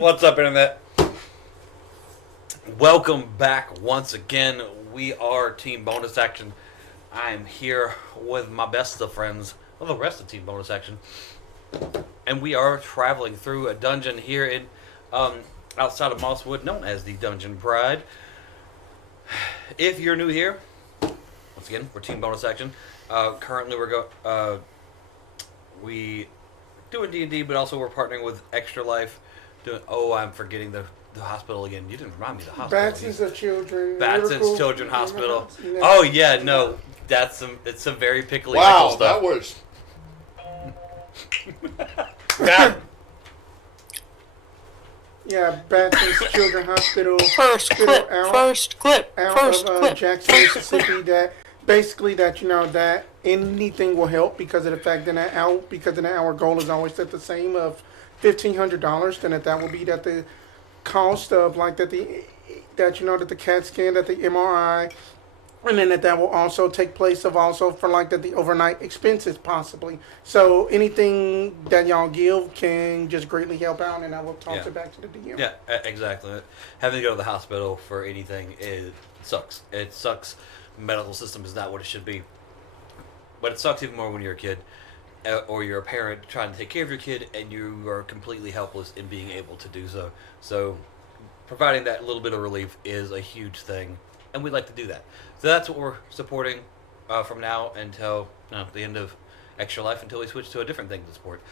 What's up, Internet? Welcome back once again. We are Team Bonus Action. I'm here with my best of friends, well, the rest of Team Bonus Action. And we are traveling through a dungeon here in outside of Mosswood, known as the Dungeon Pride. If you're new here, once again, we're Team Bonus Action. Currently, we doing D&D, but also we're partnering with Extra Life. I'm forgetting the hospital again. You didn't remind me of the hospital. Batson's a children. Batson's Children's Hospital. Oh yeah, no, it's some very pickly wow, stuff. That was. Yeah, Batson's Children's Hospital. First clip. Jackson, Mississippi. That basically that anything will help because of the fact that our goal is always set the same of $1,500. Then that will be that the cost of that the CAT scan, that the MRI. And then that will also take place of also for the overnight expenses possibly. So anything that y'all give can just greatly help out, and I will toss it back to the DM. Yeah, exactly. Having to go to the hospital for anything sucks. It sucks. Medical system is not what it should be. But it sucks even more when you're a kid or you're a parent trying to take care of your kid and you are completely helpless in being able to do so. So providing that little bit of relief is a huge thing, and we'd like to do that. So that's what we're supporting from now until the end of Extra Life, until we switch to a different thing to support.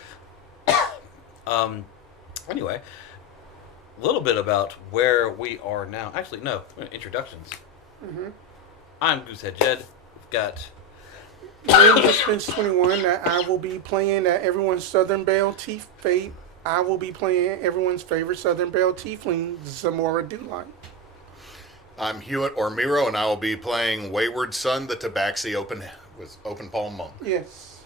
Anyway, a little bit about where we are now. Actually, no, introductions. Mm-hmm. I'm Goosehead Jed. We've got Ninjaspence 21 that I will be playing at everyone's Southern Belle Fate. I will be playing everyone's favorite Southern Belle Tiefling, Zamora Delight. I'm Hewitt or Miro, and I will be playing Wayward Son, the Tabaxi open palm monk. Yes.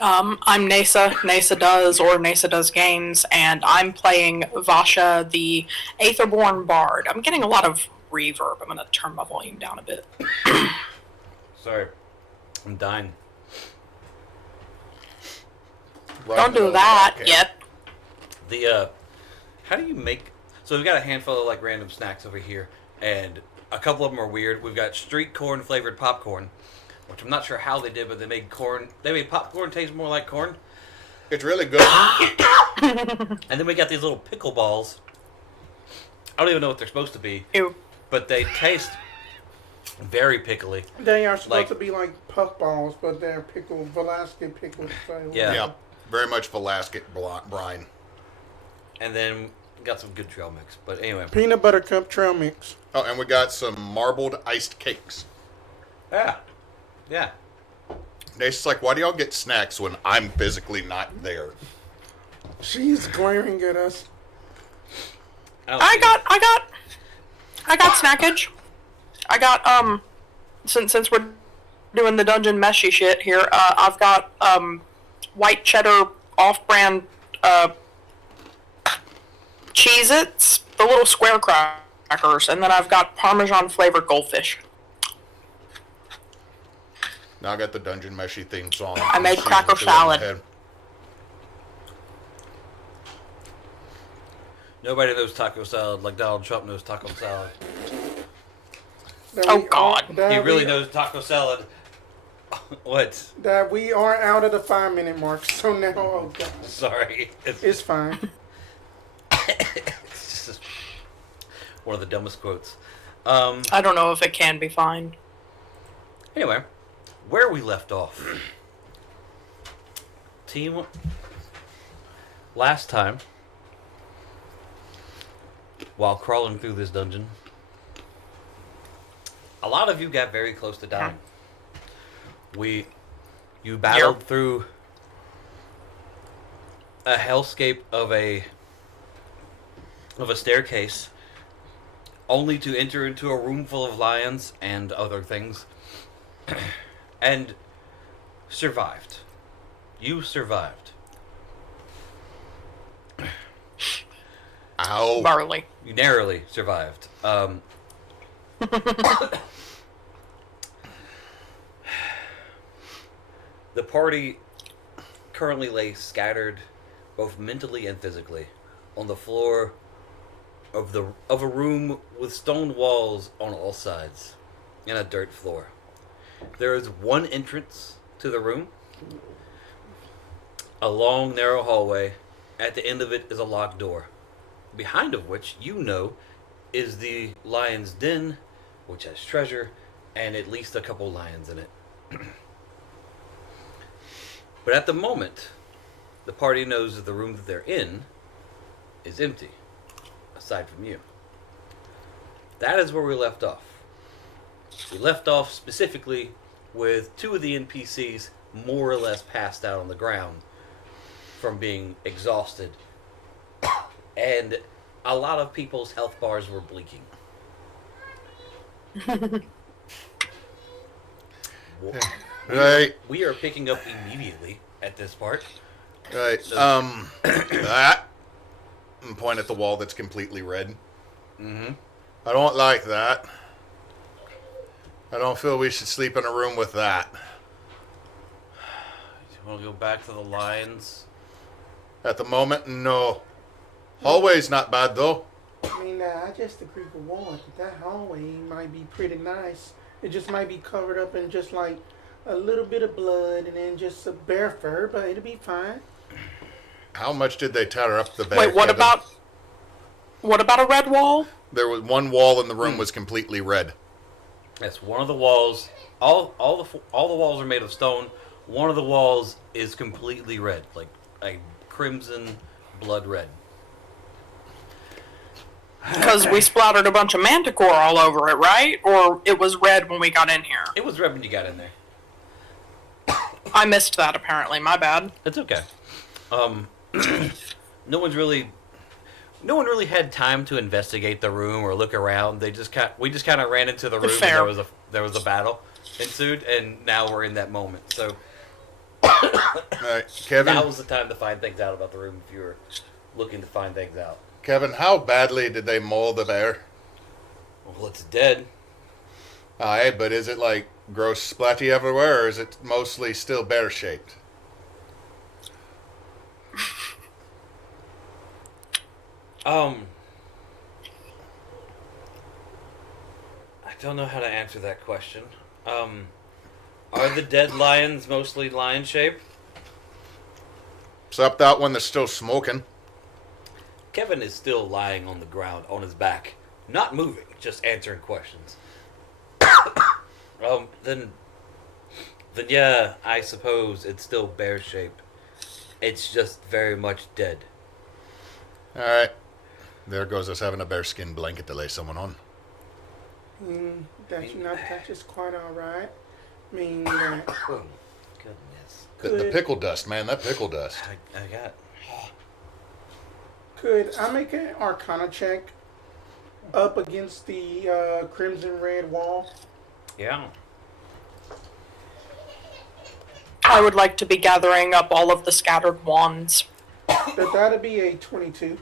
I'm Neysa. Neysa does games, and I'm playing Vasha, the Aetherborn Bard. I'm getting a lot of reverb. I'm going to turn my volume down a bit. Sorry, I'm dying. Don't do that yet. How do you make? So we've got a handful of random snacks over here, and a couple of them are weird. We've got street corn flavored popcorn, which I'm not sure how they did, but they made popcorn taste more like corn. It's really good. And then we got these little pickle balls. I don't even know what they're supposed to be. Ew. But they taste very pickly. They are supposed to be like puff balls, but they're Velasquez pickles. Yeah. Very much Velasquez brine. And then got some good trail mix. But anyway. Peanut butter cup trail mix. Oh, and we got some marbled iced cakes. Yeah. Yeah. It's like, why do y'all get snacks when I'm physically not there? She's glaring at us. I got snackage. I got since we're doing the dungeon meshy shit here, I've got white cheddar off-brand Cheez-Its, the little square crackers, and then I've got Parmesan flavored goldfish. Now I got the Dungeon Meshy theme song. I made cracker salad. Nobody knows taco salad like Donald Trump knows taco salad. Oh, God. He really knows taco salad. What? That we are out of the 5-minute mark, so now, oh God. Sorry. It's fine. It's just one of the dumbest quotes. I don't know if it can be fine. Anyway, where we left off. Team, last time, while crawling through this dungeon, a lot of you got very close to dying. You battled through a hellscape of a staircase, only to enter into a room full of lions and other things, and survived. You survived. Ow. Barley. You narrowly survived. The party currently lay scattered both mentally and physically, on the floor of a room with stone walls on all sides and a dirt floor. There is one entrance to the room, a long, narrow hallway. At the end of it is a locked door, behind of which you know is the lion's den, which has treasure and at least a couple lions in it. But at the moment, the party knows that the room that they're in is empty, aside from you. That is where we left off. We left off specifically with two of the NPCs more or less passed out on the ground from being exhausted, and a lot of people's health bars were blinking. Right. We are picking up immediately at this part. Right. That. And point at the wall that's completely red. Mm-hmm. I don't like that. I don't feel we should sleep in a room with that. You want to go back to the lions? At the moment, no. Hallway's not bad, though. I mean, I just agree with Ward that that hallway might be pretty nice. It just might be covered up in just like a little bit of blood and then just a bare fur, but it'll be fine. How much did they tear up the bed? Wait, what Kevin? about a red wall? There was one wall in the room was completely red. That's one of the walls. All the walls are made of stone. One of the walls is completely red, like a crimson blood red. Because we splattered a bunch of manticore all over it, right? Or it was red when we got in here? It was red when you got in there. I missed that, apparently. My bad. It's okay. No one really had time to investigate the room or look around. We just kind of ran into the room. Fair. And there was a battle ensued, and now we're in that moment. So All right, Kevin. now was the time to find things out about the room if you were looking to find things out. Kevin, how badly did they maul the bear? Well, it's dead. Aye, but is it like gross splatty everywhere, or is it mostly still bear shaped? I don't know how to answer that question. Are the dead lions mostly lion shaped? Except that one that's still smoking. Kevin is still lying on the ground on his back, not moving, just answering questions. Then yeah, I suppose it's still bear shaped. It's just very much dead. All right. There goes us having a bearskin blanket to lay someone on. That's just quite all right. I mean, Oh, goodness. The Good. pickle dust, man. That pickle dust. I got. could I make an Arcana check up against the crimson red wall? Yeah. I would like to be gathering up all of the scattered wands. That'd be a 22.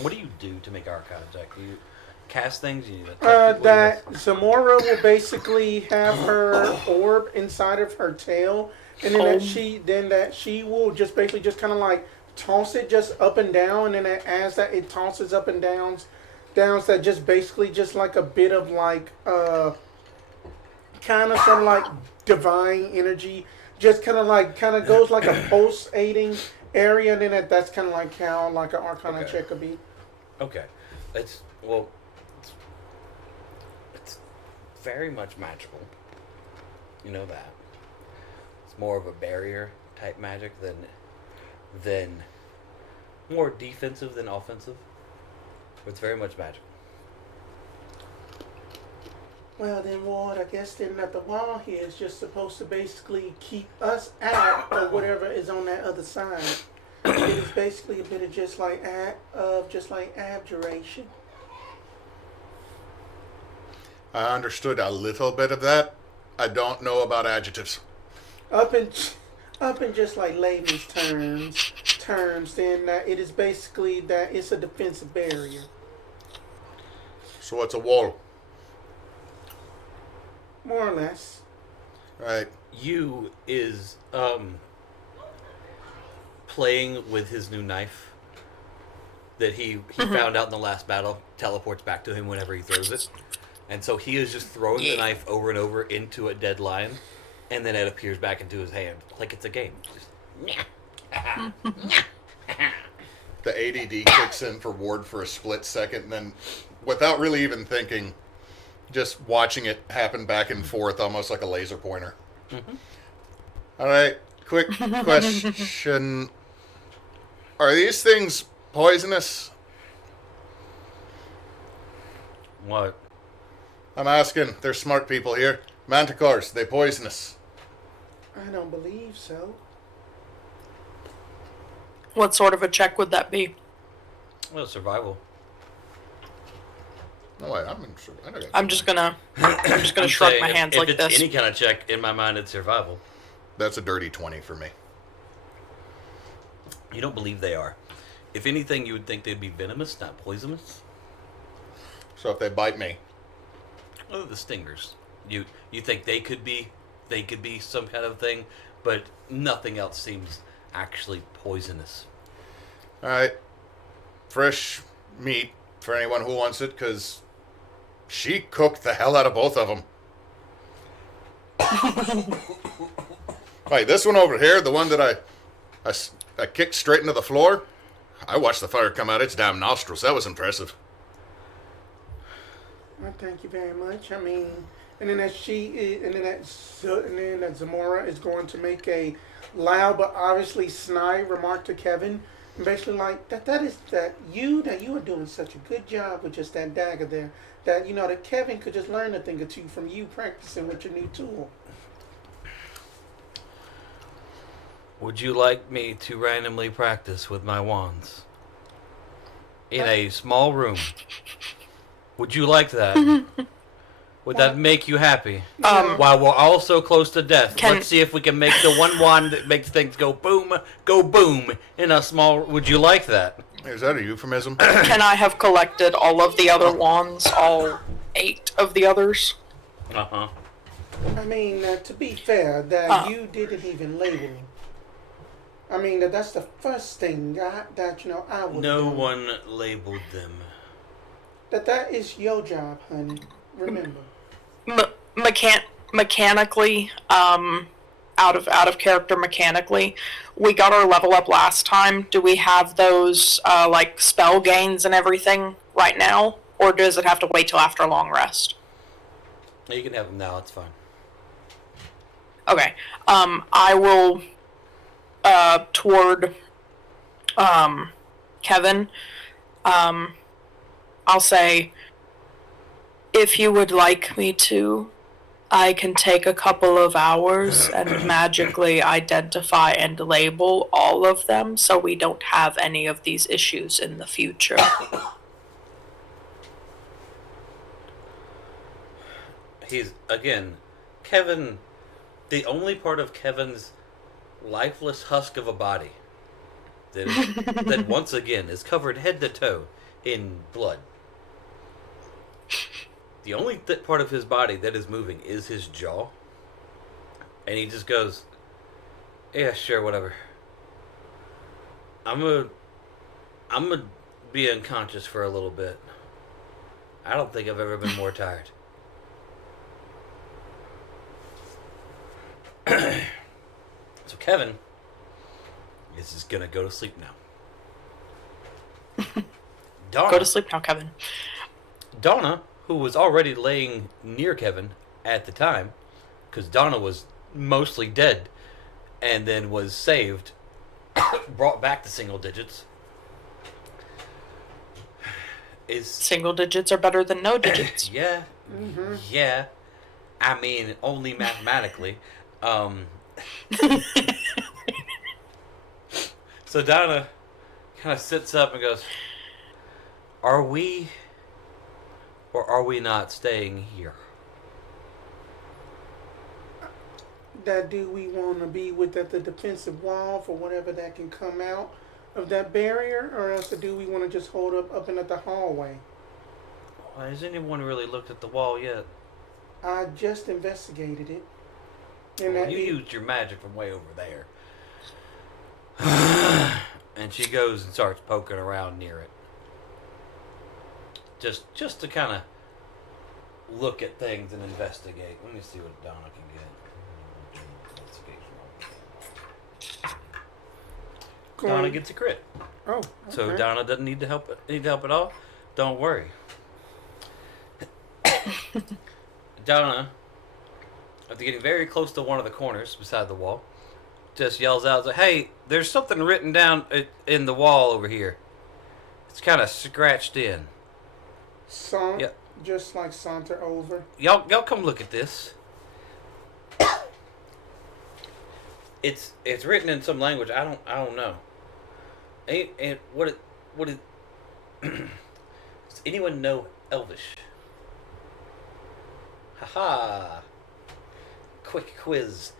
What do you do to make Arcana check? Do you cast things? You That Zamora will basically have her orb inside of her tail, and then that she will just basically just kind of like toss it just up and down, and then as that it tosses up and downs, that just basically just like a bit of like kind of sort of like divine energy, just kind of goes like a pulsating area, and then that's kind of like how like an Arcana check would be. Okay. It's very much magical. You know that. It's more of a barrier type magic than more defensive than offensive. It's very much magical. Well then, Ward, I guess then that the wall here is just supposed to basically keep us out of whatever is on that other side. It is basically a bit of just like abjuration. I understood a little bit of that. I don't know about adjectives. Up in just like layman's terms, then it is basically that it's a defensive barrier. So it's a wall. More or less. Right. You is playing with his new knife that he found out in the last battle teleports back to him whenever he throws it. And so he is just throwing the knife over and over into a dead lion, and then it appears back into his hand like it's a game. The ADD kicks in for Ward for a split second, and then, without really even thinking, just watching it happen back and forth, almost like a laser pointer. Mm-hmm. All right, quick question. Are these things poisonous? What? I'm asking. They're smart people here. Manticores, they poisonous. I don't believe so. What sort of a check would that be? Well, survival. No, wait, I'm just gonna I'm shrug saying my hands if like it's this. any kind of check, in my mind, it's survival. That's a dirty 20 for me. You don't believe they are. If anything, you would think they'd be venomous, not poisonous. So if they bite me, Oh, the stingers. You think they could be some kind of thing, but nothing else seems actually poisonous. all right, fresh meat for anyone who wants it, because she cooked the hell out of both of them. Right, this one over here, the one that I kicked straight into the floor, I watched the fire come out its damn nostrils. That was impressive. Well, thank you very much. I mean, and then that Zamora is going to make a loud but obviously snide remark to Kevin, and basically like that you are doing such a good job with just that dagger there. That that Kevin could just learn a thing or two from you practicing with your new tool. Would you like me to randomly practice with my wands? In a small room. Would you like that? Would that make you happy? While we're all so close to death, let's see if we can make the one wand that makes things go boom in a small... Would you like that? Is that a euphemism? Can I have collected all of the other wands, all 8 of the others? Uh-huh. I mean, to be fair, that you didn't even label them. I mean, that's the first thing I would No do. one labeled them. That is your job, honey. Remember. Mechanically, out of character mechanically, we got our level up last time. Do we have those like spell gains and everything right now, or does it have to wait till after a long rest? You can have them now, it's fine. Okay. I will toward Kevin. I'll say, if you would like me to, I can take a couple of hours and magically identify and label all of them so we don't have any of these issues in the future. Kevin, the only part of Kevin's lifeless husk of a body that once again is covered head to toe in blood. The only part of his body that is moving is his jaw. And he just goes, yeah, sure, whatever. I'm gonna be unconscious for a little bit. I don't think I've ever been more tired. So Kevin is just gonna go to sleep now. Donna, Go to sleep now, Kevin. Donna, who was already laying near Kevin at the time, because Donna was mostly dead, and then was saved, brought back to single digits, is... Single digits are better than no digits. Yeah. Mm-hmm. Yeah. I mean, only mathematically. So Donna kind of sits up and goes, are we or are we not staying here? That do we want to be with the defensive wall for whatever that can come out of that barrier, or else do we want to just hold up and at the hallway? Well, has anyone really looked at the wall yet? I just investigated it. And Well, that you it- used your magic from way over there. And she goes and starts poking around near it. Just to kind of look at things and investigate. Let me see what Donna can get. Donna gets a crit. Oh, okay. So Donna doesn't need help at all. Don't worry. Donna, after getting very close to one of the corners beside the wall, just yells out, like, "Hey, there's something written down in the wall over here. It's kind of scratched in. Yep. Just like saunter over. Y'all come look at this. It's written in some language I don't know. And what it does anyone know Elvish? Haha. Quick quiz.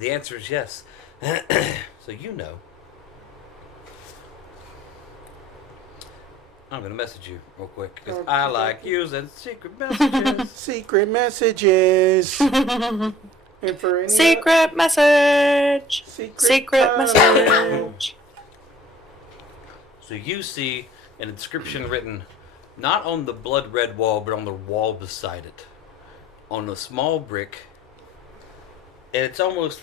The answer is yes. So you know. I'm going to message you real quick because I like using secret messages. Secret messages. And for any Secret message. Secret time. message. So you see an inscription written not on the blood red wall, but on the wall beside it. On a small brick. And it's almost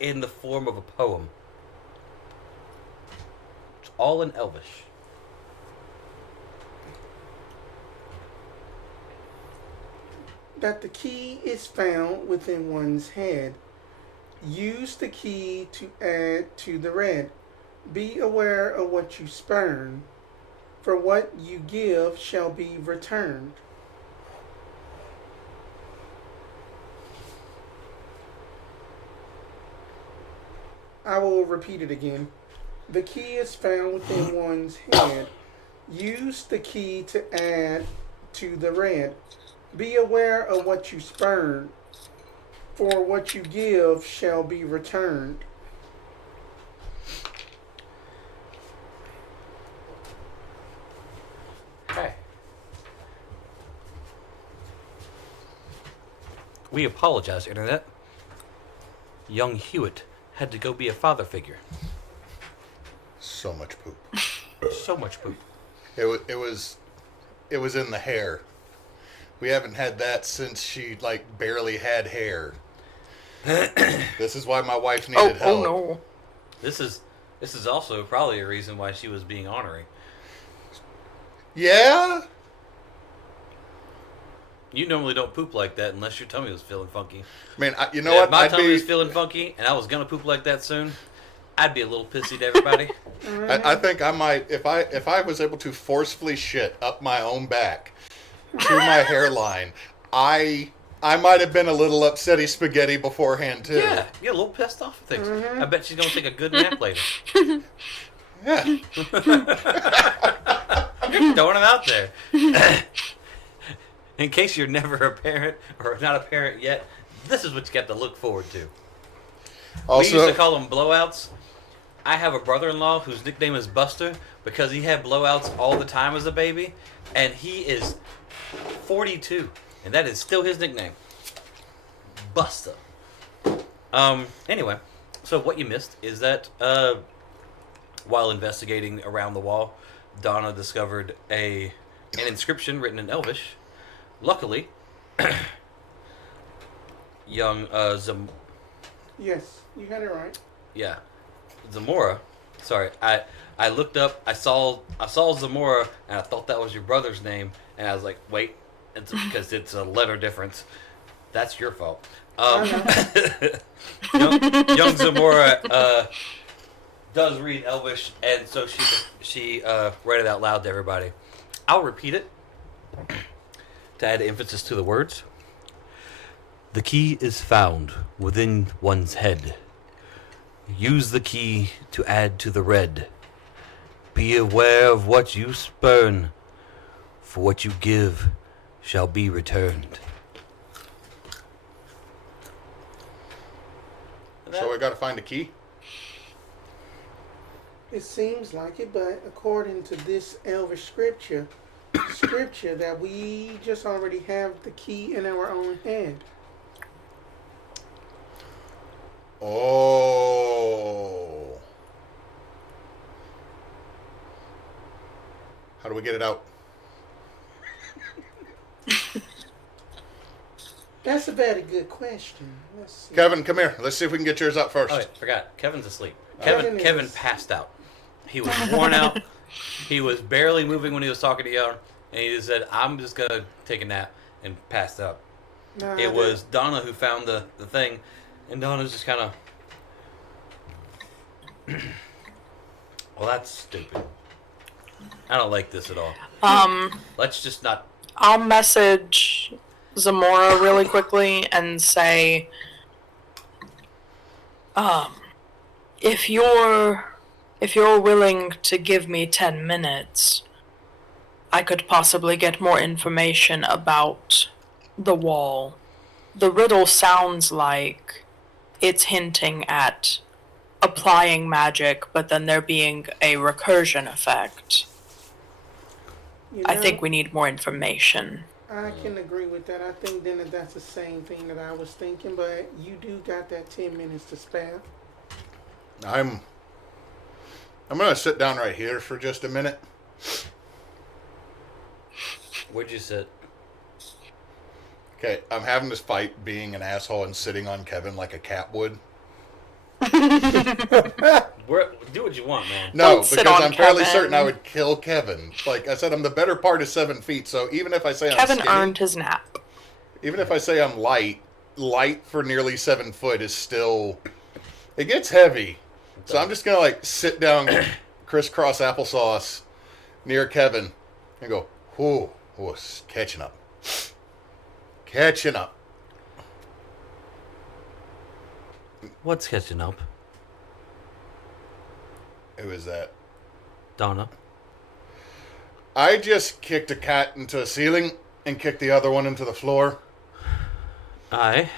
in the form of a poem. It's all in Elvish. That the key is found within one's head. Use the key to add to the red. Be aware of what you spurn, for what you give shall be returned. I will repeat it again. The key is found within one's head. Use the key to add to the red. Be aware of what you spurn, for what you give shall be returned. Okay. We apologize, Internet. Young Hewitt had to go be a father figure. So much poop. So much poop. It was in the hair. We haven't had that since she barely had hair. This is why my wife needed help. Oh no. This is also probably a reason why she was being ornery. Yeah? You normally don't poop like that unless your tummy was feeling funky. I mean, you know If what? my tummy was feeling funky and I was gonna poop like that soon, I'd be a little pissy to everybody. I think I might, if I was able to forcefully shit up my own back to my hairline, I might have been a little upsetty spaghetti beforehand too. Yeah, get a little pissed off with things. I bet she's gonna take a good nap later. Yeah. Throwing it out there. In case you're never a parent or not a parent yet, this is what you got to look forward to. Also, We used to call them blowouts. I have a brother-in-law whose nickname is Buster because he had blowouts all the time as a baby, and he is 42, and that is still his nickname. Buster. Anyway, so what you missed is that while investigating around the wall, Donna discovered an inscription written in Elvish. Luckily, young Yes, you got it right. yeah, Zamora. Sorry, I looked up. I saw Zamora, and I thought that was your brother's name, and I was like, wait, it's because it's a letter difference. That's your fault. Young Zamora does read Elvish, and so she read it out loud to everybody. I'll repeat it to add emphasis to the words. The key is found within one's head. Use the key to add to the red. Be aware of what you spurn, for what you give shall be returned. so we got to find a key. It seems like it, but according to this Elvish scripture that we just already have the key in our own hand. Oh. How do we get it out? That's a very good question. Let's see. Kevin, come here. Let's see if we can get yours out first. Oh, wait, forgot. Kevin's asleep. Kevin Kevin is- passed out. He was worn out. He was barely moving when he was talking to you, and he just said, "I'm just gonna take a nap," and passed out. Nah, It was Donna who found the thing, and Donna's just kind of. Well, that's stupid. I don't like this at all. Let's just not. I'll message Zamora really quickly and say, if you're willing to give me 10 minutes, I could possibly get more information about the wall. The riddle sounds like it's hinting at applying magic, but then there being a recursion effect. You I know, think we need more information. I can agree with that. I think then that's the same thing that I was thinking, but you do got that 10 minutes to spare. I'm gonna sit down right here for just a minute. Where'd you sit? Okay, I'm having this fight being an asshole and sitting on Kevin like a cat would. Do what you want, man. No, Don't sit because on I'm fairly Kevin. certain I would kill Kevin. Like I said, I'm the better part of 7 feet, so even if I say I'm Kevin skinny, earned his nap. even if I say I'm light for nearly 7 foot is still, it gets heavy. So I'm just gonna like sit down, crisscross applesauce near Kevin, and go, "Whoo, it's catching up, catching up." What's catching up? Who is that? Donna. I just kicked a cat into a ceiling and kicked the other one into the floor. Aye.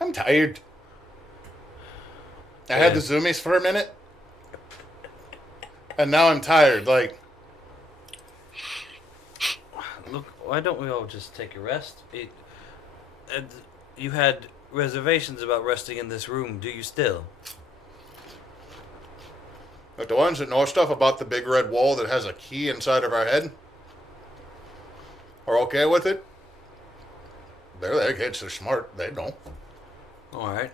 I'm tired. I had the zoomies for a minute, and now I'm tired. Like, Look, why don't we all just take a rest? You had reservations about resting in this room. Do you still? like the ones that know stuff about the big red wall that has a key inside of our head are okay with it. They're eggheads. They're smart. They know. All right.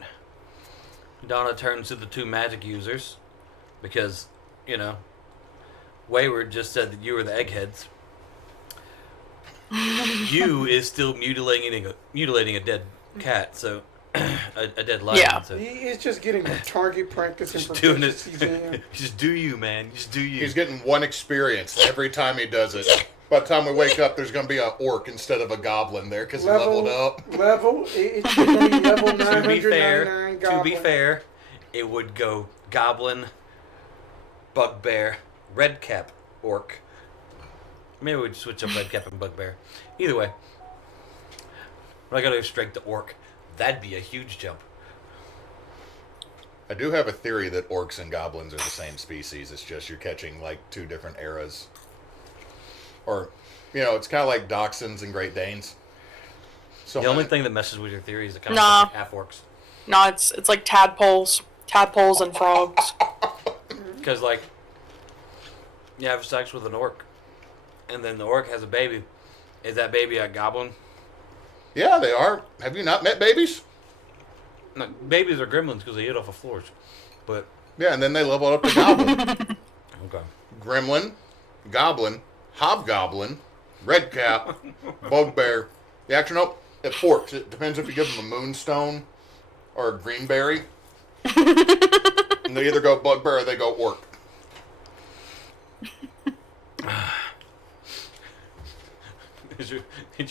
Donna turns to the two magic users because, Wayward just said that you were the eggheads. You is still mutilating a dead cat, so a dead lion. Yeah. So. It's just getting target practice and Just doing it. proficiencies in. Just do you, man. Just do you. He's getting one experience every time he does it. By the time we wake up, there's going to be an orc instead of a goblin there because he leveled up. It's going to be level to be 999 to be fair, it would go goblin, bugbear, redcap, orc. Maybe we'd switch up redcap and bugbear. Either way, but I gotta go straight to orc. That'd be a huge jump. I do have a theory that orcs and goblins are the same species. It's just you're catching like two different eras. Or, it's kind of like dachshunds and Great Danes. So The only thing that messes with your theory is the kind Nah. of half orcs. No, it's like tadpoles and frogs. Because you have sex with an orc, and then the orc has a baby. Is that baby a goblin? Yeah, they are. Have you not met babies? No, babies are gremlins because they eat off of floors. But Yeah, and then they level up to goblin. okay. Gremlin, goblin, hobgoblin, redcap, bugbear. Yeah, actually, nope. It forks. It depends if you give them a moonstone or a greenberry. And they either go bugbear or they go orc. Is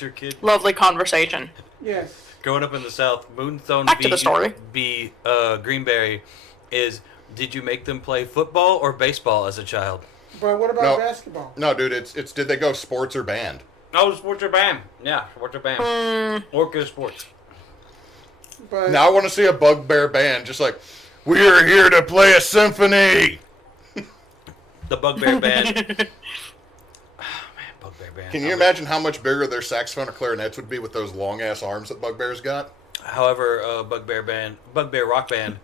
your kid Lovely conversation. Yes. growing up in the South? Moonstone Back to the story. Greenberry is. Did you make them play football or baseball as a child? But what about No. basketball? No, dude, it's did they go sports or band? Oh, sports or band. Yeah, sports or band. Orc is sports. But Now I want to see a bugbear band, just like, we're here to play a symphony. The Bugbear Band. Oh, man, Bugbear Band. Can you imagine how much bigger their saxophone or clarinets would be with those long ass arms that bugbears got? However, Bugbear Rock Band,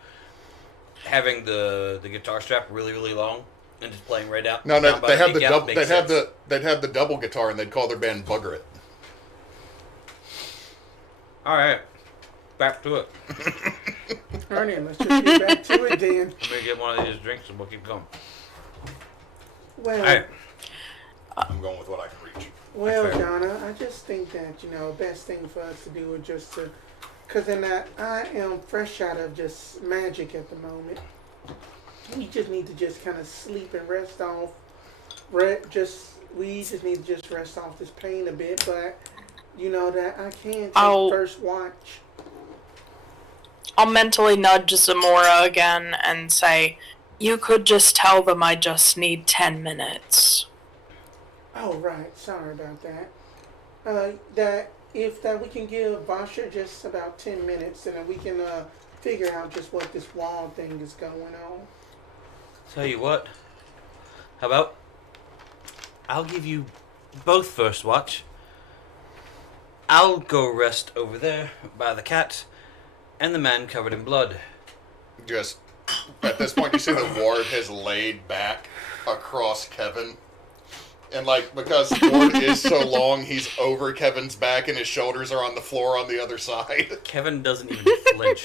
having the guitar strap really, really long And just playing right out. No, down by they have the kneecap double. makes They'd have the double guitar, and they'd call their band Bugger It. All right, back to it. All right, let's just get back to it then. I'm gonna get one of these drinks and we'll keep going. Well, All right. I'm going with what I can reach. well, Fair. Donna, I just think that, best thing for us to do is just to, because I am fresh out of just magic at the moment. We just need to just kind of sleep and rest off. We just need to just rest off this pain a bit, but that I can take first watch. I'll mentally nudge Zamora again and say, you could just tell them I just need 10 minutes. Oh, right. Sorry about that. That we can give Vasha just about 10 minutes, and then we can figure out just what this wall thing is going on. Tell you what. How about I'll give you both first watch. I'll go rest over there by the cat and the man covered in blood. Just at this point, you see the ward has laid back across Kevin. And, because the ward is so long, he's over Kevin's back and his shoulders are on the floor on the other side. Kevin doesn't even flinch.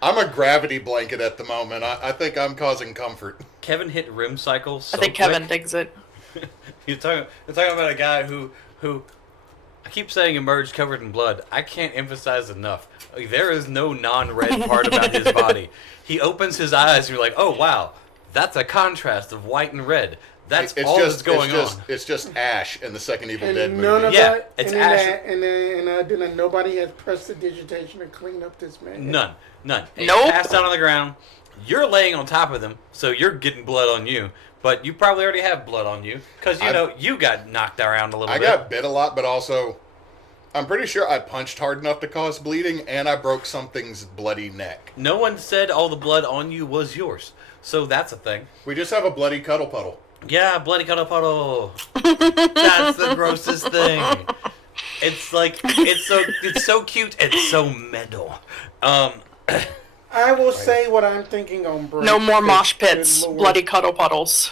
I'm a gravity blanket at the moment. I think I'm causing comfort. Kevin hit rim cycles so I think quick. Kevin digs it. You're talking about a guy who I keep saying emerged covered in blood. I can't emphasize enough. There is no non-red part about his body. He opens his eyes and you're like, oh wow, that's a contrast of white and red. That's all that's going on. It's just Ash in the second Evil Dead movie. None of Yeah, that, it's and then Ash. that, and then nobody has prestidigitation to clean up this man. None. He Nope. passed out on the ground. You're laying on top of them, so you're getting blood on you. But you probably already have blood on you because you got knocked around a little I bit. got bit a lot, but also I'm pretty sure I punched hard enough to cause bleeding, and I broke something's bloody neck. No one said all the blood on you was yours, so that's a thing. We just have a bloody cuddle puddle. Yeah, bloody cuddle puddle. That's the grossest thing. It's like it's so cute. It's so metal. I will say what I'm thinking on break. No more mosh Good pits, Lord. bloody cuddle puddles.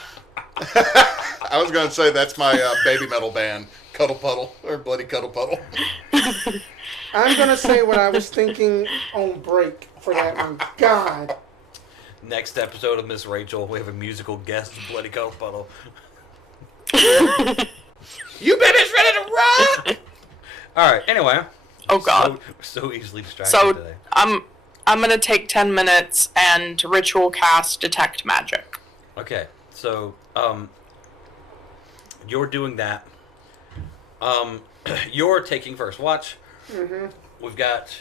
I was going to say that's my baby metal band, Cuddle Puddle, or Bloody Cuddle Puddle. I'm gonna say what I was thinking on break for that one. God. Next episode of Miss Rachel, we have a musical guest, Bloody Cuddle Puddle. You baby's ready to rock! Alright, anyway. Oh god. So easily distracted So today. I'm gonna take 10 minutes and ritual cast detect magic. Okay, so, you're doing that. You're taking first watch. Mm-hmm. We've got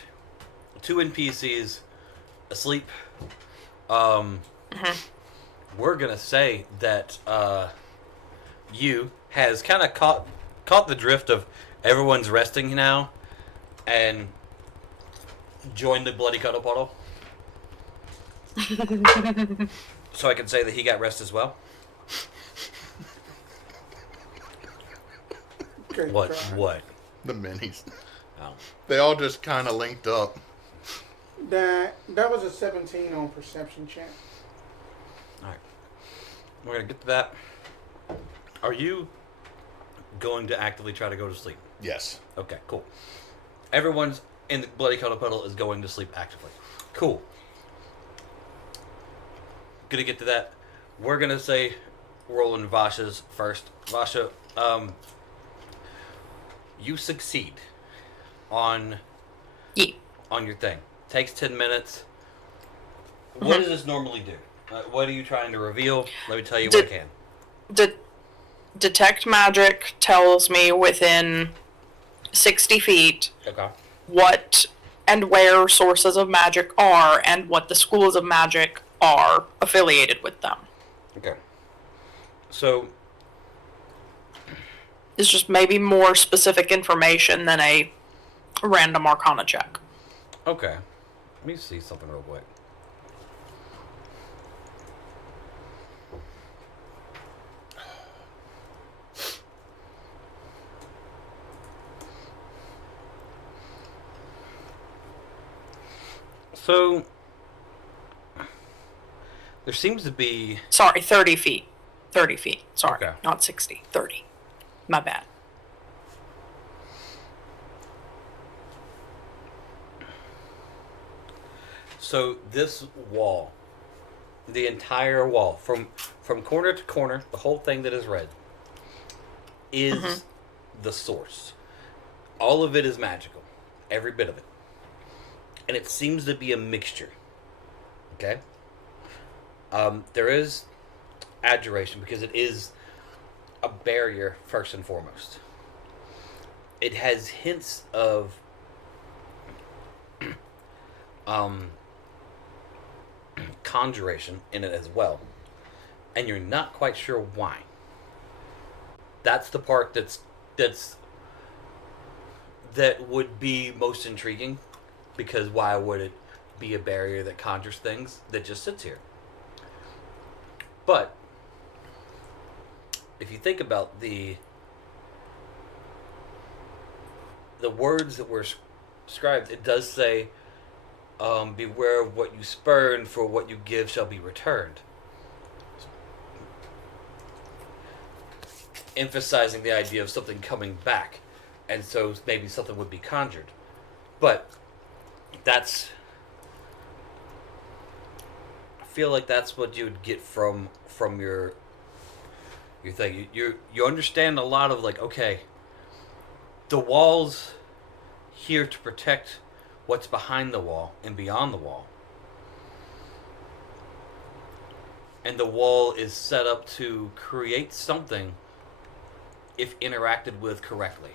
2 NPCs asleep. We're gonna say that you has kind of caught the drift of everyone's resting now, and joined the bloody cuddle puddle. So I can say that he got rest as well. Good What? try. What? The minis. Oh. They all just kind of linked up. That was a 17 on perception check. Alright. We're gonna get to that. Are you going to actively try to go to sleep? Yes. Okay, cool. Everyone's in the bloody cuddle puddle is going to sleep actively. Cool. Gonna get to that. We're gonna say rolling Vasha's first. Vasha, you succeed on Yeah. on your thing. Takes 10 minutes. What does this normally do? What are you trying to reveal? Let me tell you what I can. Detect magic tells me within 60 feet Okay. what and where sources of magic are and what the schools of magic are affiliated with them. Okay. So, It's just maybe more specific information than a random arcana check. okay. Let me see something real quick. So, there seems to be... Sorry, 30 feet. 30 feet. Sorry, Okay. not 60. 30. My bad. So this wall, the entire wall, from corner to corner, the whole thing that is red, is the source. All of it is magical, every bit of it, and it seems to be a mixture. Okay. There is adjuration because it is a barrier first and foremost. It has hints of conjuration in it as well, and you're not quite sure why. That's the part that would be most intriguing, because why would it be a barrier that conjures things that just sits here? But if you think about the words that were scribed, it does say, beware of what you spurn, for what you give shall be returned. Emphasizing the idea of something coming back, and so maybe something would be conjured. But that's... I feel like that's what you would get from your thing. You understand a lot of, like, okay, the wall's here to protect what's behind the wall and beyond the wall. And the wall is set up to create something if interacted with correctly.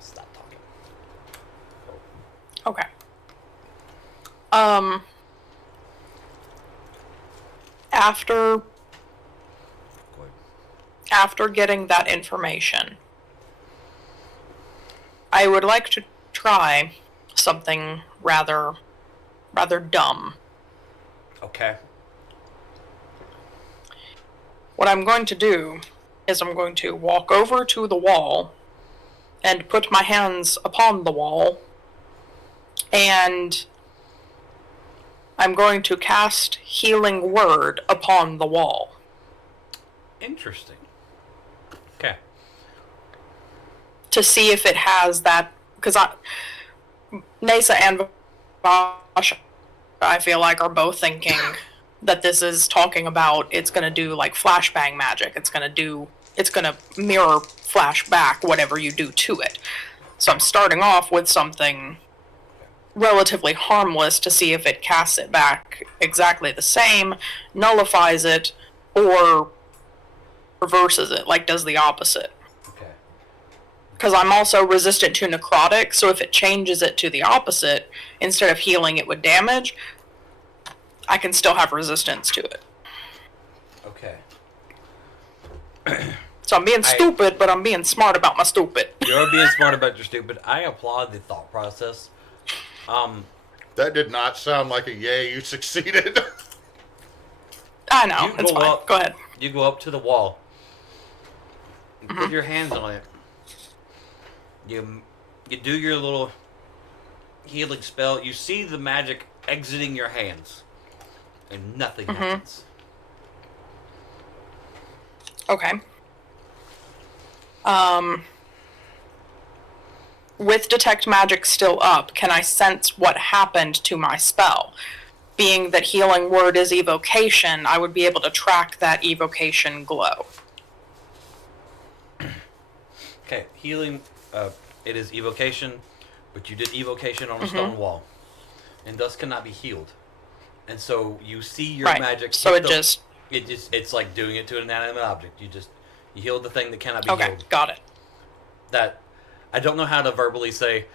Stop talking. Okay. After getting that information, I would like to try something rather dumb. Okay. What I'm going to do is I'm going to walk over to the wall and put my hands upon the wall, and I'm going to cast Healing Word upon the wall. Interesting. Okay. To see if it has that, because Neysa and Vasha, I feel like, are both thinking that this is talking about it's going to do like flashbang magic. It's going to mirror flashback whatever you do to it. So I'm starting off with something relatively harmless to see if it casts it back exactly the same, nullifies it, or reverses it, like does the opposite. Okay. Because I'm also resistant to necrotic, so if it changes it to the opposite, instead of healing it would damage, I can still have resistance to it. Okay. So I'm being stupid, but I'm being smart about my stupid. You're being smart about your stupid. I applaud the thought process. That did not sound like a yay, you succeeded. I know, You it's go fine. up- Go ahead. You go up to the wall. You put your hands on it. You do your little healing spell. You see the magic exiting your hands, and nothing happens. Okay. With Detect Magic still up, can I sense what happened to my spell? Being that Healing Word is evocation, I would be able to track that evocation glow. Okay, healing. It is evocation, but you did evocation on a stone wall, and thus cannot be healed. And so you see your Right, magic. so hit it's like doing it to an inanimate object. You healed the thing that cannot be Okay, healed. got it. That I don't know how to verbally say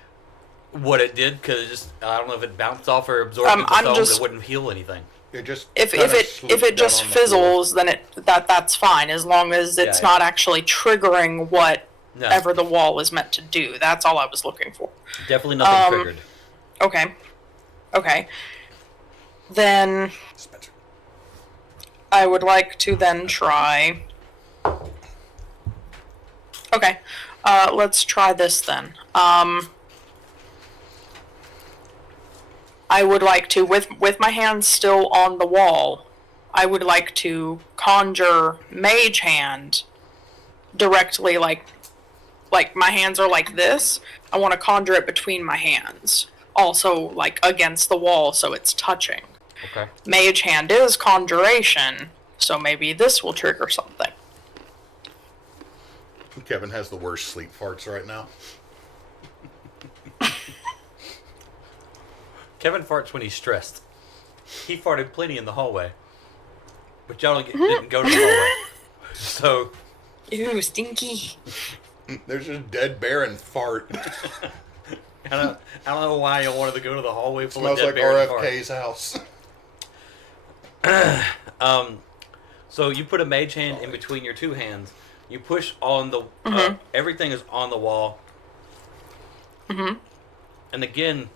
what it did, because I don't know if it bounced off or absorbed into I'm stone, just- but it wouldn't heal anything. It just If kinda it slipped just down on the floor. fizzles, then that's fine, as long as it's Yeah. not actually triggering whatever the wall is meant to do. That's all I was looking for. Definitely nothing triggered. Okay. Then Spencer. I would like to then try... Okay, let's try this then. I would like to, with my hands still on the wall, I would like to conjure Mage Hand directly, like my hands are like this. I want to conjure it between my hands. Also, like, against the wall, so it's touching. Okay. Mage Hand is conjuration, so maybe this will trigger something. Kevin has the worst sleep farts right now. Kevin farts when he's stressed. He farted plenty in the hallway. But y'all didn't go to the hallway. So... Ew, stinky. There's just a dead bear and fart. I don't know why you wanted to go to the hallway full of Smells dead like bear and RFK's house. So you put a mage hand in between your two hands. You push on the... everything is on the wall. And again,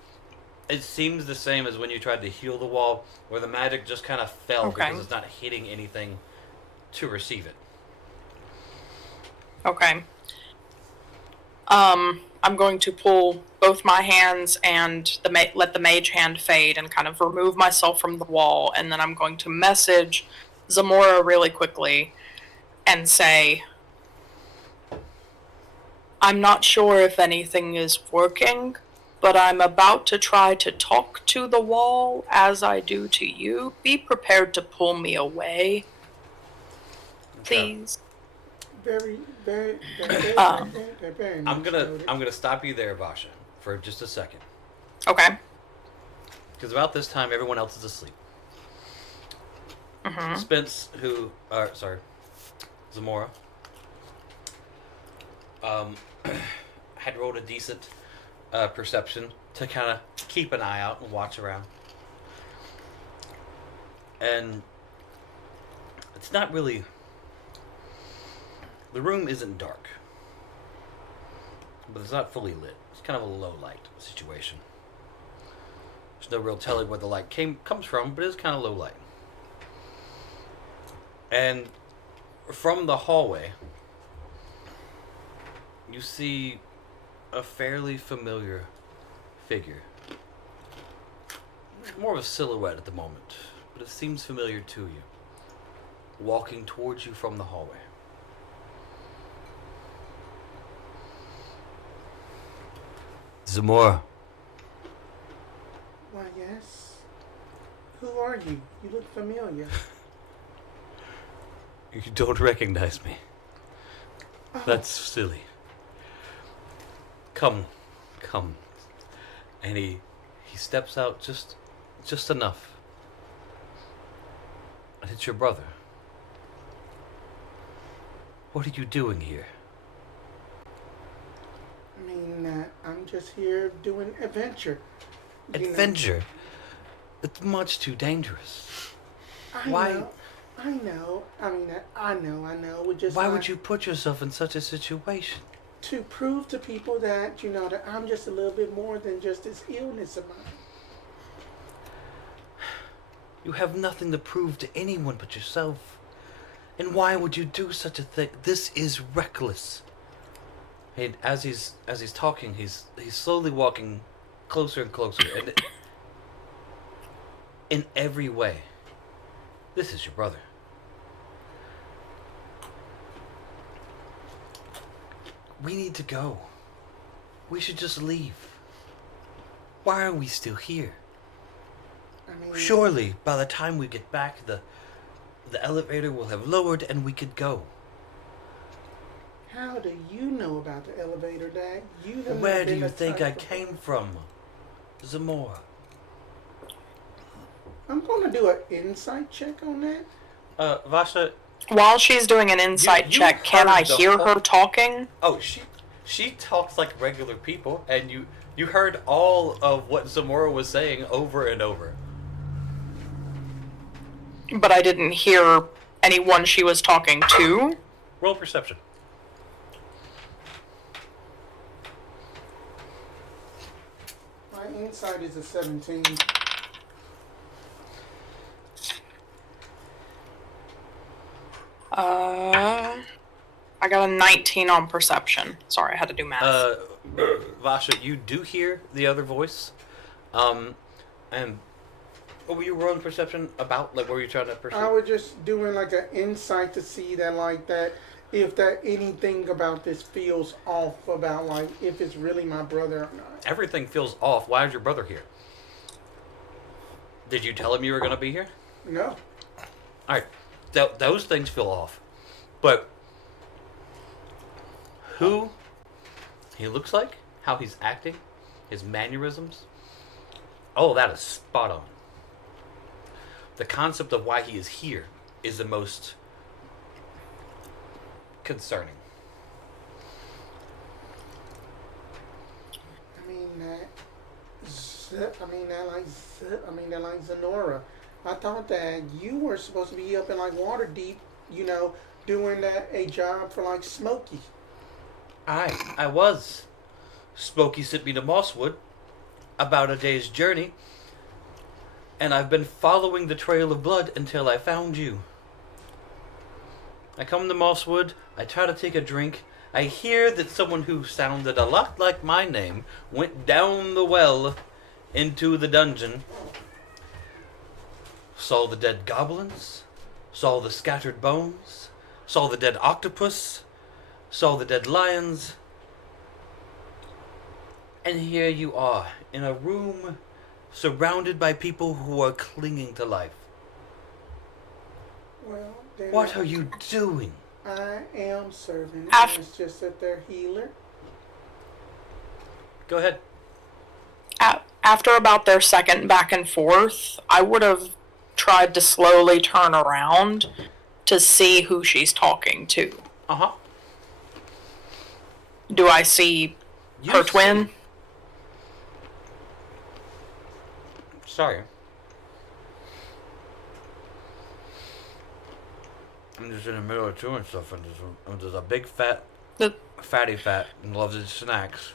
it seems the same as when you tried to heal the wall, where the magic just kind of fell because it's not hitting anything to receive it. Okay. I'm going to pull both my hands and let the mage hand fade and kind of remove myself from the wall, and then I'm going to message Zamora really quickly and say, I'm not sure if anything is working, but I'm about to try to talk to the wall as I do to you. Be prepared to pull me away. Please. Very, very, very I'm gonna stop you there, Vasha, for just a second. Okay. Because about this time, everyone else is asleep. Spence, Zamora, had rolled a decent perception to kind of keep an eye out and watch around. And it's not really... The room isn't dark, but it's not fully lit. It's kind of a low light situation. There's no real telling where the light comes from, but it's kind of low light. And from the hallway, you see a fairly familiar figure. More of a silhouette at the moment, but it seems familiar to you. Walking towards you from the hallway. Zamora. Why, yes. Who are you? You look familiar. You don't recognize me. Oh. That's silly. Come. And he steps out just enough. And it's your brother. What are you doing here? I mean, I'm just here doing adventure. Adventure? It's much too dangerous. I know. I know. Why would you put yourself in such a situation? To prove to people that, that I'm just a little bit more than just this illness of mine. You have nothing to prove to anyone but yourself. And why would you do such a thing? This is reckless. And as he's talking, he's slowly walking closer and closer, and in every way, this is your brother. We need to go. We should just leave. Why are we still here? I mean, Surely, by the time we get back, the elevator will have lowered and we could go. how do you know about the elevator, Dad? Where do you think I came from, Zamora? I'm going to do an insight check on that. Vasha. While she's doing an insight you check, can heard I the hear whole- her talking? Oh, she talks like regular people, and you heard all of what Zamora was saying over and over. But I didn't hear anyone she was talking to. Roll perception. My insight is a 17. I got a 19 on perception. Sorry, I had to do math. Vasha, you do hear the other voice, And what were you rolling perception about? Like, what were you trying to perceive? I was just doing like an insight to see that like that if that anything about this feels off about like if it's really my brother or not. Everything feels off. Why is your brother here? Did you tell him you were going to be here? No. Alright, those things feel off. But who he looks like, how he's acting, his mannerisms, oh, that is spot on. The concept of why he is here is the most concerning. That like Zamora. I thought that you were supposed to be up in like Waterdeep, doing a job for like Smokey. I was. Smokey sent me to Mosswood, about a day's journey, and I've been following the trail of blood until I found you. I come to Mosswood, I try to take a drink, I hear that someone who sounded a lot like my name went down the well into the dungeon, saw the dead goblins, saw the scattered bones, saw the dead octopus, saw the dead lions, and here you are, in a room surrounded by people who are clinging to life. Well, then What are you doing? I am serving. Af- It's just that they're healer. Go ahead. After about their second back and forth, I would have tried to slowly turn around to see who she's talking to. Uh-huh. Do I see her twin? Sorry. I'm just in the middle of chewing stuff, and there's a big fatty fat, and loves his snacks.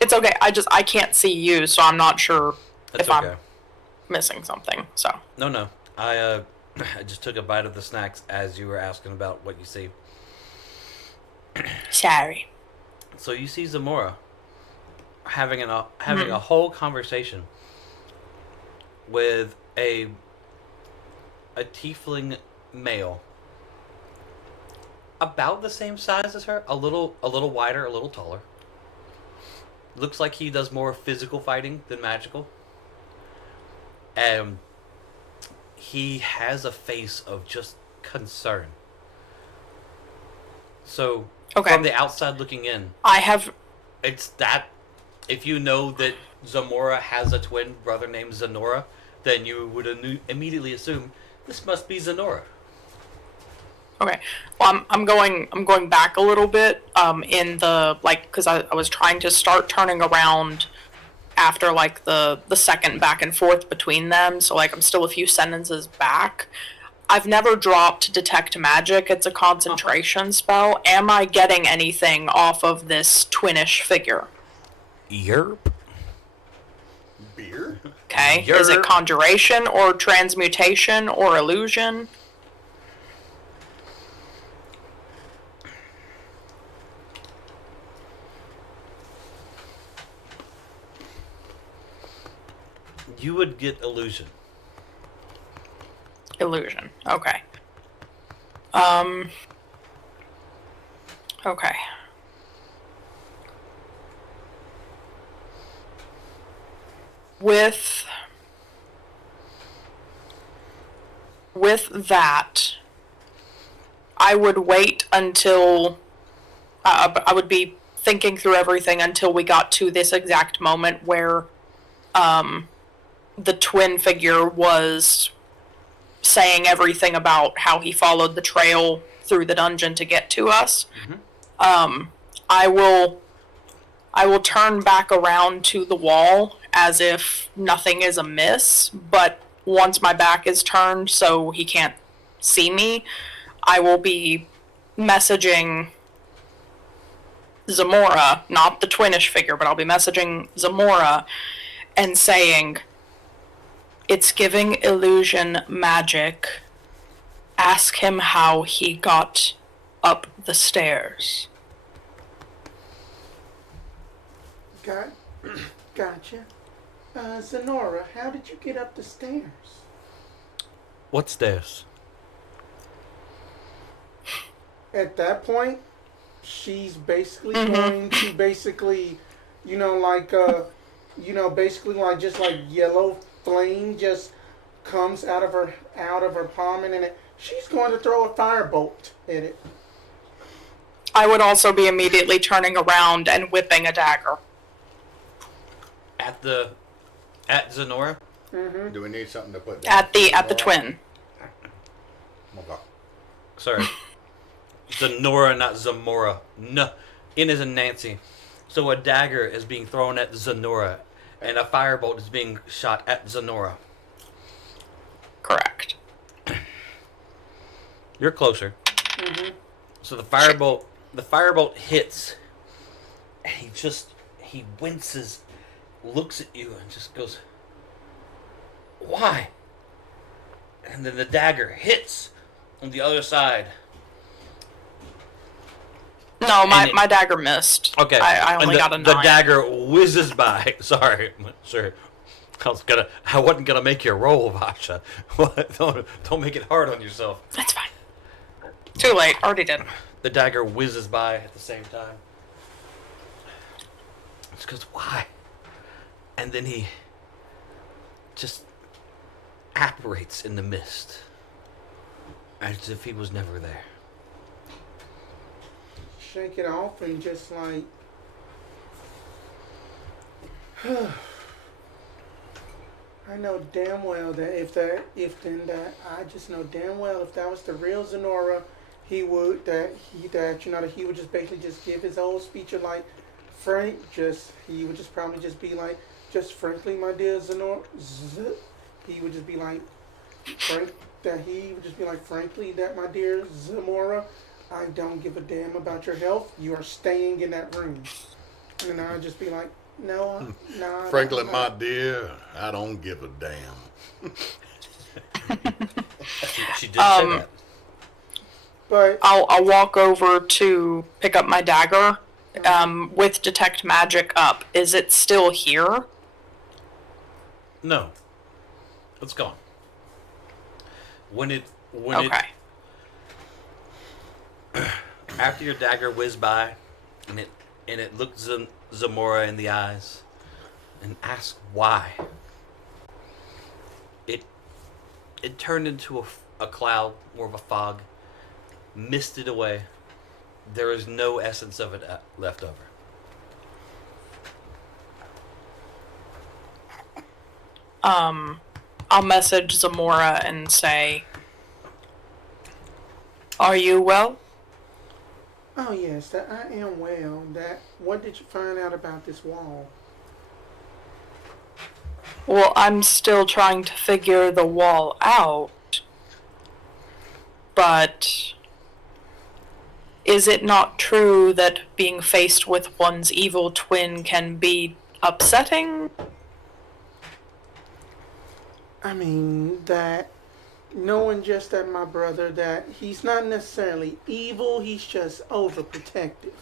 It's okay. I can't see you, so I'm not sure That's if okay. I'm missing something. So No. I just took a bite of the snacks as you were asking about what you see. sorry. So you see Zamora having a whole conversation with a tiefling male about the same size as her, a little wider, a little taller. Looks like he does more physical fighting than magical. And he has a face of just concern. So, Okay. from the outside looking in, I have. it's that if you know that Zamora has a twin brother named Zenora, then you would immediately assume this must be Zenora. Okay. Well, I'm going back a little bit. In the because I was trying to start turning around after the second back and forth between them. So I'm still a few sentences back. I've never dropped detect magic. It's a concentration spell. Am I getting anything off of this twinish figure? Yerp. Beer? Okay. Is it Yerp. conjuration or transmutation or illusion? You would get illusion. Illusion. Okay. Okay. With that, I would wait until I would be thinking through everything until we got to this exact moment where the twin figure was saying everything about how he followed the trail through the dungeon to get to us. Mm-hmm. I will turn back around to the wall as if nothing is amiss, but once my back is turned so he can't see me, I will be messaging Zamora, not the twinish figure, but I'll be messaging Zamora and saying, "It's giving illusion magic. Ask him how he got up the stairs." Okay. Gotcha. Zamora, how did you get up the stairs? What's this? At that point, she's basically going to basically, basically like just like yellow flame just comes out of her palm, and then she's going to throw a firebolt at it. I would also be immediately turning around and whipping a dagger. At Zamora? Mm-hmm. Do we need something to put down? At the twin. Okay. Sorry. Zamora, not Zamora. No. N is in Nancy. So a dagger is being thrown at Zamora, and a firebolt is being shot at Zamora. Correct. You're closer. Mm-hmm. So the firebolt hits, and he winces, looks at you, and just goes, "Why?" And then the dagger hits on the other side. No, my dagger missed. Okay. I only got a 9. The dagger whizzes by. Sorry, sure. I wasn't gonna make you roll, Vasha. Don't make it hard on yourself. That's fine. Too late. Already did. The dagger whizzes by at the same time. It's because why? And then he just apparates in the mist, as if he was never there. Shake it off and just like I know damn well that if that was the real Zamora, he would just basically just give his whole speech of like he would just probably just be like, just frankly, my dear Zamora, he would just be like, frankly, that my dear Zamora, I don't give a damn about your health. You are staying in that room. And I'd just be like, no. Frankly, my dear, I don't give a damn. She did say that. But I'll walk over to pick up my dagger. With detect magic up, is it still here? No. It's gone. After your dagger whizzed by, and it looked Zamora in the eyes, and asked why, it turned into a cloud, more of a fog, misted away. There is no essence of it left over. I'll message Zamora and say, "Are you well?" oh yes, that I am well. What did you find out about this wall? Well, I'm still trying to figure the wall out. But is it not true that being faced with one's evil twin can be upsetting? I mean, that knowing just that my brother, that he's not necessarily evil, he's just overprotective.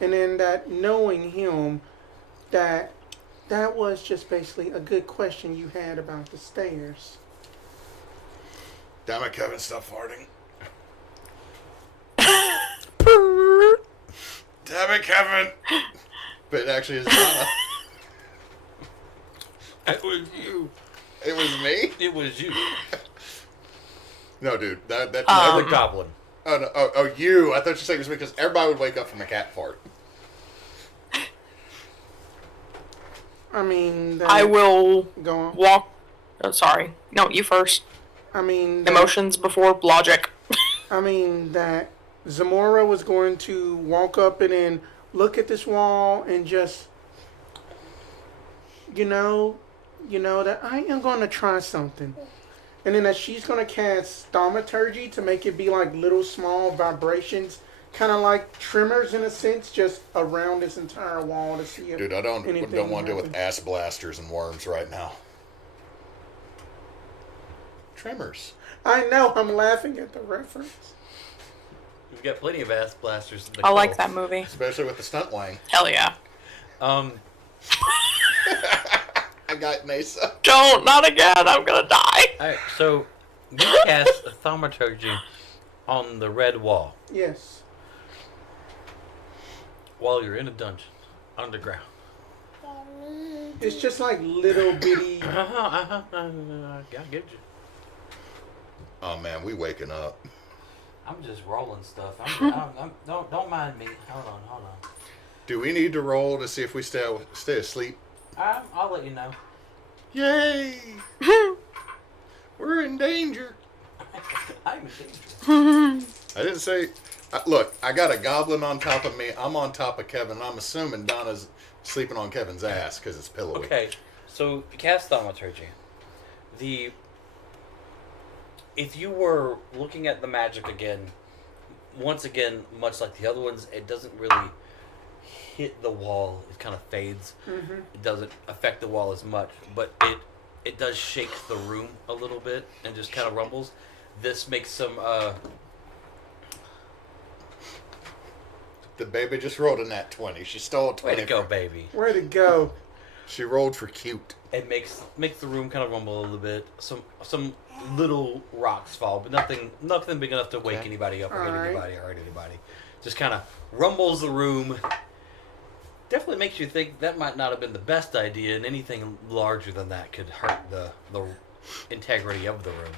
And then that knowing him, that was just basically a good question you had about the stairs. Damn it, Kevin, stop farting. Damn it, Kevin. But it actually is not. It was you. It was me? It was you. No, dude. That Every goblin. Oh, no. Oh, you. I thought you said it was because everybody would wake up from a cat fart. I mean, I will go on. walk. Oh, sorry. No, you first. I mean, Emotions before logic. I mean that Zamora was going to walk up and then look at this wall and just, that I am going to try something. And then that she's going to cast Thaumaturgy to make it be like little small vibrations, kind of like tremors in a sense, just around this entire wall to see if Dude, I don't anything want to deal with happens. ass blasters and worms right now. Tremors. I know, I'm laughing at the reference. We've got plenty of ass blasters. In the I like cult. that movie. Especially with the stunt wang. Hell yeah. I got Neysa. Don't, not again. I'm gonna die. Alright, so you cast Thaumaturgy on the red wall Yes. while you're in a dungeon underground. It's just like little bitty. I get you. Oh man, we waking up. I'm just rolling stuff. Don't mind me. Hold on. Do we need to roll to see if we stay asleep? I'll let you know. Yay! We're in danger. I'm in danger. I didn't say. Look, I got a goblin on top of me. I'm on top of Kevin. I'm assuming Donna's sleeping on Kevin's ass because it's pillowy. Okay, so cast Thaumaturgy. If you were looking at the magic again, once again, much like the other ones, it doesn't really hit the wall. It kind of fades. Mm-hmm. It doesn't affect the wall as much, but it does shake the room a little bit and just kind of rumbles. This makes some The baby just rolled a nat 20. She stole a 20. way to go, baby. Where'd it go? She rolled for cute. It makes the room kind of rumble a little bit. Some little rocks fall, but nothing big enough to wake anybody up or hit Alright. anybody or hurt anybody. Just kind of rumbles the room. Definitely makes you think that might not have been the best idea, and anything larger than that could hurt the integrity of the room.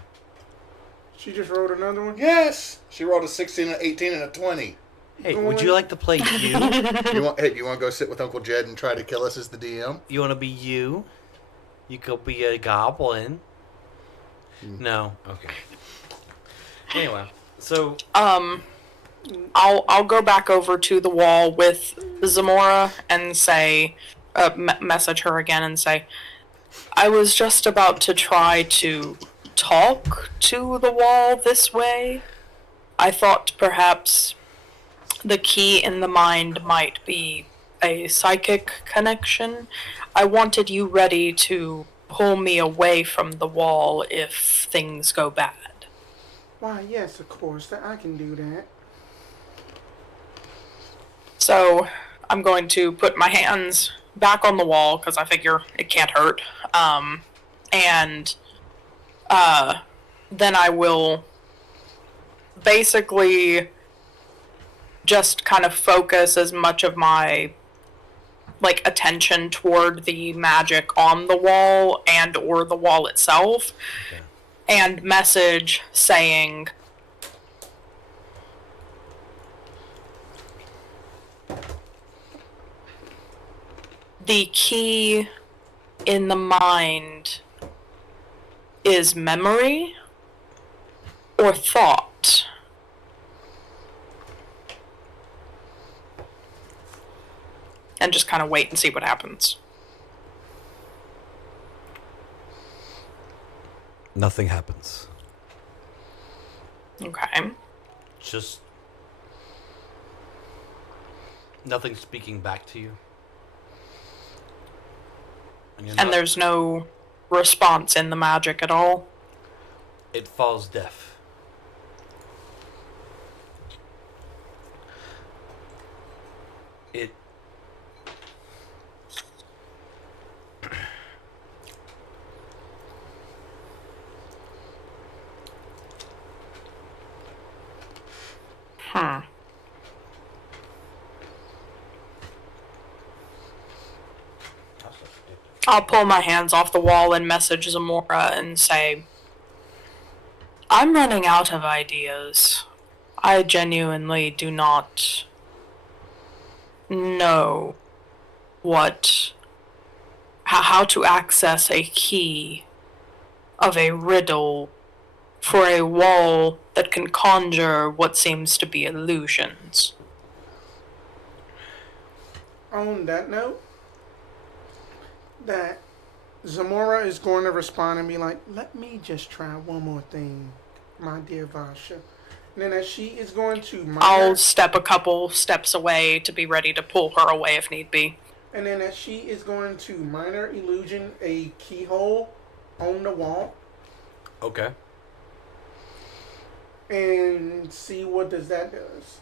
She just wrote another one? Yes! She rolled a 16, an 18, and a 20. Hey, would you like to play you? You want to go sit with Uncle Jed and try to kill us as the DM? You want to be you? You could be a goblin. No. Okay. Anyway, so I'll go back over to the wall with Zamora and say, message her again and say, I was just about to try to talk to the wall this way. I thought perhaps the key in the mind might be a psychic connection. I wanted you ready to pull me away from the wall if things go bad. Why, yes, of course. I can do that. So I'm going to put my hands back on the wall because I figure it can't hurt. And then I will basically just kind of focus as much of my attention toward the magic on the wall and or the wall itself, and message saying, the key in the mind is memory or thought. And just kind of wait and see what happens. nothing happens. Okay. Just nothing speaking back to you. And there's no response in the magic at all? It falls deaf. It Huh. I'll pull my hands off the wall and message Zamora and say, I'm running out of ideas. I genuinely do not know how to access a key of a riddle for a wall that can conjure what seems to be illusions. On that note, that Zamora is going to respond and be like, let me just try one more thing, my dear Vasha. And then as she is going to I'll step a couple steps away to be ready to pull her away if need be. And then as she is going to minor illusion a keyhole on the wall okay. and see what does that does.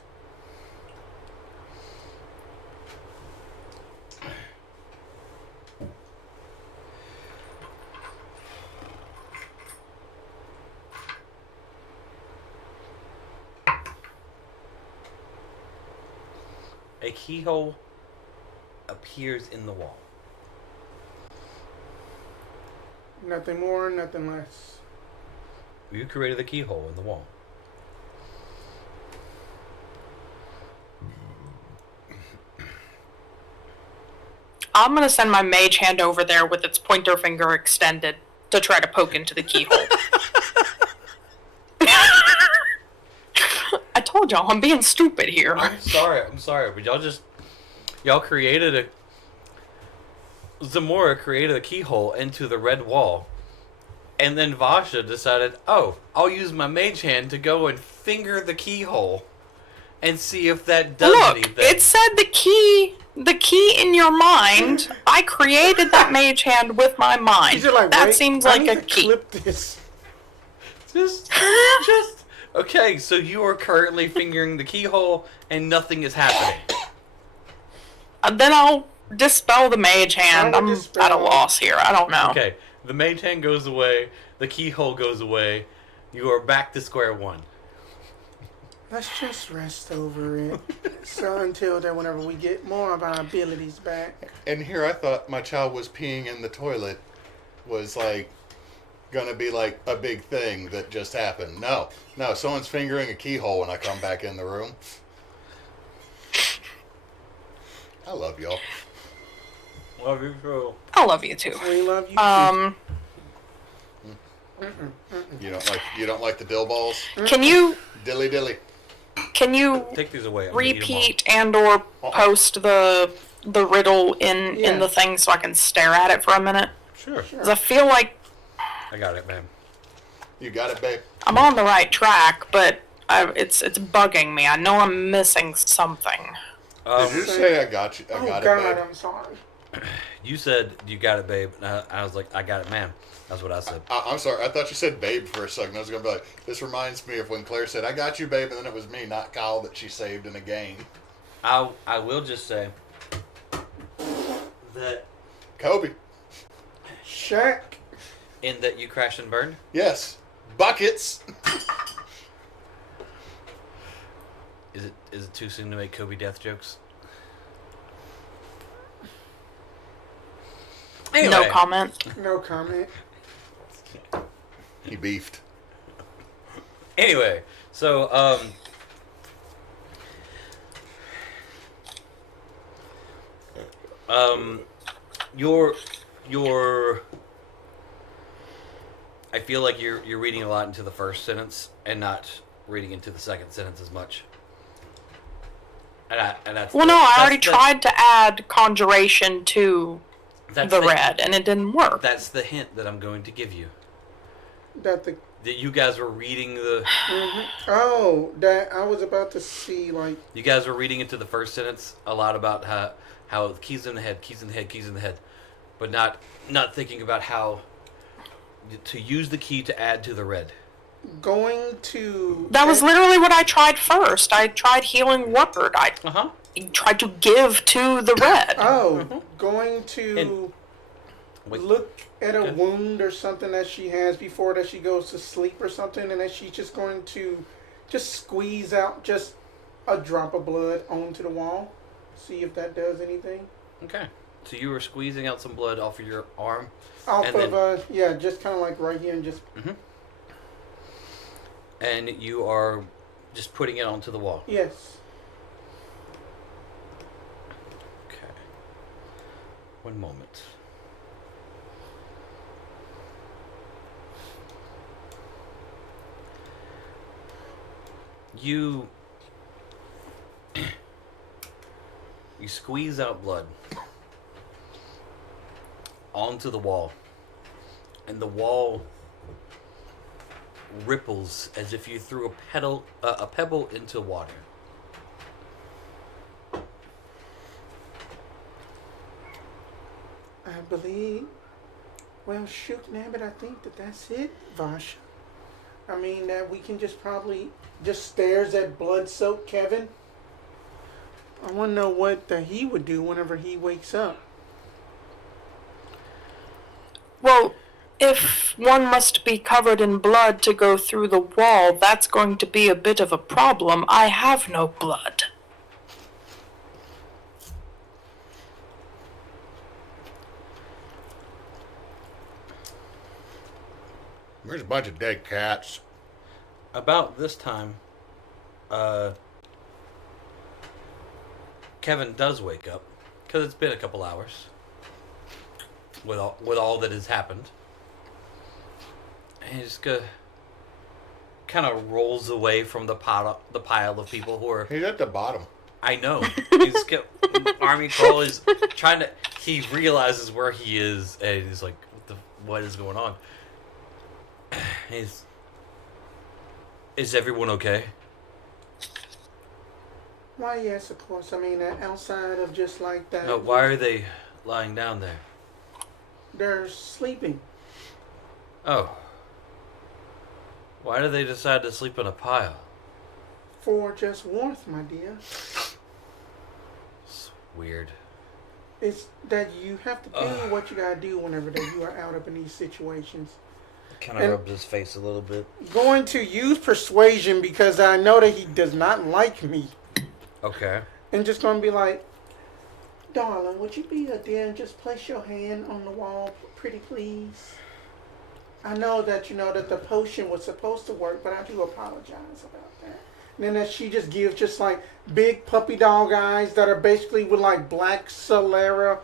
A keyhole appears in the wall. Nothing more, nothing less. You created a keyhole in the wall. I'm gonna send my mage hand over there with its pointer finger extended to try to poke into the keyhole. I told y'all I'm being stupid here. I'm sorry, but y'all created Zamora created a keyhole into the red wall, and then Vasha decided, oh, I'll use my mage hand to go and finger the keyhole, and see if that does Look, anything. it said the key in your mind. I created that mage hand with my mind. You're like, that wait, seems I like need a to key. Clip this. just. Okay, so you are currently fingering the keyhole, and nothing is happening. Then I'll dispel the mage hand. I will I'm dispel. at a loss here. I don't know. Okay, the mage hand goes away, the keyhole goes away, you are back to square one. Let's just rest over it. So until then, whenever we get more of our abilities back. And here I thought my child was peeing in the toilet was like gonna be like a big thing that just happened. No, someone's fingering a keyhole when I come back in the room. I love y'all. Love you, too. I love you too. We love you. You don't like the dill balls? Can you Dilly. Take these away. I'm gonna eat 'em all. repeat and or post the riddle in Yeah. the thing so I can stare at it for a minute? Sure. 'Cause I feel like I got it, man. You got it, babe. I'm on the right track, but it's bugging me. I know I'm missing something. Did you say I got you? I Oh got God, it, babe. I'm sorry. You said you got it, babe. And I was like, I got it, ma'am. That's what I said. I'm sorry. I thought you said babe for a second. I was gonna be like, this reminds me of when Claire said, "I got you, babe," and then it was me, not Kyle, that she saved in a game. I will just say that Kobe. Shaq. in that you crashed and burned. Yes. Buckets. Is it too soon to make Kobe death jokes? Anyway, No comment. No comment. He beefed. Anyway, so your I feel like you're reading a lot into the first sentence and not reading into the second sentence as much. And that's Well, no, I already tried to add conjuration to the red, and it didn't work. That's the hint that I'm going to give you. That You guys were reading the. Oh, that I was about to see, like. You guys were reading into the first sentence a lot about how keys in the head, but not thinking about how to use the key to add to the red. Going to. That was literally what I tried first. I tried healing word. I tried to give to the red. Oh, going to Wait. look at a Good. wound or something that she has before that she goes to sleep or something, and that she's just going to just squeeze out just a drop of blood onto the wall. See if that does anything. Okay. So you were squeezing out some blood off of your arm. Off And of, yeah, just kind of like right here and just. And you are just putting it onto the wall. Yes. Okay. One moment. You squeeze out blood onto the wall, and the wall ripples as if you threw a pebble into water. I believe. Well, shoot, Nabbit, I think that's it, Vasha. I mean, that we can just probably just stares at blood-soaked Kevin. I want to know what he would do whenever he wakes up. Well, if one must be covered in blood to go through the wall, that's going to be a bit of a problem. I have no blood. There's a bunch of dead cats. About this time, Kevin does wake up because it's been a couple hours with all that has happened, and he just kind of rolls away from the pile of people who are. He's at the bottom. I know. He's army crawl is trying to. He realizes where he is, and he's like, "What is going on?" Is everyone okay? Why, yes, of course. I mean, outside of just like that. No. Why are they lying down there? They're sleeping. Oh. Why do they decide to sleep in a pile? For just warmth, my dear. It's weird. It's that you have to do what you gotta do whenever that you are out up in these situations. Kind of rubs his face a little bit. Going to use persuasion because I know that he does not like me. Okay. And just gonna be like, darling, would you be a dear and just place your hand on the wall, pretty please? I know that that the potion was supposed to work, but I do apologize about that. And then that she just gives just like big puppy dog eyes that are basically with like black sclera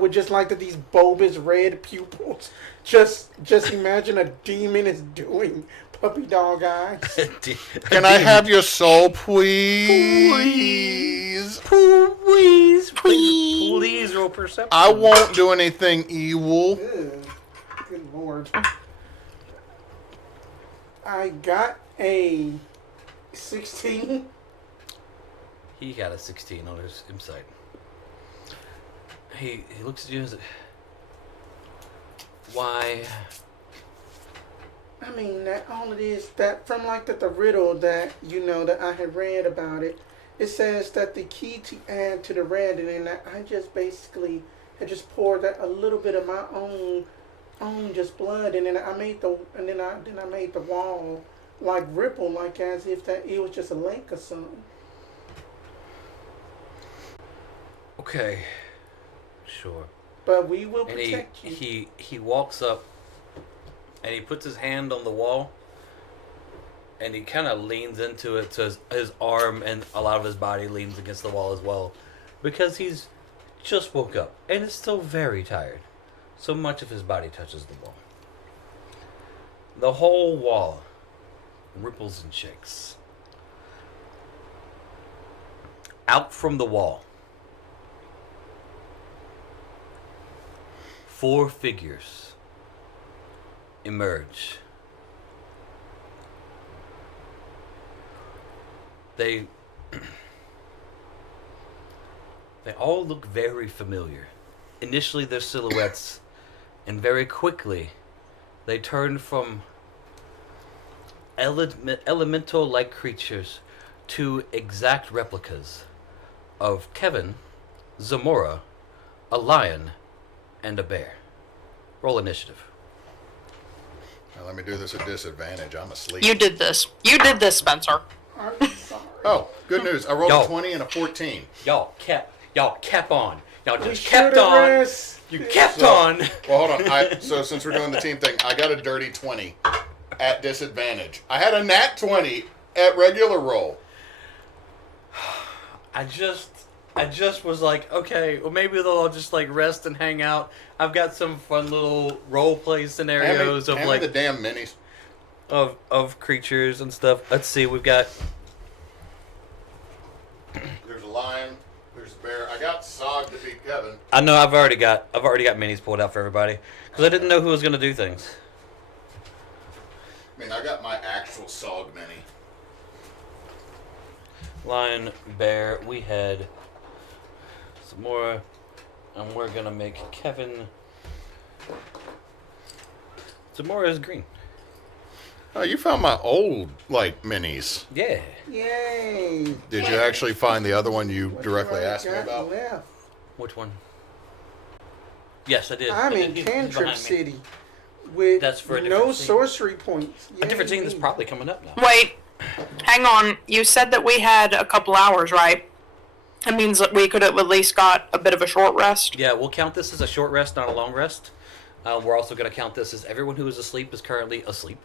with just like these bulbous red pupils. Just imagine a demon is doing puppy dog eyes. Can I have your soul, please? Please roll perception. I won't do anything evil. Ugh, good lord. I got a 16. He got a 16 on his insight. He looks at you and says, "Why?" I mean, that all it is, that from like the riddle that, that I had read about it, it says that the key to add to the red, and then I just basically had just poured that a little bit of my own just blood, and then I made the wall like ripple, like as if that it was just a lake or something. Okay. Sure. But we will And protect you. he walks up and he puts his hand on the wall and he kind of leans into it, so his arm and a lot of his body leans against the wall as well, because he's just woke up and is still very tired. So much of his body touches the wall. The whole wall ripples and shakes. Out from the wall, 4 figures emerge. They all look very familiar. Initially, they're silhouettes, and very quickly, they turn from elemental-like creatures to exact replicas of Kevin, Zamora, a lion, and a bear. Roll initiative. Now, let me do this at disadvantage. I'm asleep. You did this. You did this, Spencer. I'm sorry. Oh, good news. I rolled Yo. a 20 and a 14. Y'all kept on. Y'all We just kept should've on. rest. You kept So- on. Well, hold on. So since we're doing the team thing, I got a dirty 20 at disadvantage. I had a nat 20 at regular roll. I just was like, okay, well maybe they'll all just like rest and hang out. I've got some fun little role play scenarios Hand of me like the damn minis. of creatures and stuff. Let's see, we've got There's a lion. There's a bear. I got Sog to beat Kevin. I know I've already got minis pulled out for everybody because I didn't know who was gonna do things. I mean, I got my actual Sog mini. Lion, bear, we had Zamora, and we're gonna make Kevin. Zamora is green. Oh, you found my old, minis. Yeah. Yay. Did you actually find the other one you What directly you asked me got about? left? Which one? Yes, I did. I'm in He's Cantrip behind me. City with That's for a no different scene. sorcery points. A different Yay team that's me. probably coming up now. Wait, hang on. You said that we had a couple hours, right? That means that we could have at least got a bit of a short rest. Yeah, we'll count this as a short rest, not a long rest. We're also going to count this as everyone who is asleep is currently asleep.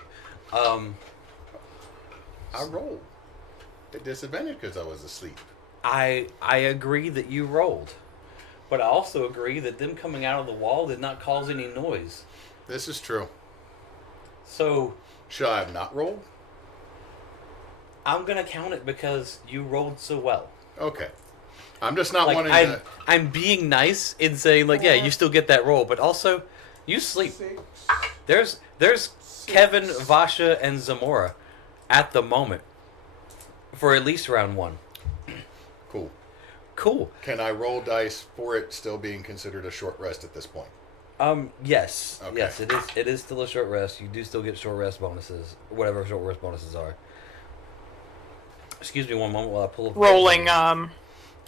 I rolled at disadvantage because I was asleep. I agree that you rolled, but I also agree that them coming out of the wall did not cause any noise. This is true. So Should I have not rolled? I'm going to count it because you rolled so well. Okay. I'm just not Like, wanting I'm, to... I'm being nice in saying, like, yeah, you still get that roll, but also, you sleep. 6. There's Kevin, Vasha, and Zamora at the moment for at least round 1. Cool. Cool. Can I roll dice for it still being considered a short rest at this point? Yes. Okay. Yes, it is still a short rest. You do still get short rest bonuses, whatever short rest bonuses are. Excuse me one moment while I pull up... Rolling,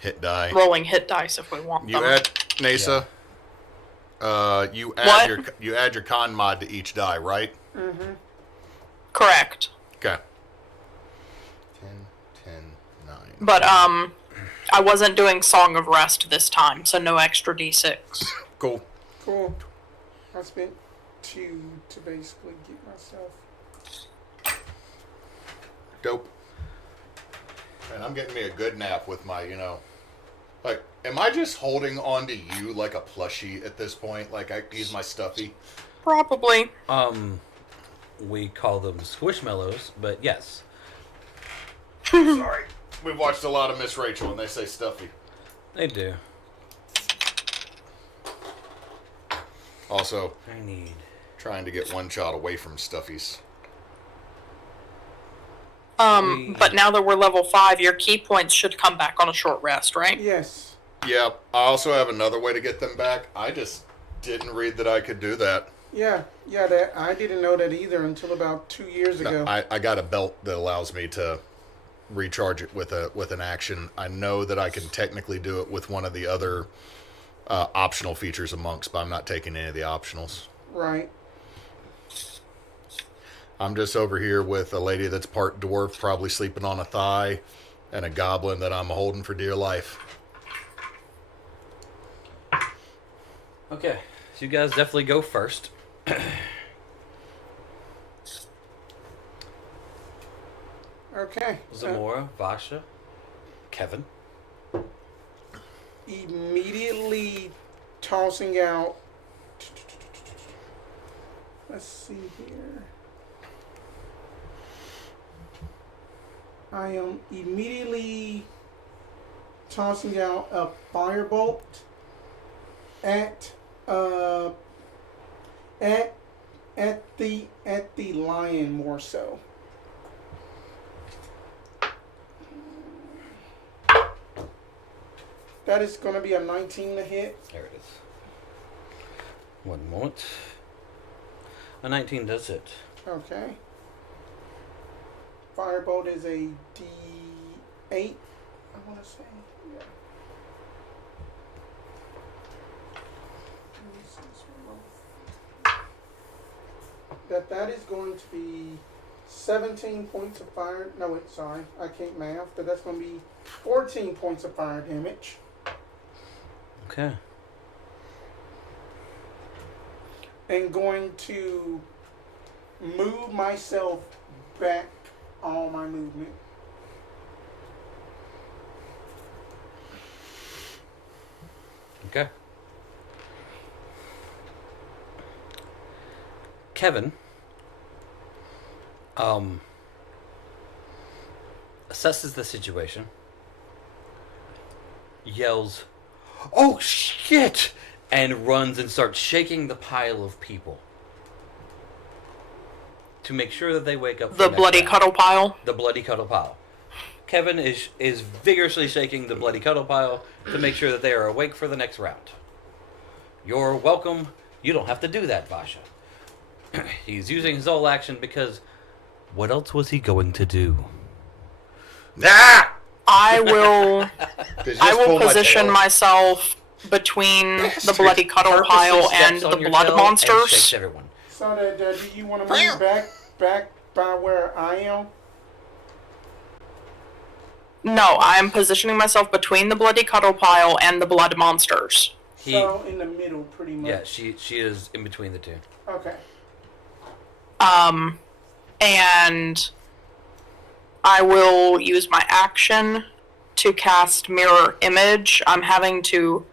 Hit die. rolling hit dice if we want You them. add Neysa. You add What? you add your con mod to each die, right? Correct. Okay. 10, 10, 9. But, I wasn't doing Song of Rest this time, so no extra d6. Cool. Cool. I spent 2 to basically get myself. Dope. And I'm getting me a good nap with my, like, am I just holding on to you like a plushie at this point? Like, he's my stuffy? Probably. We call them squishmallows, but yes. Sorry. We've watched a lot of Miss Rachel and they say stuffy. They do. Also, I need... trying to get one child away from stuffies. But now that we're level 5, your key points should come back on a short rest, right? Yes. Yeah, I also have another way to get them back. I just didn't read that I could do that. Yeah. That I didn't know that either until about 2 years ago. No, I got a belt that allows me to recharge it with an action. I know that I can technically do it with one of the other optional features of monks, but I'm not taking any of the optionals. Right. I'm just over here with a lady that's part dwarf, probably sleeping on a thigh, and a goblin that I'm holding for dear life. Okay, so you guys definitely go first. Okay. Zamora, Vasha, Kevin. Immediately tossing out. Let's see here. I am immediately tossing out a firebolt at the lion more so. That is going to be a 19 to hit. There it is. One moment. A 19 does it. Okay. Firebolt is a D8. I want to say, yeah. That is going to be 17 points of fire. No, wait, sorry. I can't math. But that's going to be 14 points of fire damage. Okay. And going to move myself back all my movement. Okay. Kevin assesses the situation, yells, "Oh shit!" and runs and starts shaking the pile of people to make sure that they wake up. The bloody round. cuddle pile. The bloody cuddle pile. Kevin is vigorously shaking the bloody cuddle pile to make sure that they are awake for the next round. You're welcome. You don't have to do that, Vasha. He's using his whole action because what else was he going to do? Ah! I will Did you I just will pull my position tail? myself between the bloody cuddle Purposely pile steps and on the your blood tail and monsters. shakes everyone. So that do you want to move back by where I am? No, I'm positioning myself between the bloody cuddle pile and the blood monsters. So in the middle, pretty much. Yeah, she is in between the two. Okay. And I will use my action to cast Mirror Image. I'm having to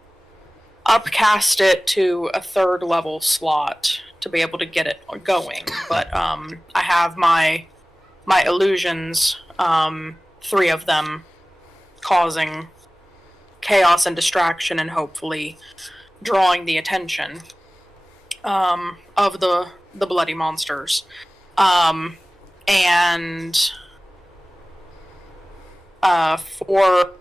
upcast it to a 3rd level slot to be able to get it going. But I have my illusions, 3 of them, causing chaos and distraction and hopefully drawing the attention of the bloody monsters. And for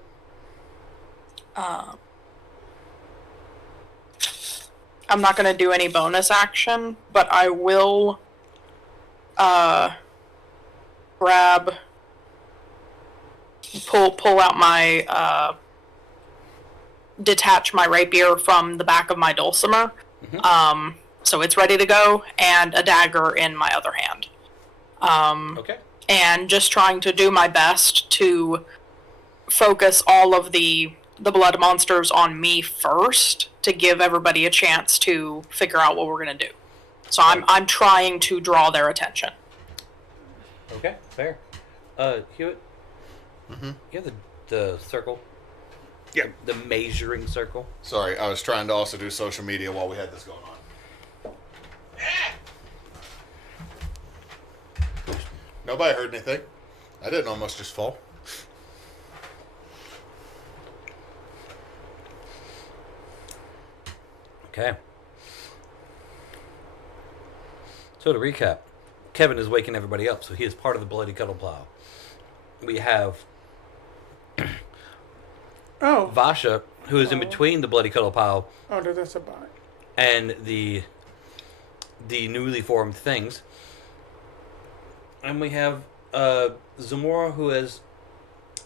I'm not going to do any bonus action, but I will pull out my detach my rapier from the back of my dulcimer. So it's ready to go, and a dagger in my other hand. Okay. And just trying to do my best to focus all of the blood monsters on me first to give everybody a chance to figure out what we're gonna do. So I'm trying to draw their attention. Okay, fair. Hewitt? You have the circle? Yeah. The measuring circle? Sorry, I was trying to also do social media while we had this going on. Nobody heard anything. I didn't almost just fall. Okay. So to recap, Kevin is waking everybody up, so he is part of the Bloody Cuddle Plow. We have Vasha, who is in between the Bloody Cuddle Plow That's a bot. and the newly formed things. And we have Zamora, who has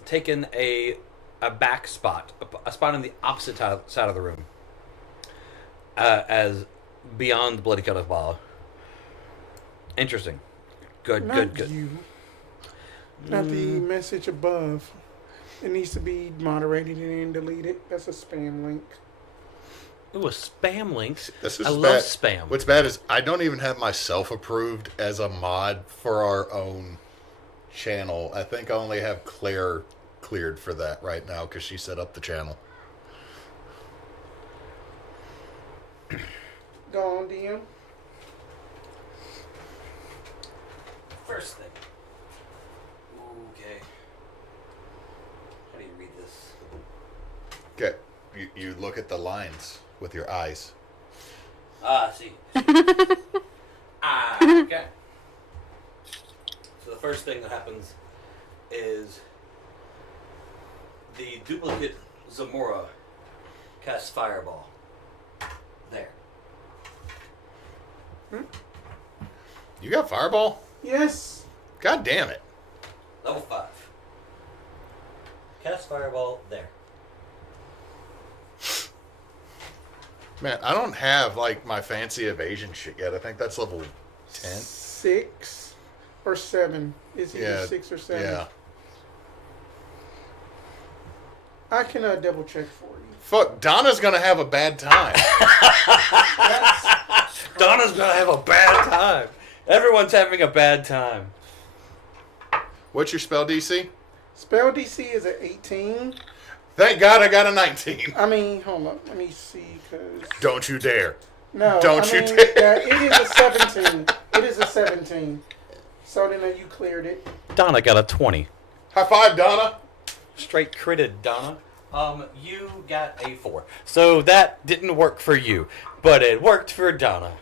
taken a back spot, a spot on the opposite side of the room, as beyond the Bloody Cuddle Plow. Interesting. Good. You. Not the message above. It needs to be moderated and deleted. That's a spam link. Ooh, a spam link. This is I bad. love spam. What's bad is I don't even have myself approved as a mod for our own channel. I think I only have Claire cleared for that right now because she set up the channel. Go on, DM. First thing. Okay. How do you read this? Okay, you look at the lines with your eyes. I see. Okay. So the first thing that happens is the duplicate Zamora casts Fireball. There. You got Fireball? Yes. God damn it. Level 5. Cast Fireball there. Man, I don't have, like, my fancy evasion shit yet. I think that's level 10. 6 or 7. It's either Yeah. 6 or 7. Yeah. I can double check for you. Fuck, Donna's gonna have a bad time. Donna's gonna have a bad time. Everyone's having a bad time. What's your spell DC? Spell DC is at 18. Thank God I got a 19. I mean, hold up. Let me see, because... Don't you dare. No, Don't I you mean, dare. It is a 17. It is a 17. So then you cleared it. Donna got a 20. High five, Donna. Straight critted, Donna. You got a 4. So that didn't work for you, but it worked for Donna.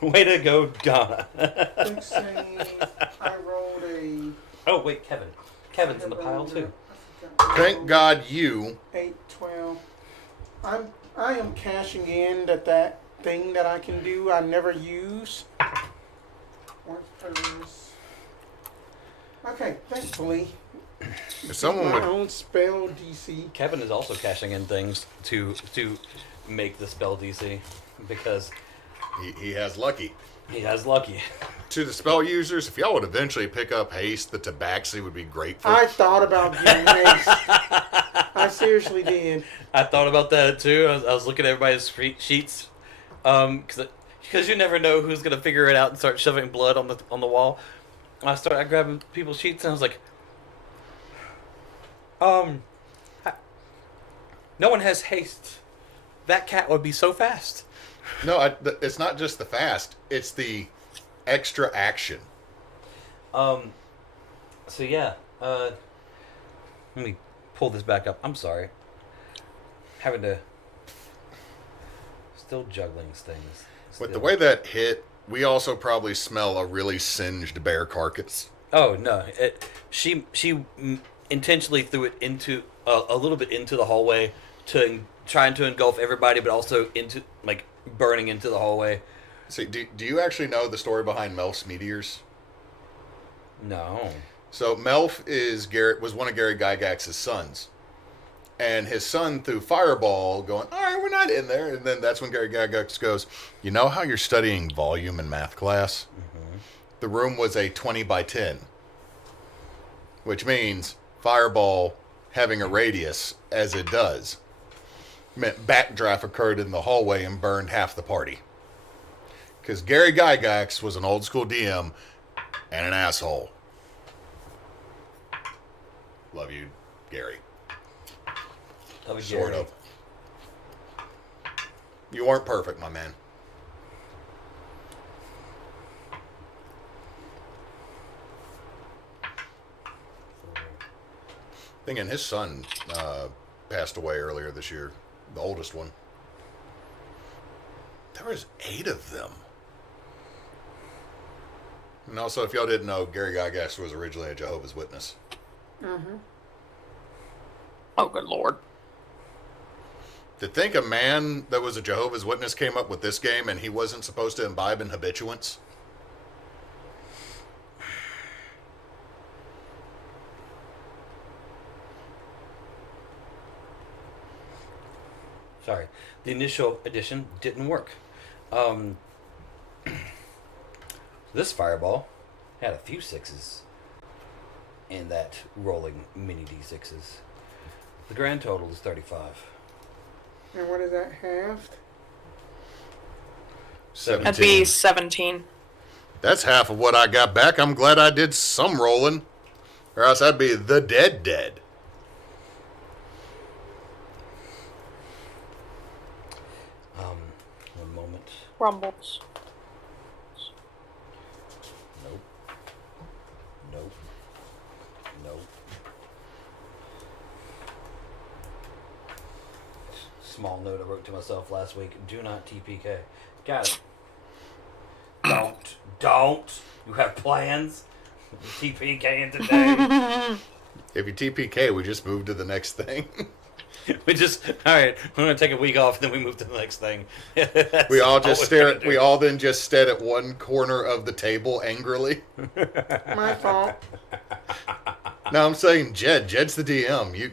Way to go, Donna. Let's say I rolled a... Oh, wait, Kevin. Kevin's in the pile, too. Thank God you... 8, 12. I am cashing in that thing that I can do I never use. Okay, thankfully. If someone My would... own spell DC. Kevin is also cashing in things to make the spell DC because He has lucky. he has lucky. To the spell users, if y'all would eventually pick up Haste, the Tabaxi would be great for... I thought about getting haste. I seriously did. I thought about that too. I was looking at everybody's sheets, because you never know who's gonna figure it out and start shoving blood on the wall. I grabbed people's sheets and I was like, no one has haste. That cat would be so fast. No, it's not just the fast. It's the extra action. So yeah, let me pull this back up. I'm sorry. Having to... Still juggling things. With the way that hit, we also probably smell a really singed bear carcass. Oh, no. She intentionally threw it into... a little bit into the hallway trying to engulf everybody, but also into, like, burning into the hallway. See, do you actually know the story behind Melf's meteors? No. So Melf was one of Gary Gygax's sons. And his son threw Fireball going, all right, we're not in there. And then that's when Gary Gygax goes, you know how you're studying volume in math class? Mm-hmm. The room was a 20 by 10. Which means Fireball having a radius, as it does, meant backdraft occurred in the hallway and burned half the party. Because Gary Gygax was an old school DM and an asshole. Love you, Gary. Love you, Sort Gary. of. You weren't perfect, my man. Thinking his son passed away earlier this year, the oldest one. There was 8 of them. And also, if y'all didn't know, Gary Gygax was originally a Jehovah's Witness. Mm-hmm. Oh, good lord. To think a man that was a Jehovah's Witness came up with this game and he wasn't supposed to imbibe in habituants? Sorry. The initial edition didn't work. This Fireball had a few 6s in that rolling mini D6s. The grand total is 35. And what is that, halved? 17. That'd be 17. That's half of what I got back. I'm glad I did some rolling. Or else I'd be the dead. One moment. Rumbles. Nope. Small note I wrote to myself last week. Do not TPK. Got it. Don't. You have plans? TPKing today. If you TPK, we just move to the next thing. Alright, we're going to take a week off, then we move to the next thing. We all then just stare at one corner of the table angrily. My fault. No, I'm saying Jed's the DM.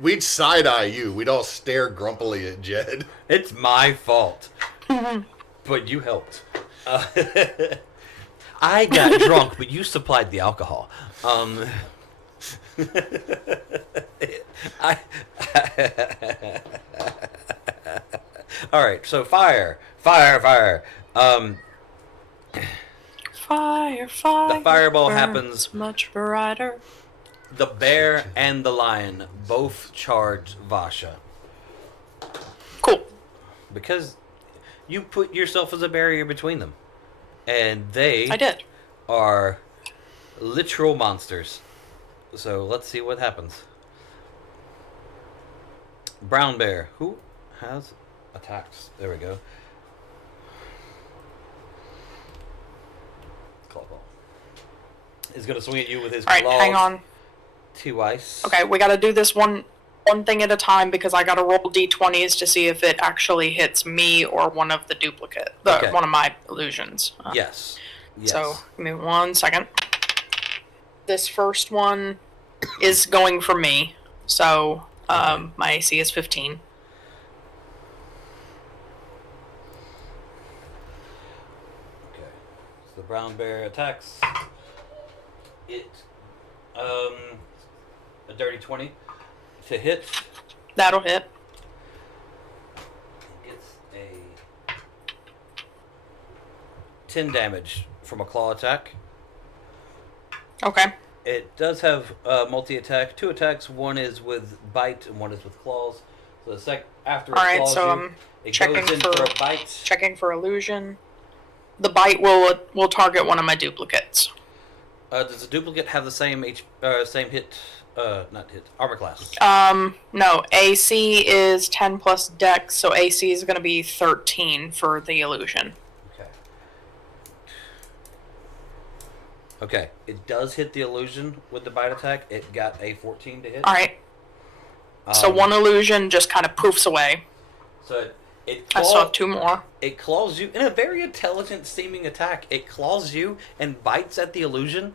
We'd side-eye you. We'd all stare grumpily at Jed. It's my fault. But you helped. I got drunk, but you supplied the alcohol. All right, so fire. Fire. The fireball happens. Much brighter. The bear and the lion both charge Vasha. Cool. Because you put yourself as a barrier between them. And they I did. are literal monsters. So let's see what happens. Brown bear. Who has attacks? There we go. Clawball. Is going to swing at you with his Alright, claws. hang on. Twice. Okay, we gotta do this one thing at a time because I gotta roll d20s to see if it actually hits me or one of the one of my illusions. Yes. So, give me 1 second. This first one is going for me. So, my AC is 15. Okay. So the brown bear attacks. It, a dirty 20 to hit. That'll hit. It's a 10 damage from a claw attack. Okay. It does have multi-attack. 2 attacks. One is with bite and one is with claws. So after it Alright, claws so you, I'm it checking goes in for a bite. Checking for illusion. The bite will target one of my duplicates. Does the duplicate have the same same hit? Not hit. Armor class. No. AC is 10 plus Dex, so AC is going to be 13 for the illusion. Okay. Okay. It does hit the illusion with the bite attack. It got a 14 to hit. All right. So one illusion just kind of poofs away. So I still have 2 more. It claws you in a very intelligent seeming attack. It claws you and bites at the illusion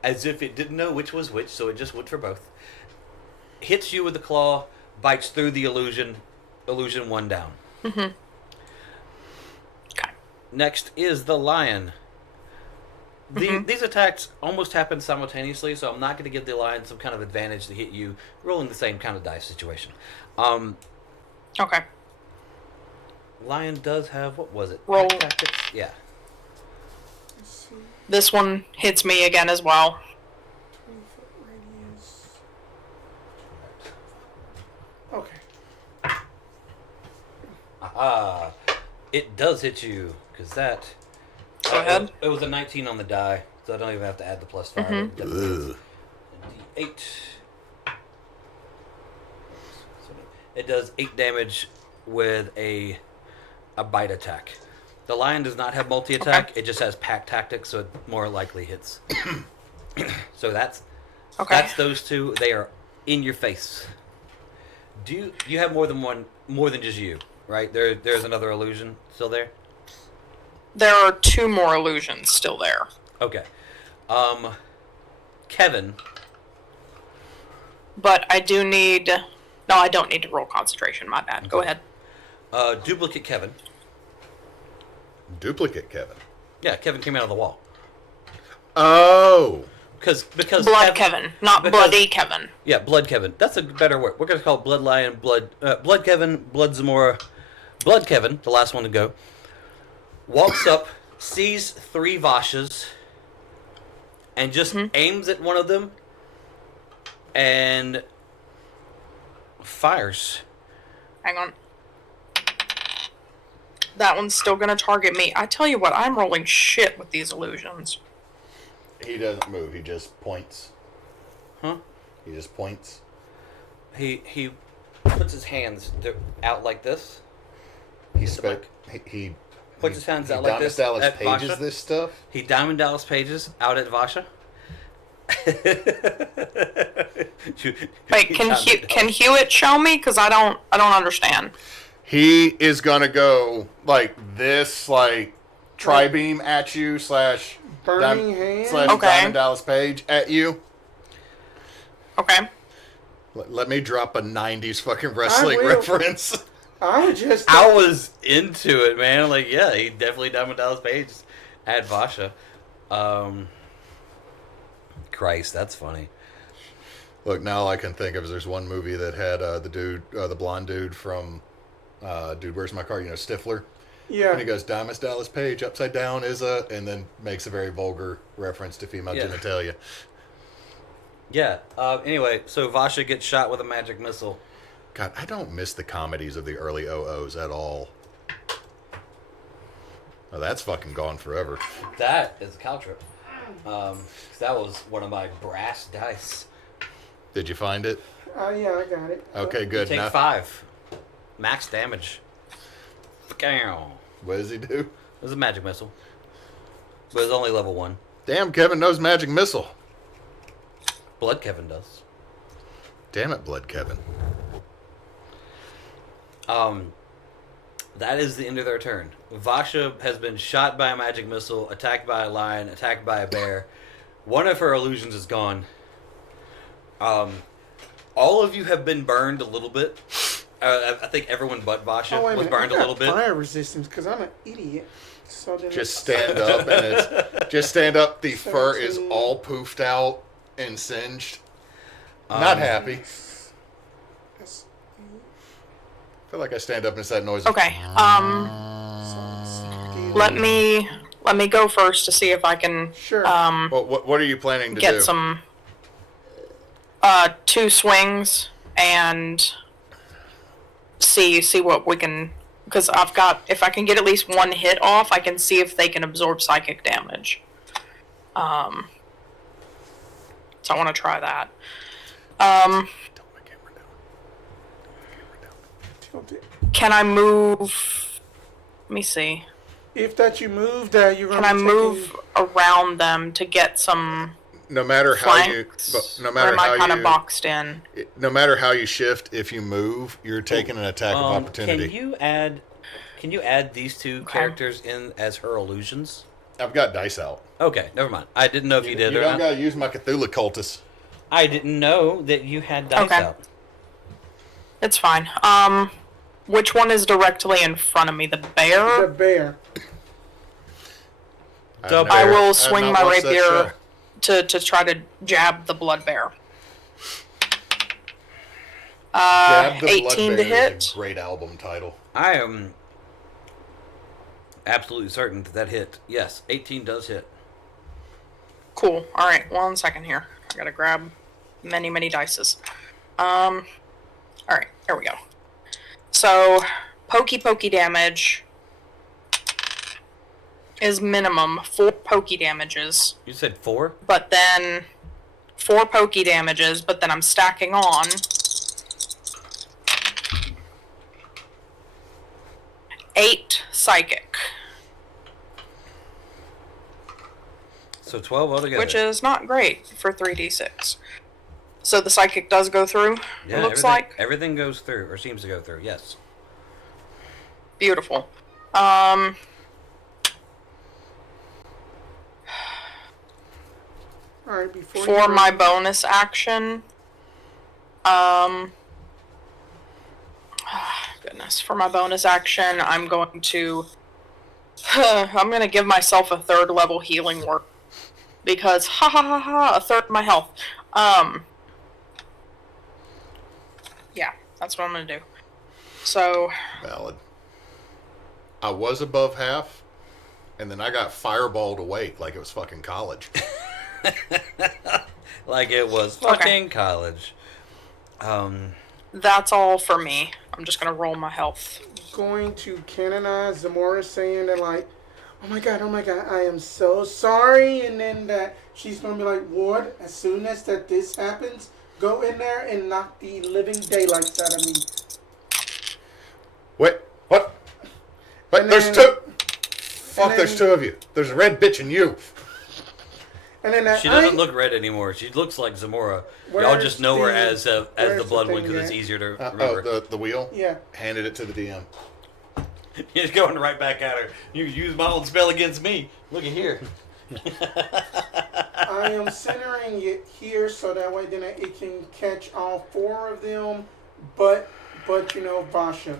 as if it didn't know which was which, so it just went for both. Hits you with the claw, bites through the illusion. Illusion 1 down. Okay. Next is the lion. These attacks almost happen simultaneously, so I'm not going to give the lion some kind of advantage to hit you rolling the same kind of dice situation. Okay. Lion does have, what was it? Roll. Tactics? Yeah. This one hits me again as well. 20-foot radius. Okay. It does hit you, because that... Go ahead. It was a 19 on the die, so I don't even have to add the plus 5. Ugh. D8. It does 8 damage with a bite attack. The lion does not have multi-attack. Okay. It just has pack tactics, so it more likely hits. So that's those 2. They are in your face. Do you have more than just you, right? There's another illusion still there? There are 2 more illusions still there. Okay. Kevin. But I do need... No, I don't need to roll concentration. My bad. Go ahead. Duplicate Kevin. Duplicate Kevin. Yeah, Kevin came out of the wall. Oh. Because Blood Kevin, not Bloody Kevin. Yeah, Blood Kevin. That's a better word. We're going to call it Blood Lion, Blood Kevin, Blood Zamora. Blood Kevin, the last one to go, walks up, sees 3 Vashas, and just aims at one of them and fires. Hang on. That one's still gonna target me. I tell you what, I'm rolling shit with these illusions. He doesn't move. He just points. Huh? He just points. He puts his hands out like this. He Puts his hands out like this. Dallas at pages Vasha. this stuff. He Diamond Dallas Pages out at Vasha. Wait, can Hewitt show me? Because I don't understand. He is gonna go like this, like tri-beam at you slash Burning hand? Okay. Diamond Dallas Page at you. Okay. Let me drop a 90s fucking wrestling will. reference. I was into it, man. Like, yeah, he definitely Diamond Dallas Page at Vasha. Christ, that's funny. Look, now all I can think of is there's one movie that had the blonde dude from Dude, Where's My Car? You know, Stifler. Yeah. And he goes, Diamond Dallas Page, upside down is a... And then makes a very vulgar reference to female genitalia. Yeah. Anyway, so Vasha gets shot with a magic missile. God, I don't miss the comedies of the early OOs at all. Oh, that's fucking gone forever. That is a Caltrip. That was one of my brass dice. Did you find it? Yeah, I got it. Okay, good. Take 5. Max damage. What does he do? It was a magic missile. But it's only level 1. Damn, Kevin knows Magic Missile. Blood Kevin does. Damn it, Blood Kevin. That is the end of their turn. Vasha has been shot by a magic missile, attacked by a lion, attacked by a bear. One of her illusions is gone. All of you have been burned a little bit. I think everyone but Vasha was burned a little bit. Fire resistance because I'm an idiot. So then Just stand up the fur is all poofed out and singed. Not happy. feel like I stand up and it's that noise. Okay. Let me go first to see if I can Sure. Well, what are you planning to do? get some 2 swings and see what we can, because if I can get at least 1 hit off, I can see if they can absorb psychic damage. So I want to try that. Can I move? Let me see. If that you move that, you're going Can to I move around them to get some No matter how flanks? no Or matter am I how kind of you, boxed in? no matter how you shift, if you move, you're taking an attack of opportunity. Can you add these 2 characters in as her illusions? I've got dice out. Okay, never mind. I didn't know if you did You or don't not. gotta use my Cthulhu cultist. I didn't know that you had dice Okay. out. It's fine. Which one is directly in front of me? The the bear? bear. I will swing my watched that rapier show. to try to jab the blood bear. Jab the 18 to Blood Bear is hit. a great album title. I am absolutely certain that hit. Yes, 18 does hit. Cool. All right, 1 second here. I gotta grab many dices. All right, there we go. So, pokey damage is minimum 4 pokey damages, You said 4? but then 4 pokey damages, but then I'm stacking on 8 psychic, So 12 altogether. which is not great for 3d6. So the psychic does go through, yeah, it looks everything, like. everything goes through, or seems to go through. Yes. Beautiful. All right, before For my bonus action, goodness, for my bonus action, I'm going to give myself a 3rd level healing word, because a third of my health. Yeah, that's what I'm gonna do. So, Valid. I was above half, and then I got fireballed awake like it was fucking college. Like it was Okay. fucking college. that's all for me. I'm just gonna roll my health. going to canonize Zamora saying that, like, oh my god, I am so sorry, and then that she's going to be like, Ward, as soon as that this happens, go in there and knock the living daylights out of me. Wait, what? Wait, And there's then- 2. Fuck, then- there's 2 of you. There's a red bitch and you. And then that She doesn't look red anymore. She looks like Zamora. Y'all Where's just know her the- as the where's blood the one thing because it's at? easier to remember. The wheel? Yeah. Handed it to the DM. You're going right back at her. You use my own spell against me. Look at here. I am centering it here so that way then it can catch all 4 of them, but Vasha.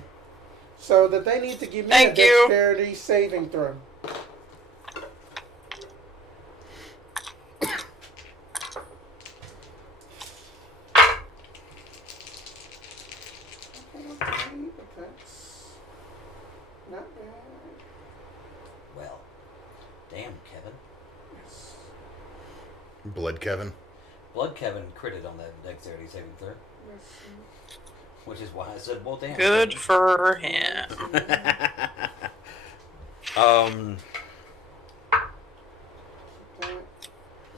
So that they need to give me Thank a you. dexterity saving throw. That's not bad. Well, damn, Kevin. Yes. Blood Kevin. Blood Kevin critted on that dexterity saving throw, which is why I said, well, damn. Good Kevin. for him.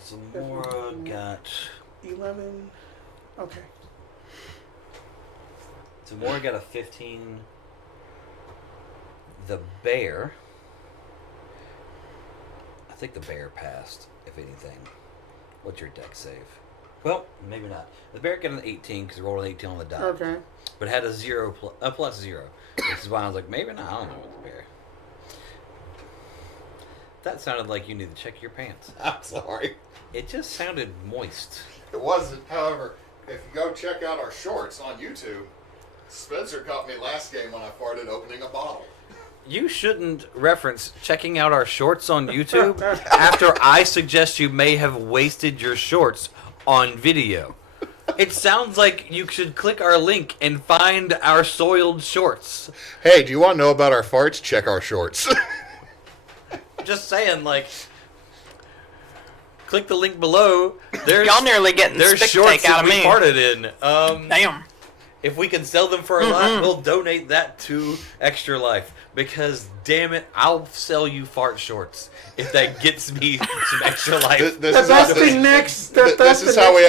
Zamora got 11. Okay. Zamora got a 15. The bear. I think the bear passed, if anything. What's your dex save? Well, maybe not. The bear got an 18 because he rolled an 18 on the die. Okay. But had a plus 0. Which is why I was like, maybe not. I don't know with the bear. That sounded like you need to check your pants. I'm sorry. It just sounded moist. It wasn't. However, if you go check out our shorts on YouTube, Spencer caught me last game when I farted opening a bottle. You shouldn't reference checking out our shorts on YouTube after I suggest you may have wasted your shorts on video. It sounds like you should click our link and find our soiled shorts. Hey, do you want to know about our farts? Check our shorts. Just saying, like, click the link below. There's Y'all nearly getting there's spit shorts take out that of we me. farted in. Damn. If we can sell them for a lot, we'll donate that to Extra Life. Because, damn it, I'll sell you fart shorts if that gets me some Extra Life. That's the next. This This is why we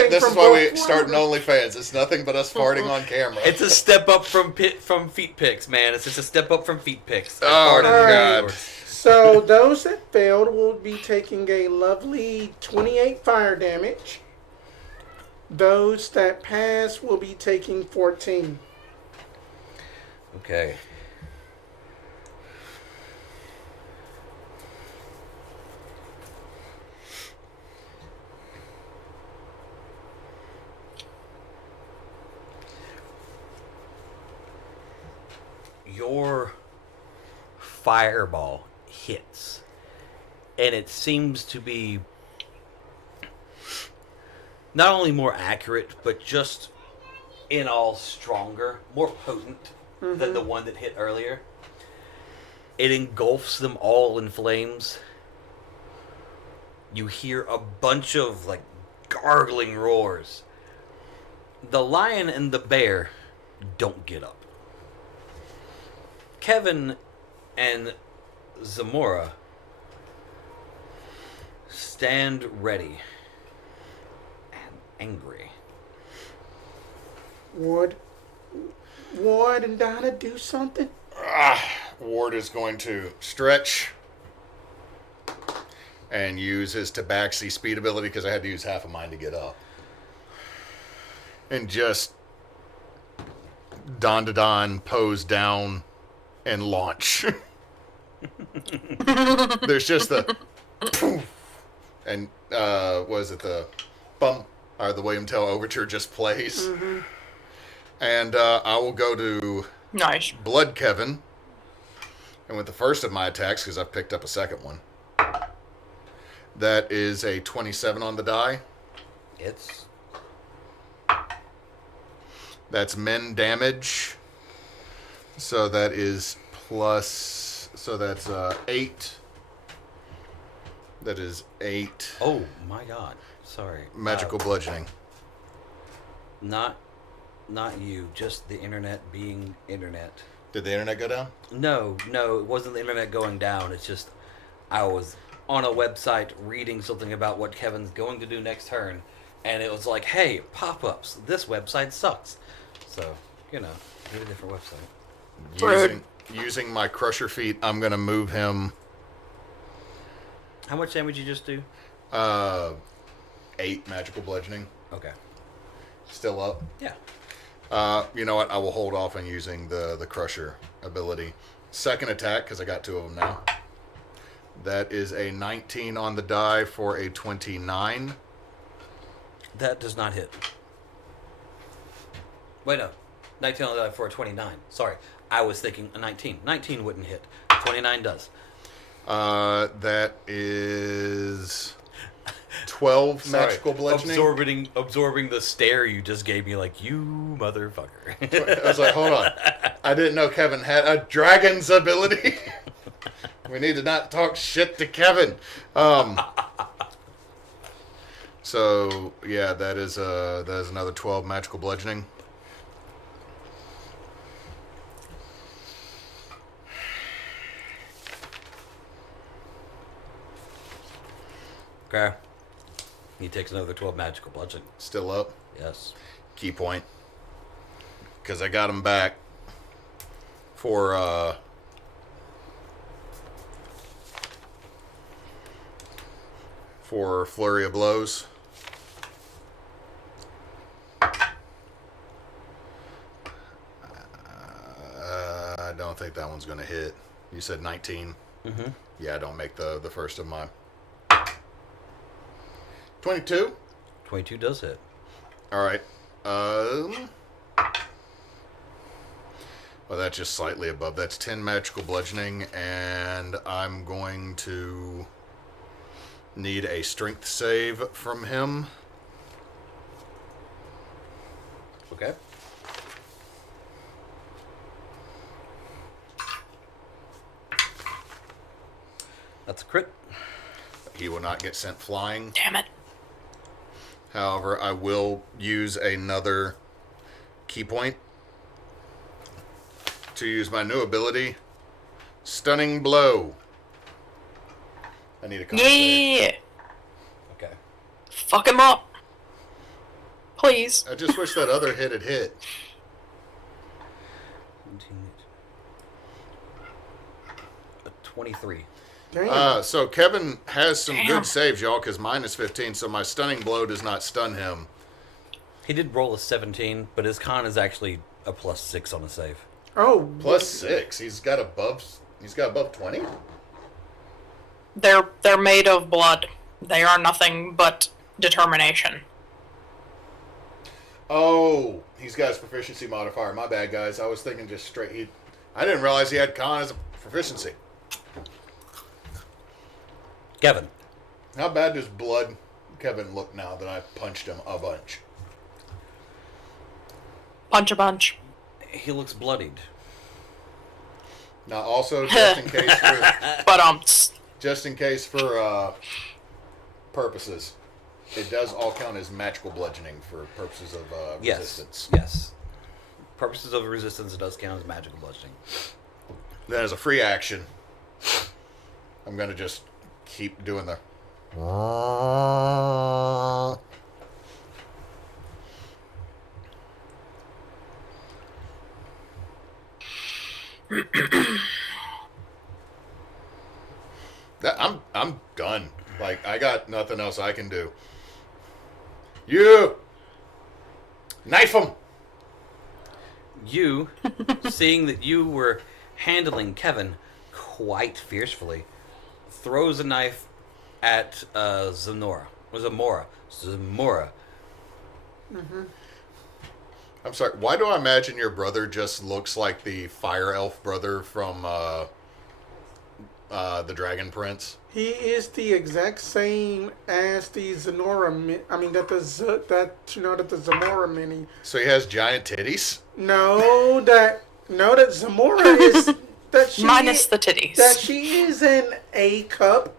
start start an OnlyFans. It's nothing but us farting on camera. It's a step up from feet pics, man. It's just a step up from feet pics. I Oh, farted in God. shorts. So those that failed will be taking a lovely 28 fire damage. Those that pass will be taking 14. Okay. Your fireball hits, and it seems to be not only more accurate, but just in all stronger, more potent than the one that hit earlier. It engulfs them all in flames. You hear a bunch of like gargling roars. The lion and the bear don't get up. Kevin and Zamora stand ready and angry. Ward and Donna do something? Ward is going to stretch and use his tabaxi speed ability because I had to use half of mine to get up. And just Don to Don, pose down, and launch. There's just the poof, and was it the bump or the William Tell Overture just plays. And I will go to Nice. Blood Kevin. And with the first of my attacks, because I've picked up a second one, that is a 27 on the die. It's That's men damage. So that is plus. So that's 8. That is 8 oh my god. Sorry. magical bludgeoning. Not you, just the internet being internet. Did the internet go down? No, it wasn't the internet going down. It's just I was on a website reading something about what Kevin's going to do next turn, and it was like, hey, pop-ups. This website sucks. So, get a different website. Using my crusher feat, I'm going to move him How much damage you just do? 8 magical bludgeoning. Okay. Still up. Yeah. You know what? I will hold off on using the crusher ability. Second attack, because I got 2 of them now. That is a 19 on the die for a 29. That does not hit. Wait, no. 19 on the die for a 29. Sorry. I was thinking a 19. 19 wouldn't hit. 29 does. That is 12 magical bludgeoning. Absorbing the stare you just gave me, like, you motherfucker. I was like, hold on. I didn't know Kevin had a dragon's ability. We need to not talk shit to Kevin. So yeah, that is another 12 magical bludgeoning. Okay. He takes another 12 magical bludgeoning. Still up. Yes. Key point. Because I got him back for flurry of blows. I don't think that one's going to hit. You said 19. Mm-hmm. Yeah, I don't make the first of mine. 22. 22 does hit. All right. Well, that's just slightly above. That's 10 magical bludgeoning, and I'm going to need a strength save from him. Okay. That's a crit. He will not get sent flying. Damn it. However, I will use another key point to use my new ability, Stunning Blow. I need a con save. Yeah. Okay. Fuck him up. Please. I just wish that other hit had hit. A 23. Damn. So Kevin has some Damn. good saves, y'all, because mine is 15, so my Stunning Blow does not stun him. He did roll a 17, but his con is actually a +6 on the save. Oh, Plus 6. He's got above 20? They're made of blood. They are nothing but determination. Oh, he's got his proficiency modifier. My bad, guys. I was thinking just straight. I didn't realize he had con as a proficiency. Kevin. How bad does blood Kevin look now that I punched him a bunch? Punch a bunch. He looks bloodied. Now, also just in case for But just in case for purposes, it does all count as magical bludgeoning for purposes of Yes. resistance. Yes. Purposes of resistance, it does count as magical bludgeoning. Then, as a free action, I'm gonna just keep doing the. I'm done. Like, I got nothing else I can do. You knife him. You, seeing that you were handling Kevin quite fiercely, throws a knife at Zamora. Zamora. I'm sorry. Why do I imagine your brother just looks like the fire elf brother from the Dragon Prince? he is the exact same as the Zamora. That the Zamora mini. So he has giant titties. No, that Zamora is that she minus the titties. that she is an A cup,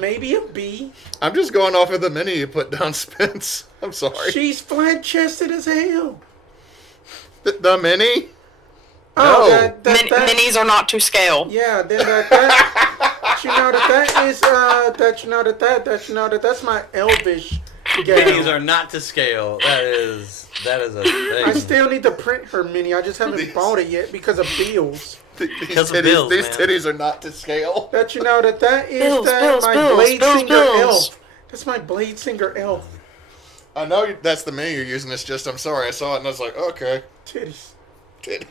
maybe a B. I'm just going off of the mini you put down, Spence. I'm sorry. She's flat chested as hell. The mini? Oh, No. that Minis are not to scale. yeah. Then that's my elvish Minis gal. are not to scale. That is a thing. I still need to print her mini. I just haven't These- bought it yet because of bills. These Because of titties, bills, these man. titties are not to scale. That that is Bills, that bills, my bills, blade bills, singer bills. elf. That's my blade singer elf. I know that's the mini you're using. It's just, I'm sorry. I saw it and I was like, okay. Titties. Titty.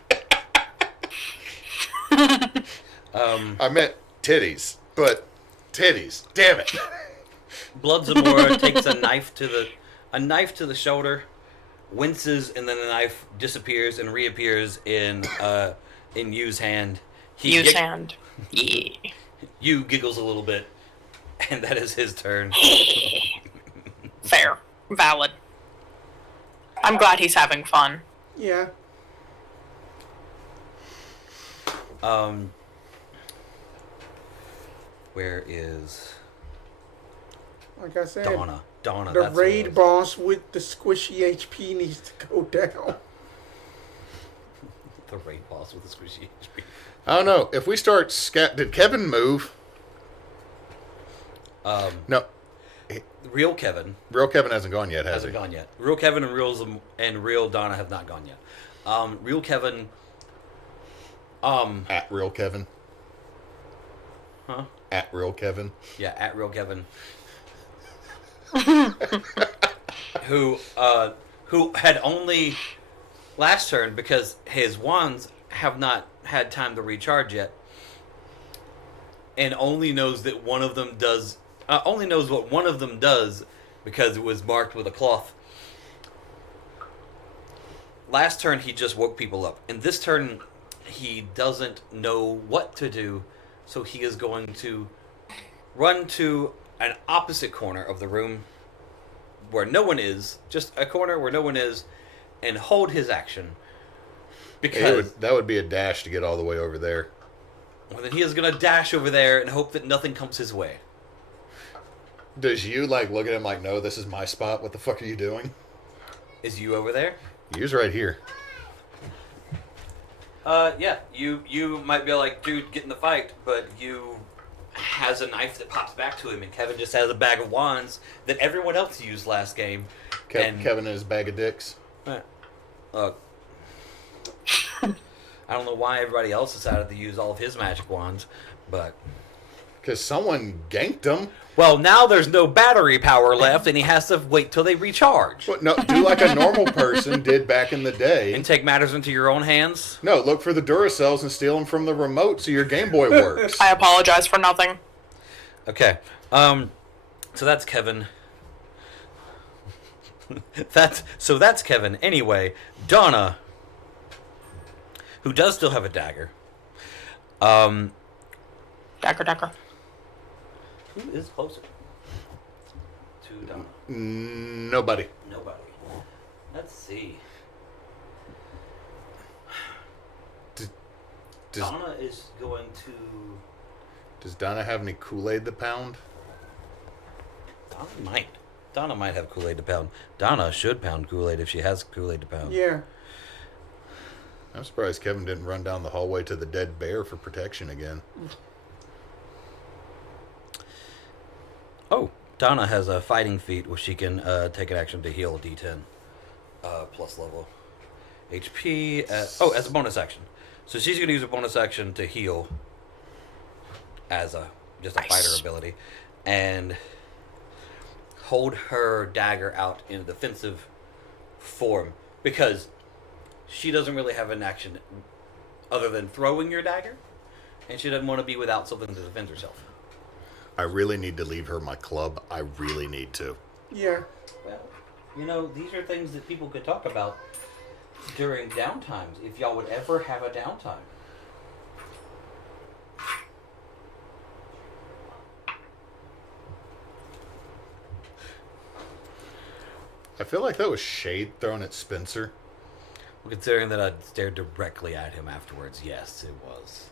Um, I meant titties, but titties. Damn it. Blood Zamora takes a knife to the shoulder, winces, and then the knife disappears and reappears in Yu's hand. Use hand. Yeah. Yu giggles a little bit, and that is his turn. Fair. Valid. I'm glad he's having fun. Yeah. Where is Like I said, Donna? the that's raid what it was. boss with the squishy HP needs to go down. The raid boss with the squishy HP. I don't know. If we start did Kevin move? No. Real Kevin Real Kevin hasn't gone yet, has hasn't he? gone yet. Real Kevin and real Donna have not gone yet. Real Kevin. At Real Kevin. Huh? At Real Kevin. Yeah, at real Kevin. who had only last turn, because his wands have not had time to recharge yet, and only knows that one of them does. Only knows what one of them does because it was marked with a cloth. Last turn he just woke people up. In this turn he doesn't know what to do, so he is going to run to an opposite corner of the room where no one is, just a corner where no one is, and hold his action. Because that would be a dash to get all the way over there. well, then he is going to dash over there and hope that nothing comes his way. Does you, like, look at him like, no, this is my spot? What the fuck are you doing? Is you over there? You's right here. Yeah. You might be like, dude, get in the fight, but you has a knife that pops back to him, and Kevin just has a bag of wands that everyone else used last game. Kevin and his bag of dicks. I don't know why everybody else decided to use all of his magic wands, but... Because someone ganked him. Well, now there's no battery power left, and he has to wait till they recharge. But no, do like a normal person did back in the day. And take matters into your own hands? No, look for the Duracells and steal them from the remote so your Game Boy works. I apologize for nothing. Okay. So that's Kevin. That's Kevin. Anyway, Donna, who does still have a dagger. Dagger. Who is closer to Donna? Nobody. Nobody. Let's see. Donna is going to... Does Donna have any Kool-Aid to pound? Donna might have Kool-Aid to pound. Donna should pound Kool-Aid if she has Kool-Aid to pound. Yeah. I'm surprised Kevin didn't run down the hallway to the dead bear for protection again. Oh, Donna has a fighting feat where she can take an action to heal D10 plus level HP. As a bonus action. So she's going to use a bonus action to heal as a fighter ability, and hold her dagger out in a defensive form because she doesn't really have an action other than throwing your dagger, and she doesn't want to be without something to defend herself. I really need to leave her my club. I really need to. Yeah. Well, these are things that people could talk about during downtimes, if y'all would ever have a downtime. I feel like that was shade thrown at Spencer. Well, considering that I stared directly at him afterwards, yes, it was.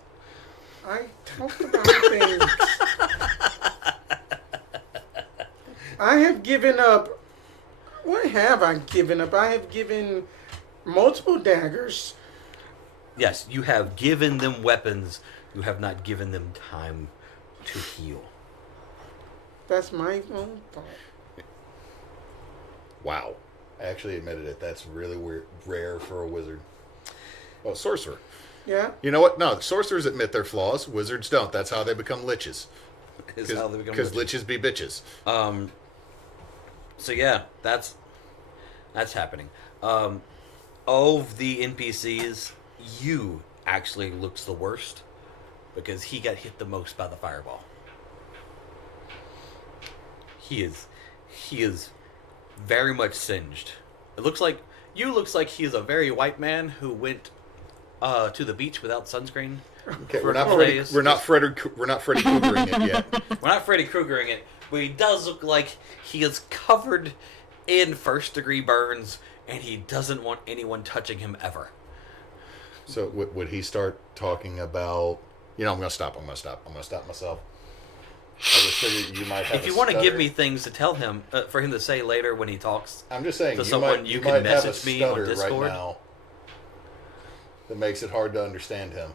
I talked about things. I have given up. What have I given up? I have given multiple daggers. Yes, you have given them weapons. You have not given them time to heal. That's my own thought. Wow. I actually admitted it. That's really rare for a wizard. Oh, sorcerer. Yeah. You know what? No, sorcerers admit their flaws. Wizards don't. That's how they become liches. Because liches be bitches. So yeah, that's happening. Of the NPCs, you actually looks the worst because he got hit the most by the fireball. He is very much singed. It looks like he is a very white man who went to the beach without sunscreen. Okay, we're not Freddy Kruegering it yet. We're not Freddy Kruegering it, but he does look like he is covered in first-degree burns, and he doesn't want anyone touching him ever. So would he start talking about... I'm going to stop. I'm going to stop myself. I just figured you might have If you want to give me things to tell him, for him to say later when he talks I'm just saying, to someone, you can message me on Discord. Right now that makes it hard to understand him.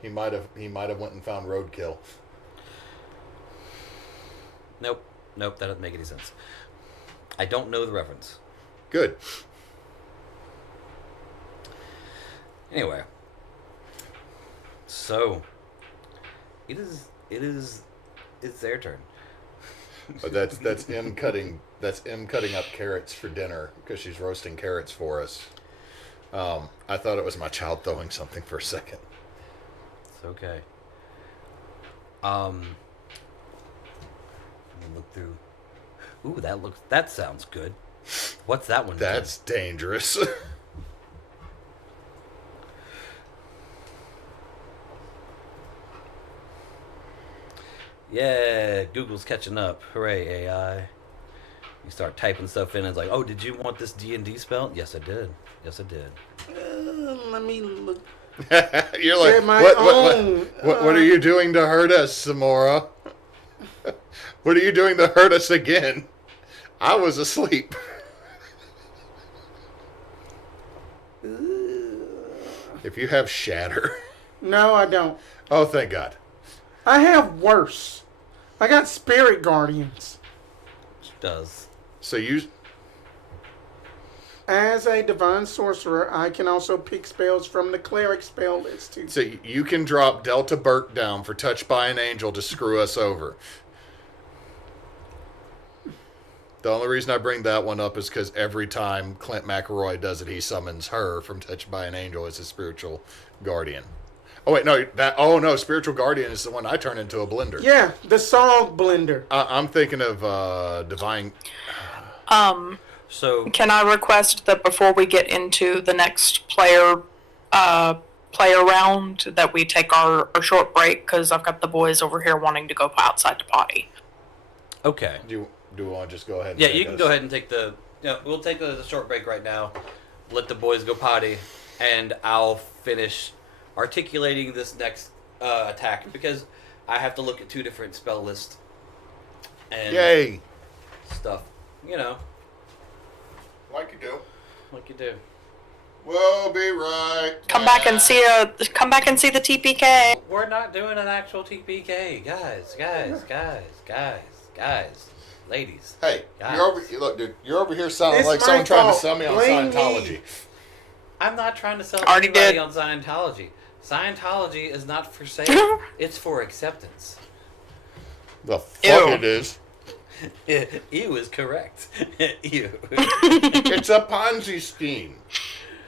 He might have went and found roadkill. Nope, that doesn't make any sense. I don't know the reference. Good. Anyway, so it's their turn. But that's M cutting up carrots for dinner because she's roasting carrots for us. I thought it was my child throwing something for a second. It's okay. Let me look through. Ooh, that sounds good. What's that one? That's dangerous. Yeah, Google's catching up. Hooray, AI. You start typing stuff in, and it's like, oh, did you want this D&D spell? Yes, I did. Yes, I did. Let me look. You're like, what are you doing to hurt us, Zamora? What are you doing to hurt us again? I was asleep. If you have shatter. No, I don't. Oh, thank God. I have worse. I got spirit guardians. Does. So you... As a divine sorcerer, I can also pick spells from the cleric spell list too. So you can drop Delta Burke down for touched by an angel to screw us over. The only reason I bring that one up is because every time Clint McElroy does it, he summons her from touched by an angel as his spiritual guardian. Oh wait, no, spiritual guardian is the one I turn into a blender. Yeah, the song blender. I'm thinking of divine. So Can I request that before we get into the next player round that we take our short break, because I've got the boys over here wanting to go outside to potty. okay. Do we want to just go ahead? And Yeah, take you can us? go ahead and take the. We'll take the short break right now. Let the boys go potty, and I'll finish articulating this next attack because I have to look at 2 different spell lists and Yay! stuff. You know, Like you do. like you do. We'll be right. Come back and see the TPK. We're not doing an actual TPK, guys, ladies. Hey, Guys. look, dude. You're over here sounding It's like my someone trying to fault. sell me on Blame Scientology. me. I'm not trying to sell Already anybody did. on Scientology. Scientology is not for sale. It's for acceptance. The fuck Ew. it is. Ew is correct. Ew. It's a Ponzi scheme.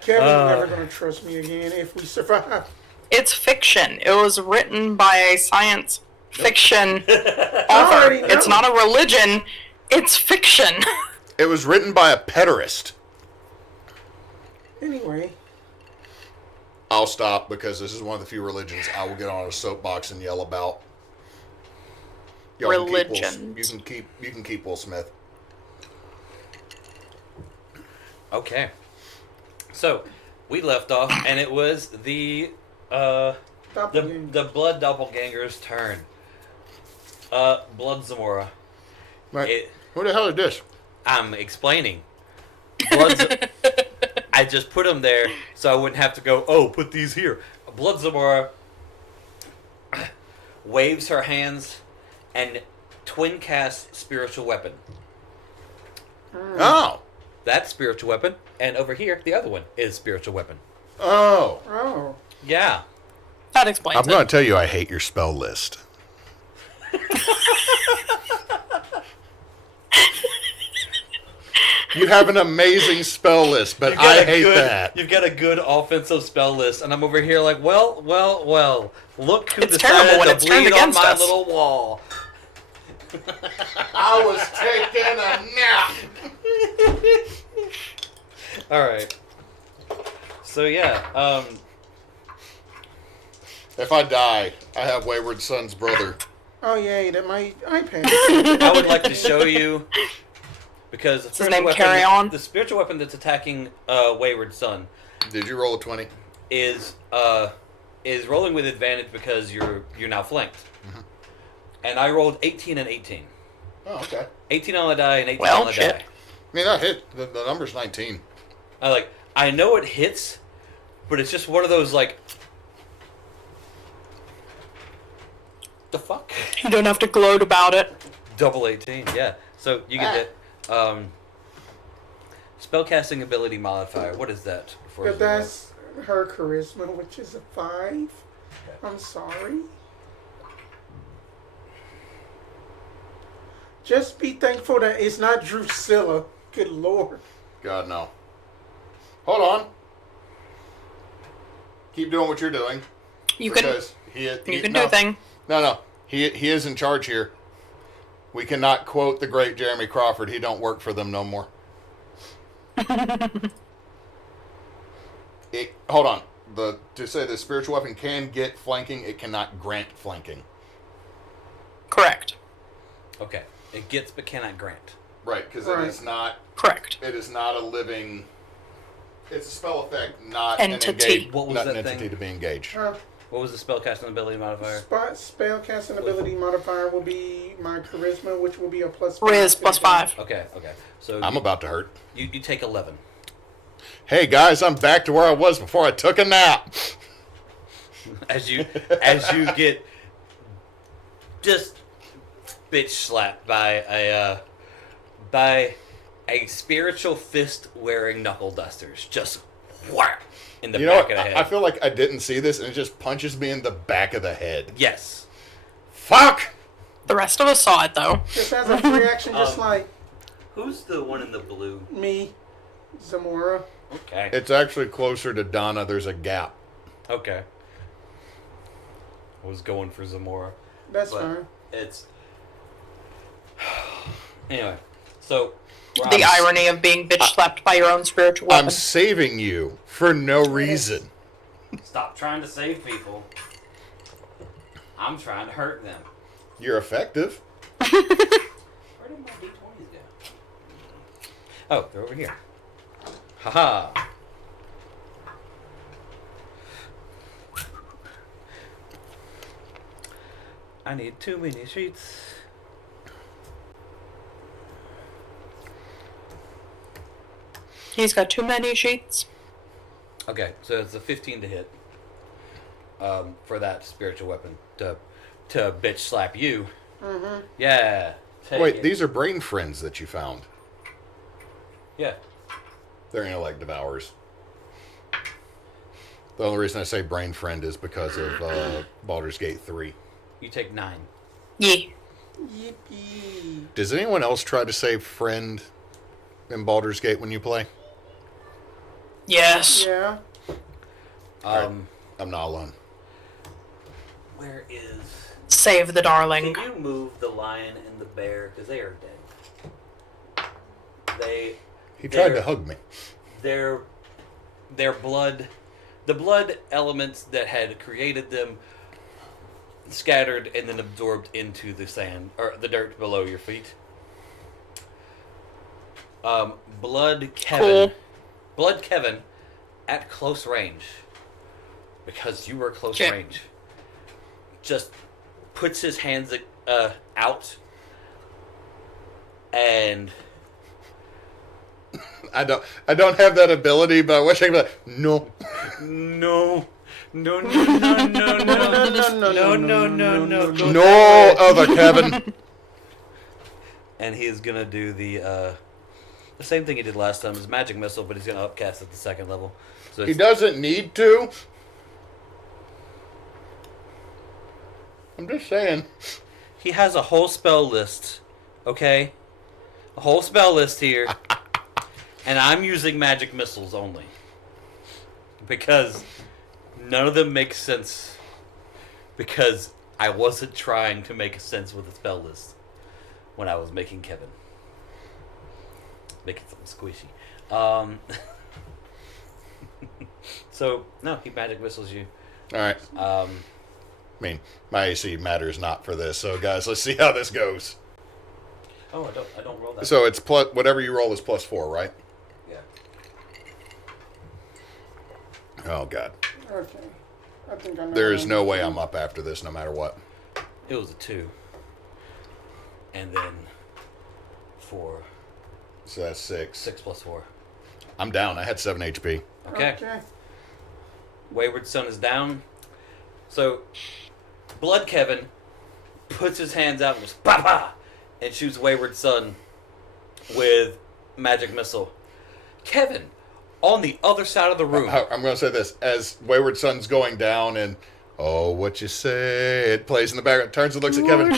Kevin's never going to trust me again if we survive. It's fiction. It was written by a science fiction author. already know. It's not a religion. It's fiction. It was written by a pederast. Anyway, I'll stop because this is one of the few religions I will get on a soapbox and yell about. Y'all can keep Religions. you can keep Will Smith. Okay. So, we left off, and it was the Blood Doppelganger's turn. Blood Zamora. Right. Who the hell is this? I'm explaining. Blood I just put them there so I wouldn't have to go, oh, put these here. Blood Zamora waves her hands and twin casts spiritual weapon. Oh. That's spiritual weapon, and over here, the other one is spiritual weapon. Oh. oh. Yeah. That explains I'm it. going to tell you I hate your spell list. You have an amazing spell list, but I hate that. You've got a good offensive spell list, and I'm over here like, well. Look who It's terrible when decided it's to turned bleed on against my us. little wall. I was taking a nap. All right. So yeah, If I die, I have Wayward Son's brother. Oh, yay, that my iPad. I would like to show you because the his spiritual name weapon, Carry On? the spiritual weapon that's attacking Wayward Son Did you roll a 20? is rolling with advantage because you're now flanked. Mm-hmm. And I rolled 18 and 18. Oh, okay. 18 on the die and 18 Well, on the shit. die. I mean, that hit. The number's 19. I know it hits, but it's just one of those like, the fuck? You don't have to gloat about it. Double 18, yeah. So you get it. Spellcasting ability modifier. What is that? Before But that's her charisma, which is a 5. I'm sorry. Just be thankful that it's not Drusilla. Good lord. God, no. Hold on. Keep doing what you're doing. You can Because do a thing. No. He is in charge here. We cannot quote the great Jeremy Crawford. He don't work for them no more. Hold on. To say the spiritual weapon can get flanking, it cannot grant flanking. Correct. Okay. It gets but cannot grant. Right, because Right. it is not. Correct. It is not a living. It's a spell effect, not Entity. an engaged. What was not that an entity thing? to be engaged. What was the spellcasting ability modifier? Spell casting ability modifier will be my charisma, which will be a +5. Riz +5. Okay. So I'm about to hurt. you take 11. Hey guys, I'm back to where I was before I took a nap. As you get just bitch slapped by a spiritual fist wearing knuckle dusters, just whack in the You know back what? of the head. I feel like I didn't see this, and it just punches me in the back of the head. Yes. Fuck! The rest of us saw it though. Just as a free action, just like Who's the one in the blue? me, Zamora. Okay. It's actually closer to Donna. There's a gap. Okay. I was going for Zamora. That's But fine. it's anyway. So The irony of being bitch slapped by your own spiritual weapon. I'm saving you for no reason. Stop trying to save people. I'm trying to hurt them. You're effective. Where did my D20s go? Oh, they're over here. Haha. I need too many sheets. He's got too many sheets. Okay, so it's a 15 to hit. For that spiritual weapon to bitch slap you. Mm-hmm. Yeah. Take Wait, it. these are brain friends that you found. Yeah. They're intellect devours. The only reason I say brain friend is because of Baldur's Gate 3. You take 9. Yeah. Yippee. Does anyone else try to say friend in Baldur's Gate when you play? Yes. Yeah. Alright, I'm not alone. Where is? Save the darling. Can you move the lion and the bear because they are dead? He tried They're- to hug me. Their blood, the blood elements that had created them, scattered and then absorbed into the sand or the dirt below your feet. Blood Kevin, Cool. Blood Kevin, at close range, because you were close Okay. range, just puts his hands out and. I don't have that ability, but I wish I could be like, no. No, no, no, no, no, no, no, no, no, go No other Kevin. And he is gonna do the same thing he did last time. His magic missile, but he's gonna upcast at the second level. So He it's, doesn't need to. I'm just saying. he has a whole spell list, okay? A whole spell list here, and I'm using magic missiles only because none of them make sense. Because I wasn't trying to make sense with the spell list when I was making Kevin. Making something squishy. So, no, he magic missiles you. All right. I mean, my AC matters not for this. So, guys, let's see how this goes. Oh, I don't roll that. So it's plus whatever you roll is +4, right? Yeah. Oh God. Okay. I think I know. There is what no I'm way doing. I'm up after this, no matter what. It was a 2. And then 4. So that's 6. 6 plus 4. I'm down. I had 7 HP. Okay. Wayward Son is down. So, Blood Kevin puts his hands out and goes, "Papa!" and shoots Wayward Son with magic missile. Kevin, on the other side of the room. I'm going to say this. As Wayward Son's going down and, oh, what you say, it plays in the background, turns and looks at Kevin.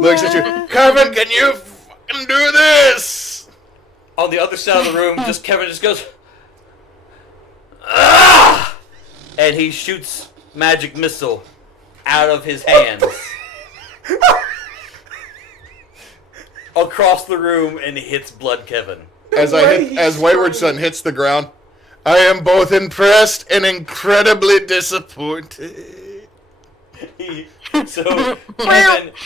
Looks at you. Kevin, can you fucking do this? On the other side of the room, Kevin just goes, "Ah!" And he shoots magic missile out of his hands across the room and hits Blood Kevin. As he's Wayward trying- Son hits the ground, I am both impressed and incredibly disappointed. So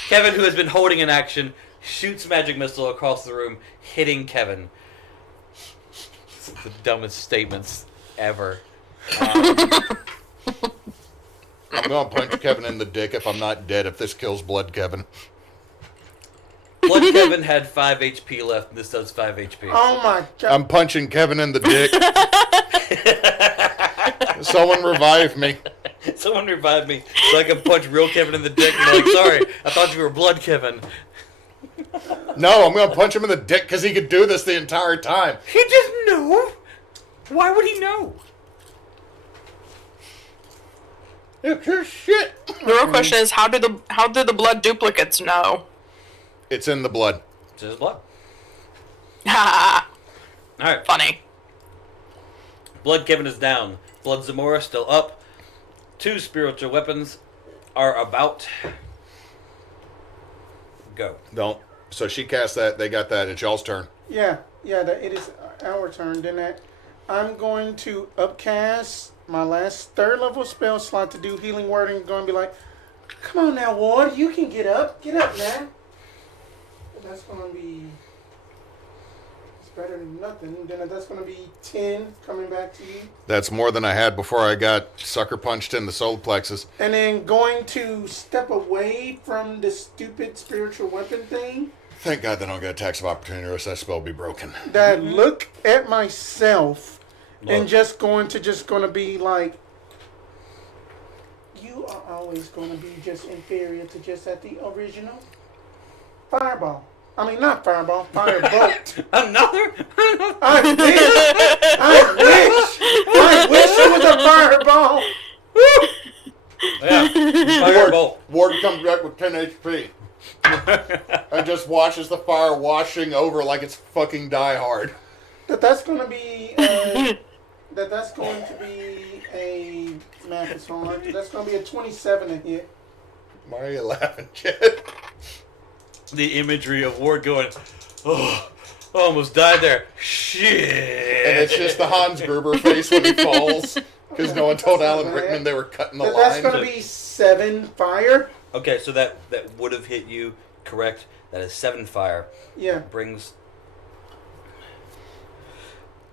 Kevin, who has been holding an action, shoots magic missile across the room, hitting Kevin. The dumbest statements ever. I'm going to punch Kevin in the dick if I'm not dead, if this kills Blood Kevin. Blood Kevin had 5 HP left, and this does 5 HP. Oh my god. I'm punching Kevin in the dick. Someone revive me. Someone revive me so I can punch real Kevin in the dick and be like, sorry, I thought you were Blood Kevin. No, I'm going to punch him in the dick because he could do this the entire time. He doesn't know. Why would he know? It's your shit. The real question is, how do the blood duplicates know? It's in the blood. It's his blood. Ha! Alright. Funny. Blood Kevin is down. Blood Zamora still up. 2 spiritual weapons are about. Go. Don't. So she cast that. They got that. It's y'all's turn. Yeah, it is our turn. Then I'm going to upcast my last 3rd level spell slot to do healing word and going to be like, come on now, Ward, you can get up. Get up now. That's going to be... It's better than nothing. Then that's going to be 10 coming back to you. That's more than I had before I got sucker punched in the solar plexus. And then going to step away from the stupid spiritual weapon thing. Thank God they don't get attacks of opportunity, or else that spell will be broken. That look at myself and Look. just going to be like, you are always going to be just inferior to just at the original fireball. I mean, not fireball, firebolt. Another? I wish it was a fireball. Yeah. Firebolt. Ward comes back with 10 HP. And just watches the fire washing over like it's fucking Die Hard. That's going to be that's going to be a math is hard. That's going to be a 27 to hit. Why are you laughing, Jed? The imagery of Ward going, oh, I almost died there. Shit. And it's just the Hans Gruber face when he falls. Because no one told Alan Rickman they were cutting the That's line. going to be 7 fire. Okay, so that would have hit you, correct? That is 7 fire. Yeah. Brings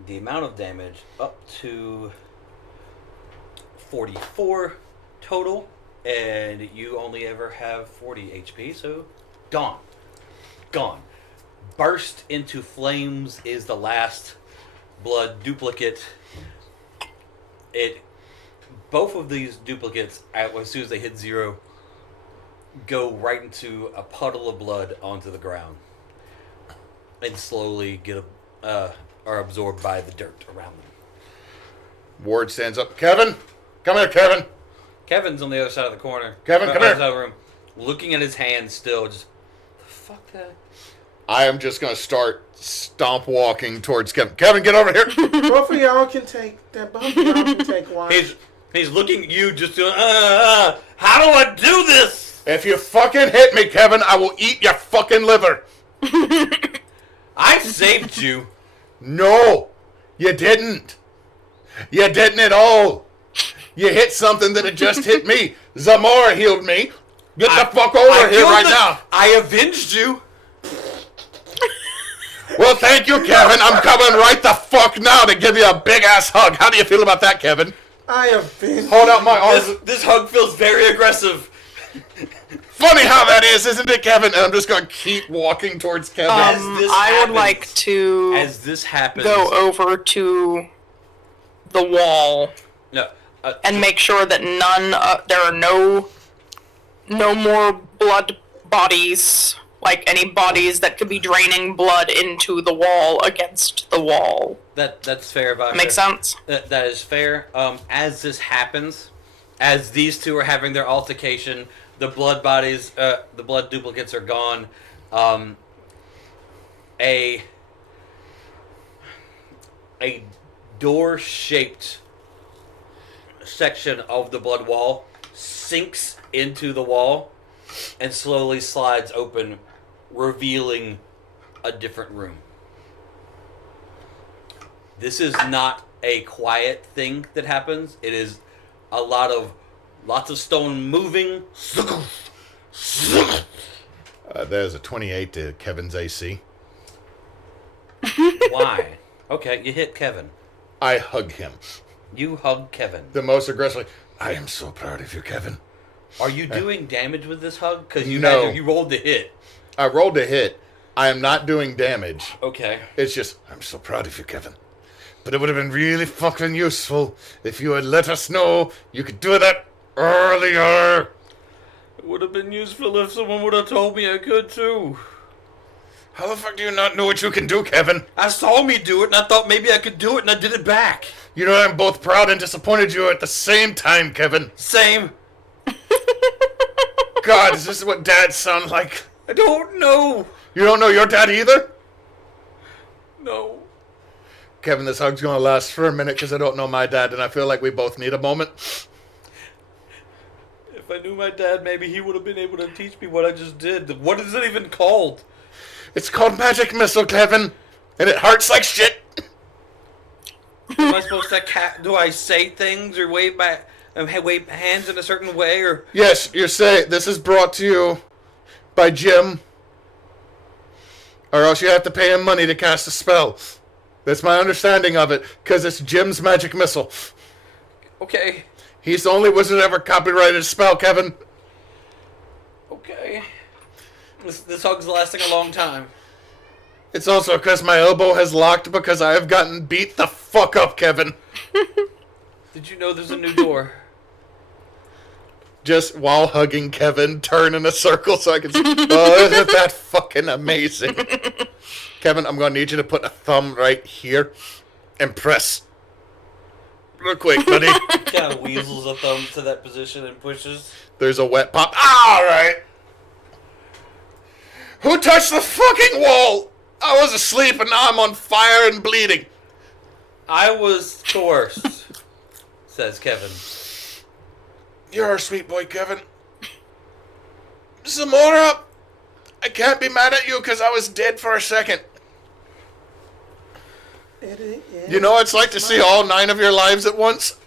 the amount of damage up to 44 total, and you only ever have 40 HP, so gone. Burst into flames is the last blood duplicate. Both of these duplicates, as soon as they hit 0, go right into a puddle of blood onto the ground and slowly are absorbed by the dirt around them. Ward stands up. Kevin! Come here, Kevin! Kevin's on the other side of the corner. Kevin, come other here. side of the room, looking at his hand still, just, the fuck that? I am just going to start stomp walking towards Kevin. Kevin, get over here! Both of y'all can take that. Both of y'all can take one. He's looking at you, just doing, how do I do this? If you fucking hit me, Kevin, I will eat your fucking liver. I saved you. No, you didn't. You didn't at all. You hit something that had just hit me. Zamora healed me. Get the fuck over here right now. I avenged you. Well, thank you, Kevin. I'm coming right the fuck now to give you a big-ass hug. How do you feel about that, Kevin? I have been. Hold out my arms. This hug feels very aggressive. Funny how that is, isn't it, Kevin? And I'm just going to keep walking towards Kevin. I would like to As this happens, go over to the wall No, and make sure that there are no more blood bodies, like any bodies that could be draining blood into the wall against the wall. that's fair. Vasha. Makes sense? That is fair. As this happens, as these two are having their altercation, the blood bodies, the blood duplicates are gone. A door-shaped section of the blood wall sinks into the wall and slowly slides open, revealing a different room. This is not a quiet thing that happens. It is lots of stone moving. There's a 28 to Kevin's AC. Why? Okay, you hit Kevin. I hug him. You hug Kevin. The most aggressively. I am so proud of you, Kevin. Are you doing damage with this hug? Because you No. rolled the hit. I rolled a hit. I am not doing damage. Okay. It's just, I'm so proud of you, Kevin. But it would have been really fucking useful if you had let us know you could do that earlier. It would have been useful if someone would have told me I could too. How the fuck do you not know what you can do, Kevin? I saw me do it and I thought maybe I could do it and I did it back. You know I'm both proud and disappointed you at the same time, Kevin. Same. God, is this what dads sound like? I don't know. You don't know your dad either? No. Kevin, this hug's gonna last for a minute because I don't know my dad and I feel like we both need a moment. If I knew my dad, maybe he would have been able to teach me what I just did. What is it even called? It's called Magic Missile, Kevin. And it hurts like shit. Am I supposed to do I say things or wave hands in a certain way or? Yes, you say this is brought to you by Jim. Or else you have to pay him money to cast a spell. That's my understanding of it, because it's Jim's magic missile. Okay. He's the only wizard ever copyrighted a spell, Kevin. Okay. This hug's lasting a long time. It's also because my elbow has locked because I have gotten beat the fuck up, Kevin. Did you know there's a new door? Just while hugging Kevin, turn in a circle so I can see. Oh, isn't that fucking amazing? Kevin, I'm going to need you to put a thumb right here and press. Real quick, buddy. Kind of weasels a thumb to that position and pushes. There's a wet pop. All right. Who touched the fucking wall? I was asleep and now I'm on fire and bleeding. I was coerced, says Kevin. You're a sweet boy, Kevin. Zamora, I can't be mad at you because I was dead for a second. You know what it's like to see all 9 of your lives at once?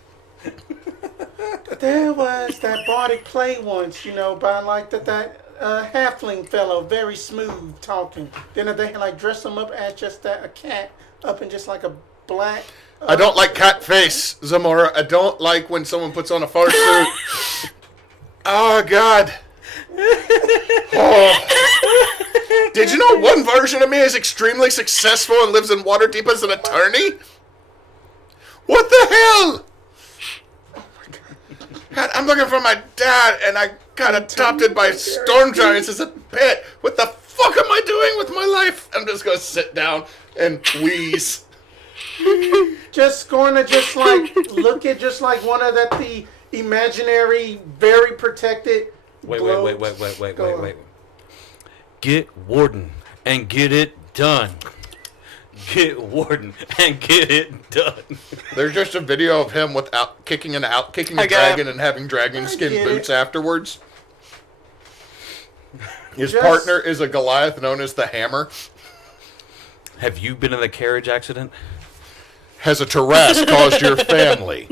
There was that bardic play once, by like that halfling fellow, very smooth talking. Then they like dress him up as just a cat, up in just like a black. I don't like cat face, Zamora. I don't like when someone puts on a farsuit. Oh, God. Oh. Did you know one version of me is extremely successful and lives in Waterdeep as an attorney? What the hell? God, I'm looking for my dad, and I got adopted by storm giants as a pet. What the fuck am I doing with my life? I'm just going to sit down and wheeze. Just going to just like look at just like one of the imaginary, very protected. Wait. globes. Get Warden and get it done. Get Warden and get it done. There's just a video of him without kicking a dragon and having dragon skin boots afterwards. His partner is a Goliath known as the Hammer. Have you been in a carriage accident? Has a Tarrasque caused your family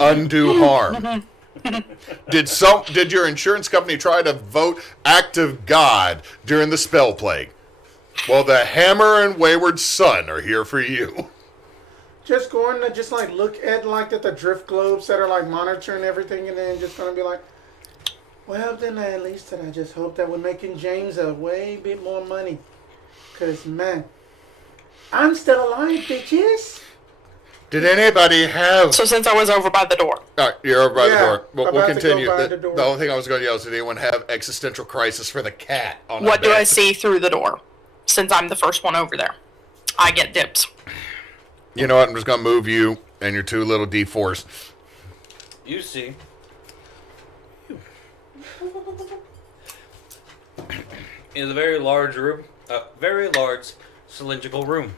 undue harm? Did your insurance company try to vote act of God during the spell plague? Well, the Hammer and Wayward Son are here for you. Just going to just like look at like the drift globes that are like monitoring everything, and then just going to be like, well, then at least I just hope that we're making James a way bit more money. Because, man, I'm still alive, bitches. Did anybody have... So since I was over by the door. All right, you're over by the door. We'll about to continue. go by the door. The only thing I was going to yell is, did anyone have existential crisis for the cat on What the do bed? I see through the door? Since I'm the first one over there. I get dibs. You know what? I'm just going to move you and your 2 little D4s. You see. In a very large room, very large cylindrical room.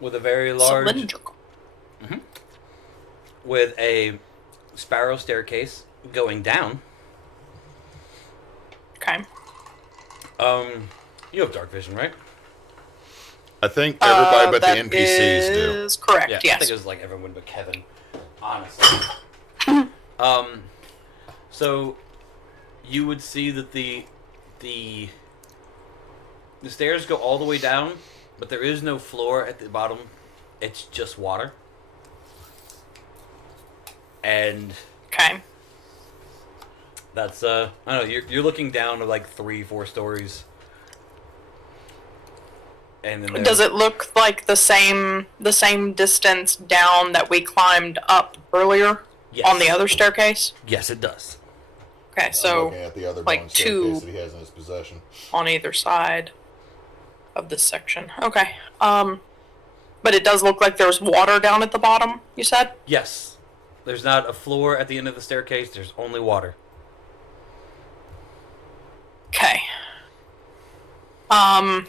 With a very large... Cylindrical. With a spiral staircase going down. Okay. You have dark vision, right? I think everybody but the That NPCs do. is correct, Yeah, I yes. think it was like everyone but Kevin, honestly. So you would see that the The stairs go all the way down, but there is no floor at the bottom. It's just water. And Okay. that's I don't know. You're looking down to like 3-4 stories. And then Does it look like the same distance down that we climbed up earlier Yes. on the other staircase? Yes, it does. Okay, I'm so looking at the other like bone two- staircase that he has in his possession. on either side of this section. Okay. But it does look like there's water down at the bottom, you said? Yes. There's not a floor at the end of the staircase. There's only water. Okay. I'm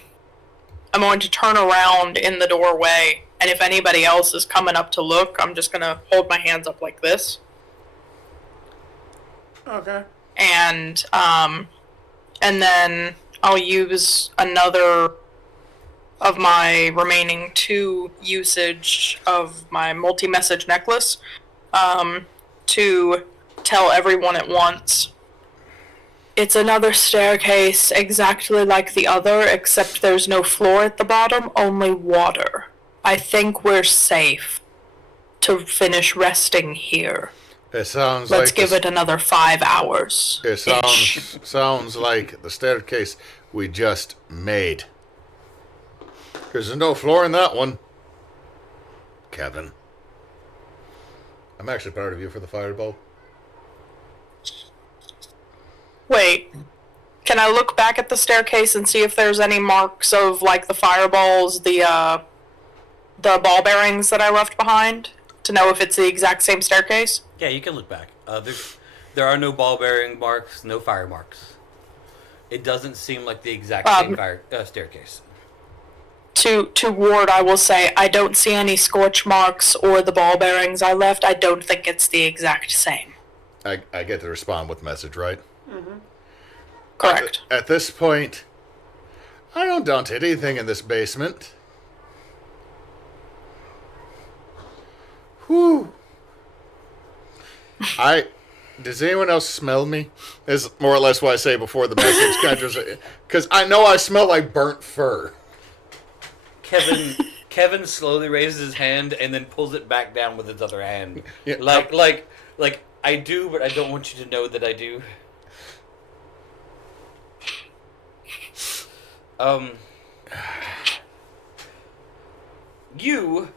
going to turn around in the doorway, and if anybody else is coming up to look, I'm just going to hold my hands up like this. Okay. And then I'll use another of my remaining 2 usage of my multi-message necklace to tell everyone at once. It's another staircase exactly like the other, except there's no floor at the bottom, only water. I think we're safe to finish resting here. It sounds Let's like give it another 5 hours. It sounds like the staircase we just made. There's no floor in that one. Kevin. I'm actually proud of you for the fireball. Wait, can I look back at the staircase and see if there's any marks of like the fireballs, the ball bearings that I left behind, to know if it's the exact same staircase? Yeah, you can look back. There are no ball bearing marks, no fire marks. It doesn't seem like the exact same staircase. To Ward, I will say I don't see any scorch marks or the ball bearings I left. I don't think it's the exact same. I get to respond with message, right? Mm-hmm. Correct. At this point, I don't doubt anything in this basement. Whew. Does anyone else smell me? Is more or less what I say before the message catches. Because I know I smell like burnt fur. Kevin slowly raises his hand and then pulls it back down with his other hand. Yeah, Like I do, but I don't want you to know that I do. You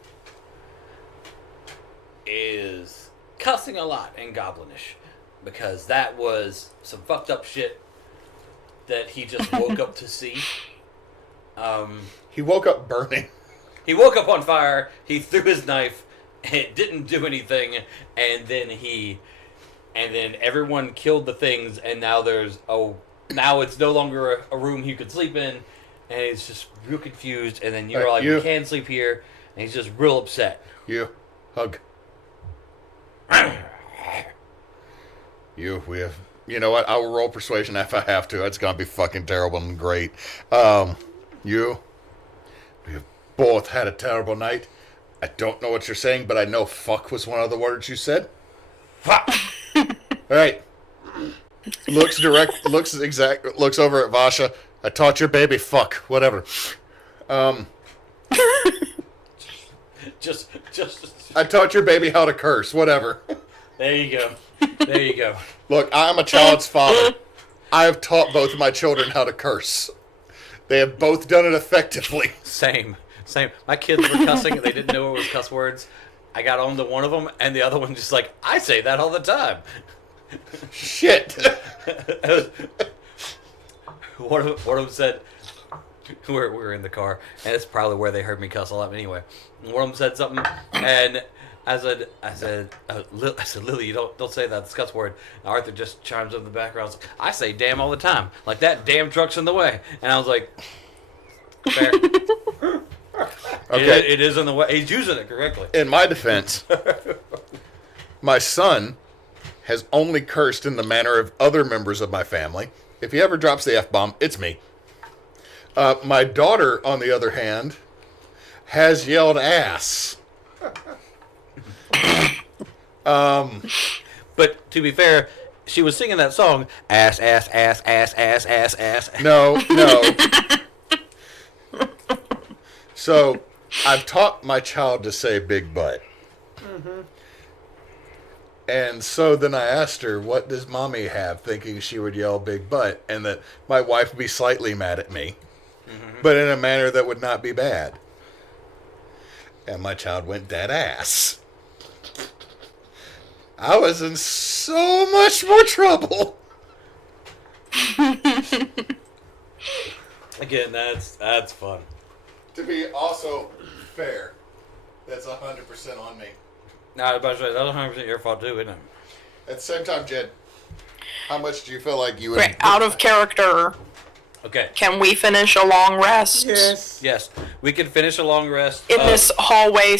is cussing a lot in Goblinish because that was some fucked up shit that he just woke up to see. He woke up burning. He woke up on fire, he threw his knife, it didn't do anything, and then everyone killed the things, and now now it's no longer a room he could sleep in, and he's just real confused, and then you're like, you can sleep here, and he's just real upset. You. Hug. We have... You know what? I will roll persuasion if I have to. It's gonna be fucking terrible and great. We have both had a terrible night. I don't know what you're saying, but I know fuck was one of the words you said. Fuck! Alright. Looks over at Vasha. I taught your baby fuck. Whatever. Just I taught your baby how to curse. Whatever. there you go. Look, I'm a child's father. I have taught both of my children how to curse. They have both done it effectively. Same. My kids were cussing, and they didn't know it was cuss words. I got on to one of them, and the other one just like, I say that all the time. Shit. One of them said, we were in the car, and it's probably where they heard me cuss a lot anyway. One of them said something, and I said, Lily, you don't say that. It's a cuss word. And Arthur just chimes in the background. I say damn all the time. Like that damn truck's in the way. And I was like, fair. Okay. It is in the way. He's using it correctly. In my defense, my son has only cursed in the manner of other members of my family. If he ever drops the F-bomb, it's me. My daughter, on the other hand, has yelled ass. But to be fair, she was singing that song, ass, ass, ass, ass, ass, ass, ass. No. So, I've taught my child to say big butt. And so then I asked her, what does mommy have, thinking she would yell big butt, and that my wife would be slightly mad at me, but in a manner that would not be bad. And my child went dead ass. I was in so much more trouble. Again, that's fun. To be also fair, that's 100% on me. Now, that's 100% your fault too, isn't it? At the same time, Jed, how much do you feel like you would... Right, out of character. Okay. Can we finish a long rest? Yes, we can finish a long rest. In this hallway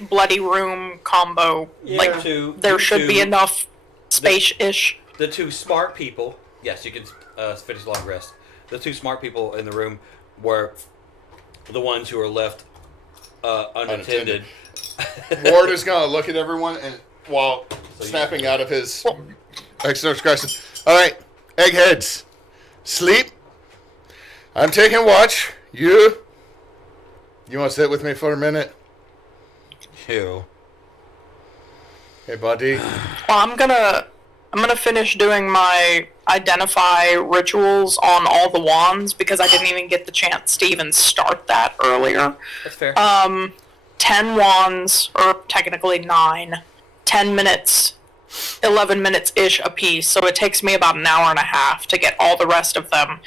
/ bloody room combo. Yeah. Like, there should be enough space-ish. The two smart people, yes, you can finish a long rest. The two smart people in the room were the ones who are left unattended. Ward is going to look at everyone and while snapping out of his extra crisis. All right, eggheads, sleep. I'm taking watch. You want to sit with me for a minute? Ew. Hey, buddy. Well, I'm gonna finish doing my identify rituals on all the wands because I didn't even get the chance to even start that earlier. That's fair. 10 wands, or technically 9, 10 minutes, 11 minutes-ish a piece, so it takes me about an hour and a half to get all the rest of them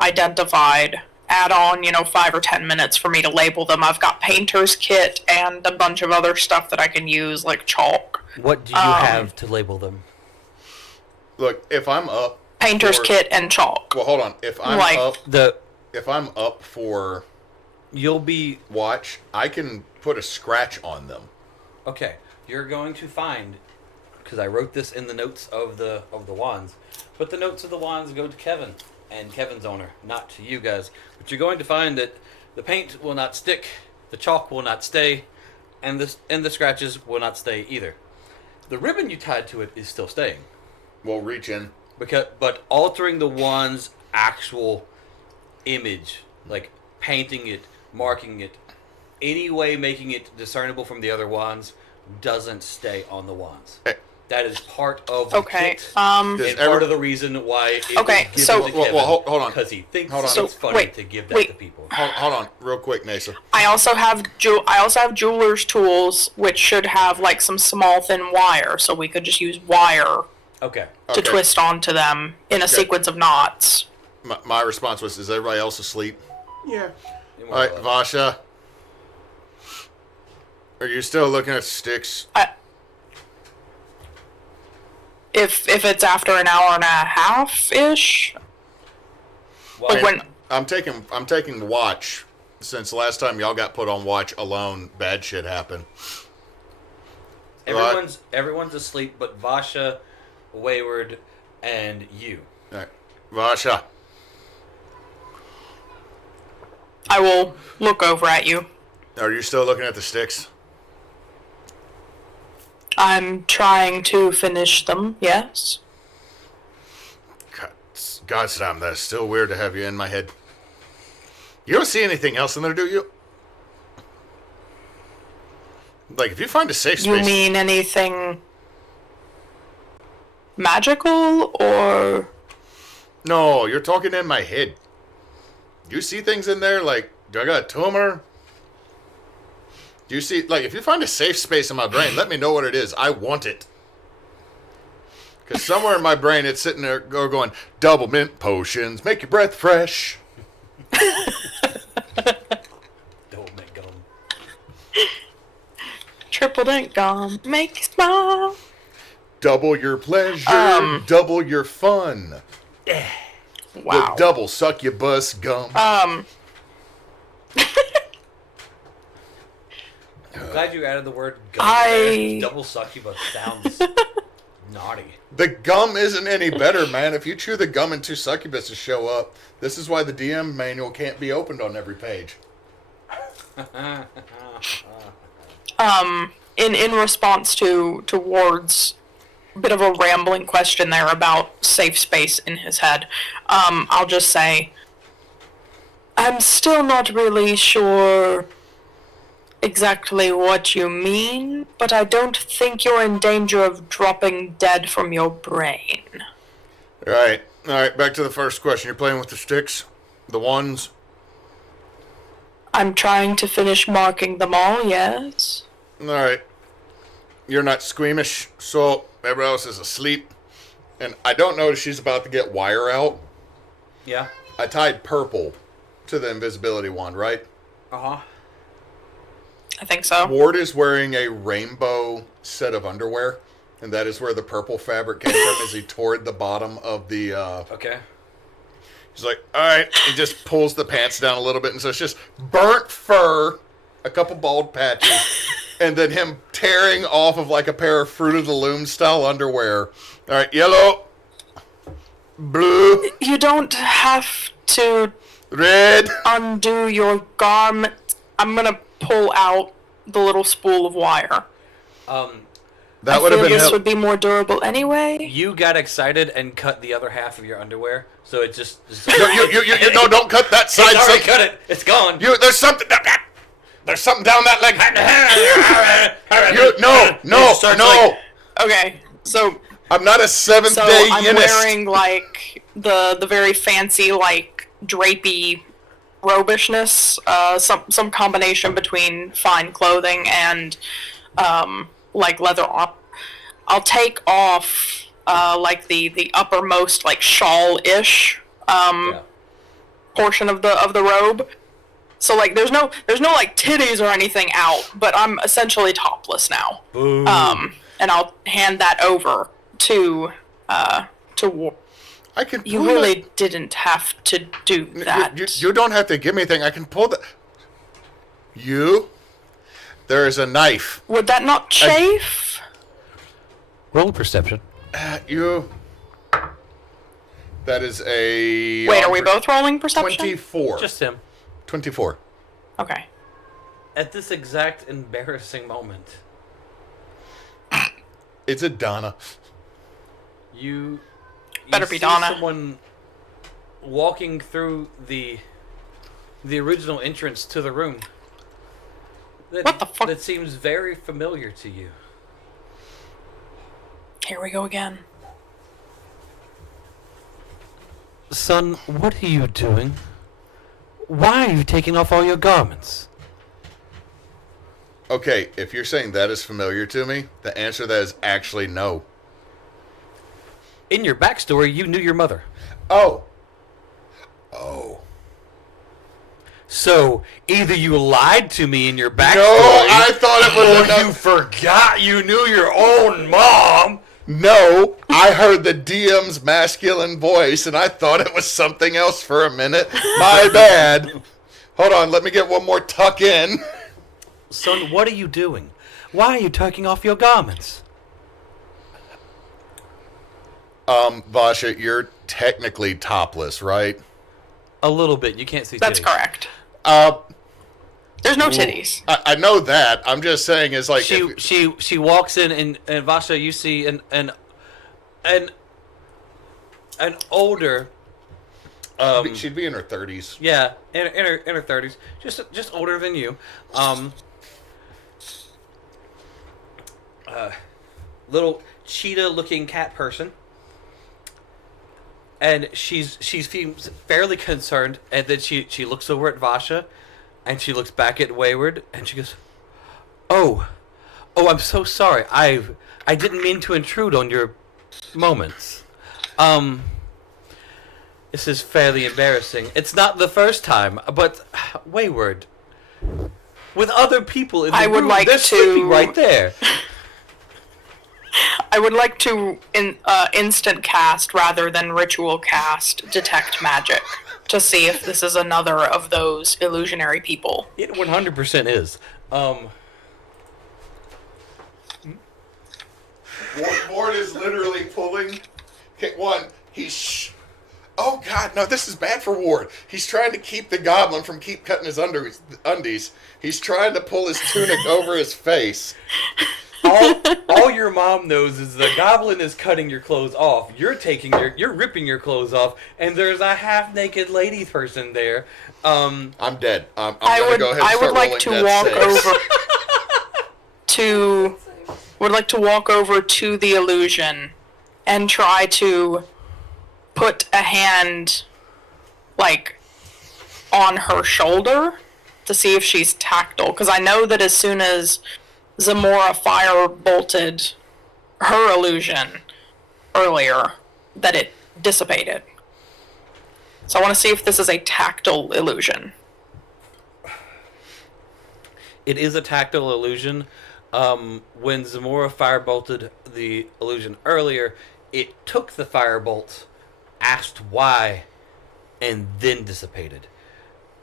identified. Add on, 5 or 10 minutes for me to label them. I've got painter's kit and a bunch of other stuff that I can use, like chalk. What do you have to label them? Look, if I'm up... Painter's kit and chalk. Well, hold on. If I'm Like- up... The If I'm up for you'll be watch, I can put a scratch on them. okay. You're going to find, because I wrote this in the notes of the wands, but the notes of the wands go to Kevin and Kevin's owner, not to you guys. But you're going to find that the paint will not stick, the chalk will not stay, and the scratches will not stay either. The ribbon you tied to it is still staying. We'll reach in. But altering the wand's actual image, like painting it, marking it, any way making it discernible from the other wands, doesn't stay on the wands. That is part of the kit. And part of the reason why it was given to Kevin. Hold on. Because he thinks Hold on. it's funny to give that to people. Hold on, real quick, Neysa. I also have jeweler's tools, which should have like some small thin wire, so we could just use wire Okay. to twist onto them in a sequence of knots. My response was, is everybody else asleep? Yeah. All right, Vasha. Are you still looking at sticks? If it's after an hour and a half ish, Well, like when I'm taking watch. Since last time y'all got put on watch alone, bad shit happened. everyone's asleep, but Vasha, Wayward, and you. All right, Vasha. I will look over at you. Are you still looking at the sticks? I'm trying to finish them. Yes. God's damn, that's still weird to have you in my head. You don't see anything else in there, do you? Like, if you find a safe space... You mean anything magical, or... No, you're talking in my head. Do you see things in there, like, do I got a tumor? Do you see, like, if you find a safe space in my brain, let me know what it is. I want it. Because somewhere in my brain, it's sitting there going, double mint potions, make your breath fresh. Double mint gum. Triple dent gum, make you smile. Double your pleasure, double your fun. Wow. With double succubus gum. I'm glad you added the word gum there. Double succubus sounds naughty. The gum isn't any better, man. If you chew the gum and two succubuses show up, this is why the DM manual can't be opened on every page. In response to Ward's bit of a rambling question there about safe space in his head. I'll just say, I'm still not really sure exactly what you mean, but I don't think you're in danger of dropping dead from your brain. All right, back to the first question. You're playing with the sticks? The ones? I'm trying to finish marking them all, yes. All right. You're not squeamish, so everybody else is asleep. And I don't notice she's about to get wire out. Yeah. I tied purple to the invisibility wand, right? Uh-huh. I think so. Ward is wearing a rainbow set of underwear, and that is where the purple fabric came from as he tore the bottom of the... Okay. He's like, all right. He just pulls the pants down a little bit, and so it's just burnt fur, a couple bald patches, and then him tearing off of like a pair of Fruit of the Loom style underwear. All right, yellow, blue, You don't have to red. undo your garment. I'm gonna pull out the little spool of wire. That would have been this help. would be more durable anyway. You got excited and cut the other half of your underwear, so it just No, don't cut that side. I already cut it. It's gone. There's something. There's something down that leg. No. Okay, so I'm not a seventh-day I'm Yinist. wearing like the very fancy like drapey robishness, some combination between fine clothing and like leather. I'll take off like the uppermost like shawl-ish portion of the robe. So like there's no like titties or anything out, but I'm essentially topless now. Boo. And I'll hand that over to War. I can. You pull really that. didn't have to do that. You don't have to give me anything. I can pull that. There is a knife. Would that not chafe? Roll perception. That is a. Wait, are we both rolling perception? 24. Just him. 24. Okay. At this exact embarrassing moment, It's a Donna. you Better be see Donna. someone walking through the original entrance to the room. What the fuck? That seems very familiar to you. Here we go again. Son, what are you doing? Why are you taking off all your garments? Okay, if you're saying that is familiar to me, the answer to that is actually no. In your backstory, you knew your mother. Oh. So, either you lied to me in your backstory, No, I thought it was or enough. you forgot you knew your own mom. No, I heard the DM's masculine voice, and I thought it was something else for a minute. My bad. Hold on, let me get one more tuck in. Son, what are you doing? Why are you taking off your garments? Vasha, you're technically topless, right? A little bit. You can't see That's titties. correct. There's no titties. I know that. I'm just saying is like She walks in and Vasha, you see an older she'd be in her 30s. yeah, in her 30s, just older than you. Little cheetah looking cat person. And she seems fairly concerned, and then she looks over at Vasha, and she looks back at Wayward, and she goes, "Oh, I'm so sorry. I didn't mean to intrude on your moments. This is fairly embarrassing. It's not the first time, but Wayward, with other people in the I would room, like they're to- sleeping right there." I would like to instant cast rather than ritual cast detect magic to see if this is another of those illusionary people. It 100% is. Ward is literally pulling. Okay, oh God, no! This is bad for Ward. He's trying to keep the goblin from keep cutting his undies. He's trying to pull his tunic over his face. all your mom knows is the goblin is cutting your clothes off. You're ripping your clothes off, and there's a half-naked lady person there. I'm dead. I'm gonna go ahead and start rolling death saves. Would like to walk over to the illusion and try to put a hand, like, on her shoulder to see if she's tactile. Because I know that as soon as Zamora fire bolted her illusion earlier, that it dissipated. So I want to see if this is a tactile illusion. It is a tactile illusion. When Zamora firebolted the illusion earlier, it took the firebolt, asked why, and then dissipated.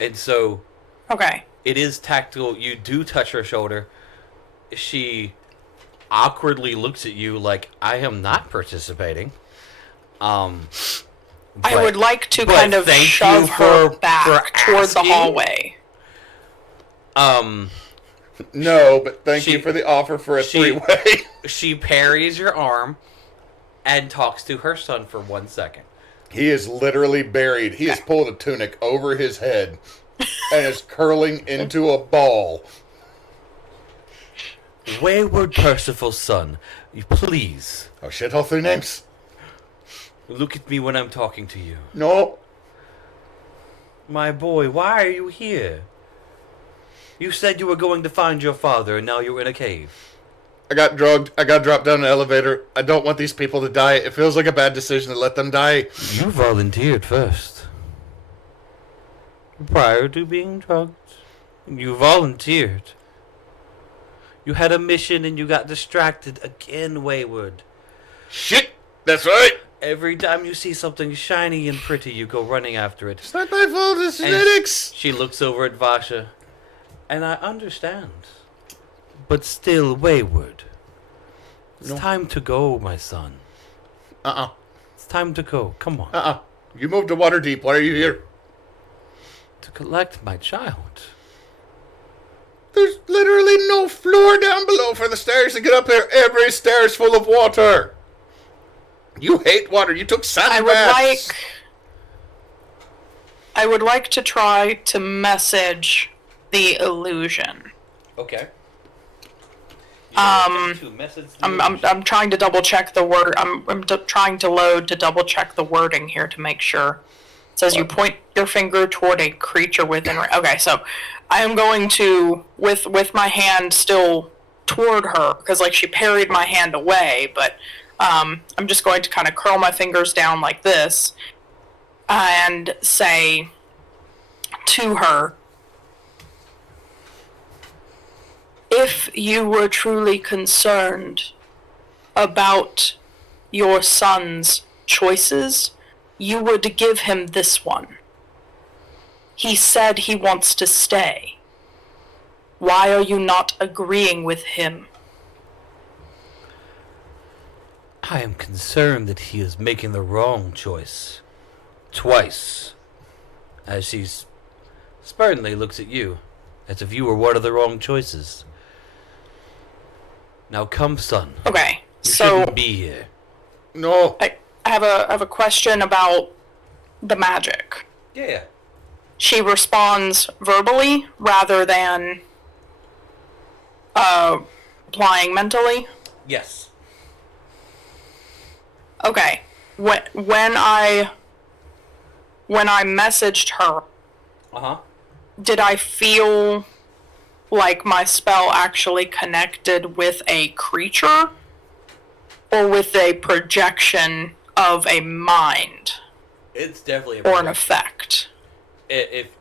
And so, Okay. it is tactile. You do touch her shoulder. She awkwardly looks at you like, I am not participating. I would like to kind of thank shove you her for back toward the asking. hallway. No, but thank you for the offer for a three-way. She parries your arm and talks to her son for 1 second. He is literally buried. He has pulled a tunic over his head and is curling into a ball. Wayward Percival's son, please Oh shit, all three names? look at me when I'm talking to you. No. My boy, why are you here? You said you were going to find your father, and now you're in a cave. I got drugged. I got dropped down an elevator. I don't want these people to die. It feels like a bad decision to let them die. You volunteered first. Prior to being drugged, you volunteered. You had a mission and you got distracted again, Wayward. Shit! That's right! Every time you see something shiny and pretty, you go running after it. It's not my fault, it's And genetics! She looks over at Vasha. And I understand. But still, Wayward. It's time to go, my son. It's time to go. Come on. You moved to Waterdeep. Why are you here? To collect my child. There's literally no floor down below for the stairs to get up there. Every stair's full of water. You hate water. You took sand baths. I would like to try to message the illusion. Okay. I'm trying to double check the word. I'm trying to load to double check the wording here to make sure. It says you point your finger toward a creature within. Okay, so I am going to with my hand still toward her because like she parried my hand away, but I'm just going to kind of curl my fingers down like this and say to her, if you were truly concerned about your son's choices, you would give him this one. He said he wants to stay. Why are you not agreeing with him? I am concerned that he is making the wrong choice. Twice. As she spurningly looks at you, as if you were one of the wrong choices. Now come, son. Okay, You so shouldn't be here. No. I have a question about the magic. Yeah. She responds verbally rather than applying mentally. Yes. Okay. When I messaged her, did I feel like my spell actually connected with a creature or with a projection of a mind It's definitely a or an effect? It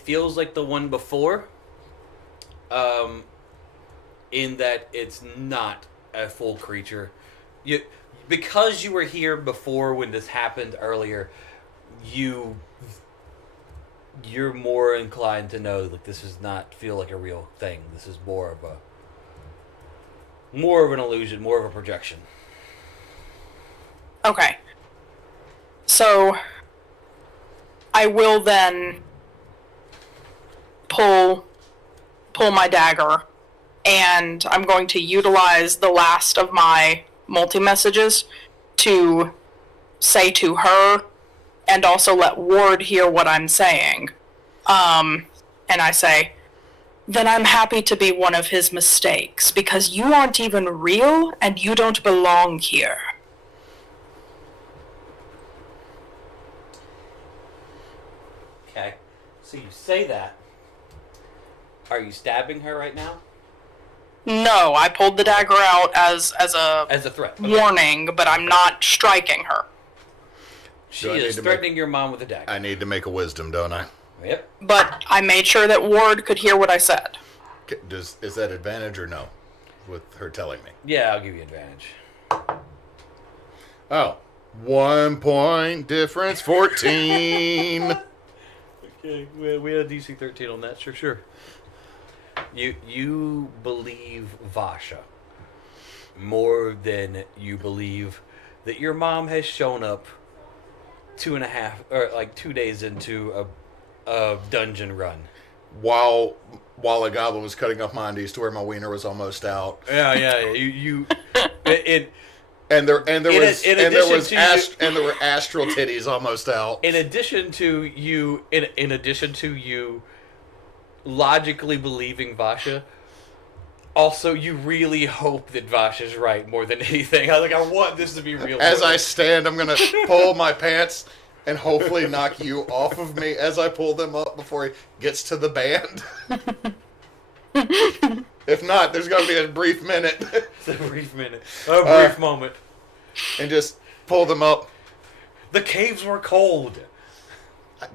feels like the one before, in that it's not a full creature. Because you were here before when this happened earlier, you're more inclined to know that this does not feel like a real thing. This is more of an illusion, more of a projection. Okay. So I will then pull my dagger and I'm going to utilize the last of my multi-messages to say to her and also let Ward hear what I'm saying. And I say, then I'm happy to be one of his mistakes, because you aren't even real and you don't belong here. Okay. So you say that. Are you stabbing her right now? No, I pulled the dagger out as As a threat. Okay. warning, but I'm not striking her. She Do I need is to threatening your mom with a dagger. I need to make a wisdom, don't I? Yep. But I made sure that Ward could hear what I said. Is that advantage or no? With her telling me. Yeah, I'll give you advantage. Oh. 1 point difference, 14. Okay, we had a DC 13 on that. Sure. You believe Vasha more than you believe that your mom has shown up 2 days into a dungeon run. While a goblin was cutting off my undies to where my wiener was almost out. Yeah. You And there were astral titties almost out. in addition to you logically believing Vasha, also you really hope that Vasha's right more than anything. I want this to be real. As I stand, I'm gonna pull my pants and hopefully knock you off of me as I pull them up before he gets to the band. If not, there's gonna be a brief minute. a brief moment. And just pull them up. The caves were cold.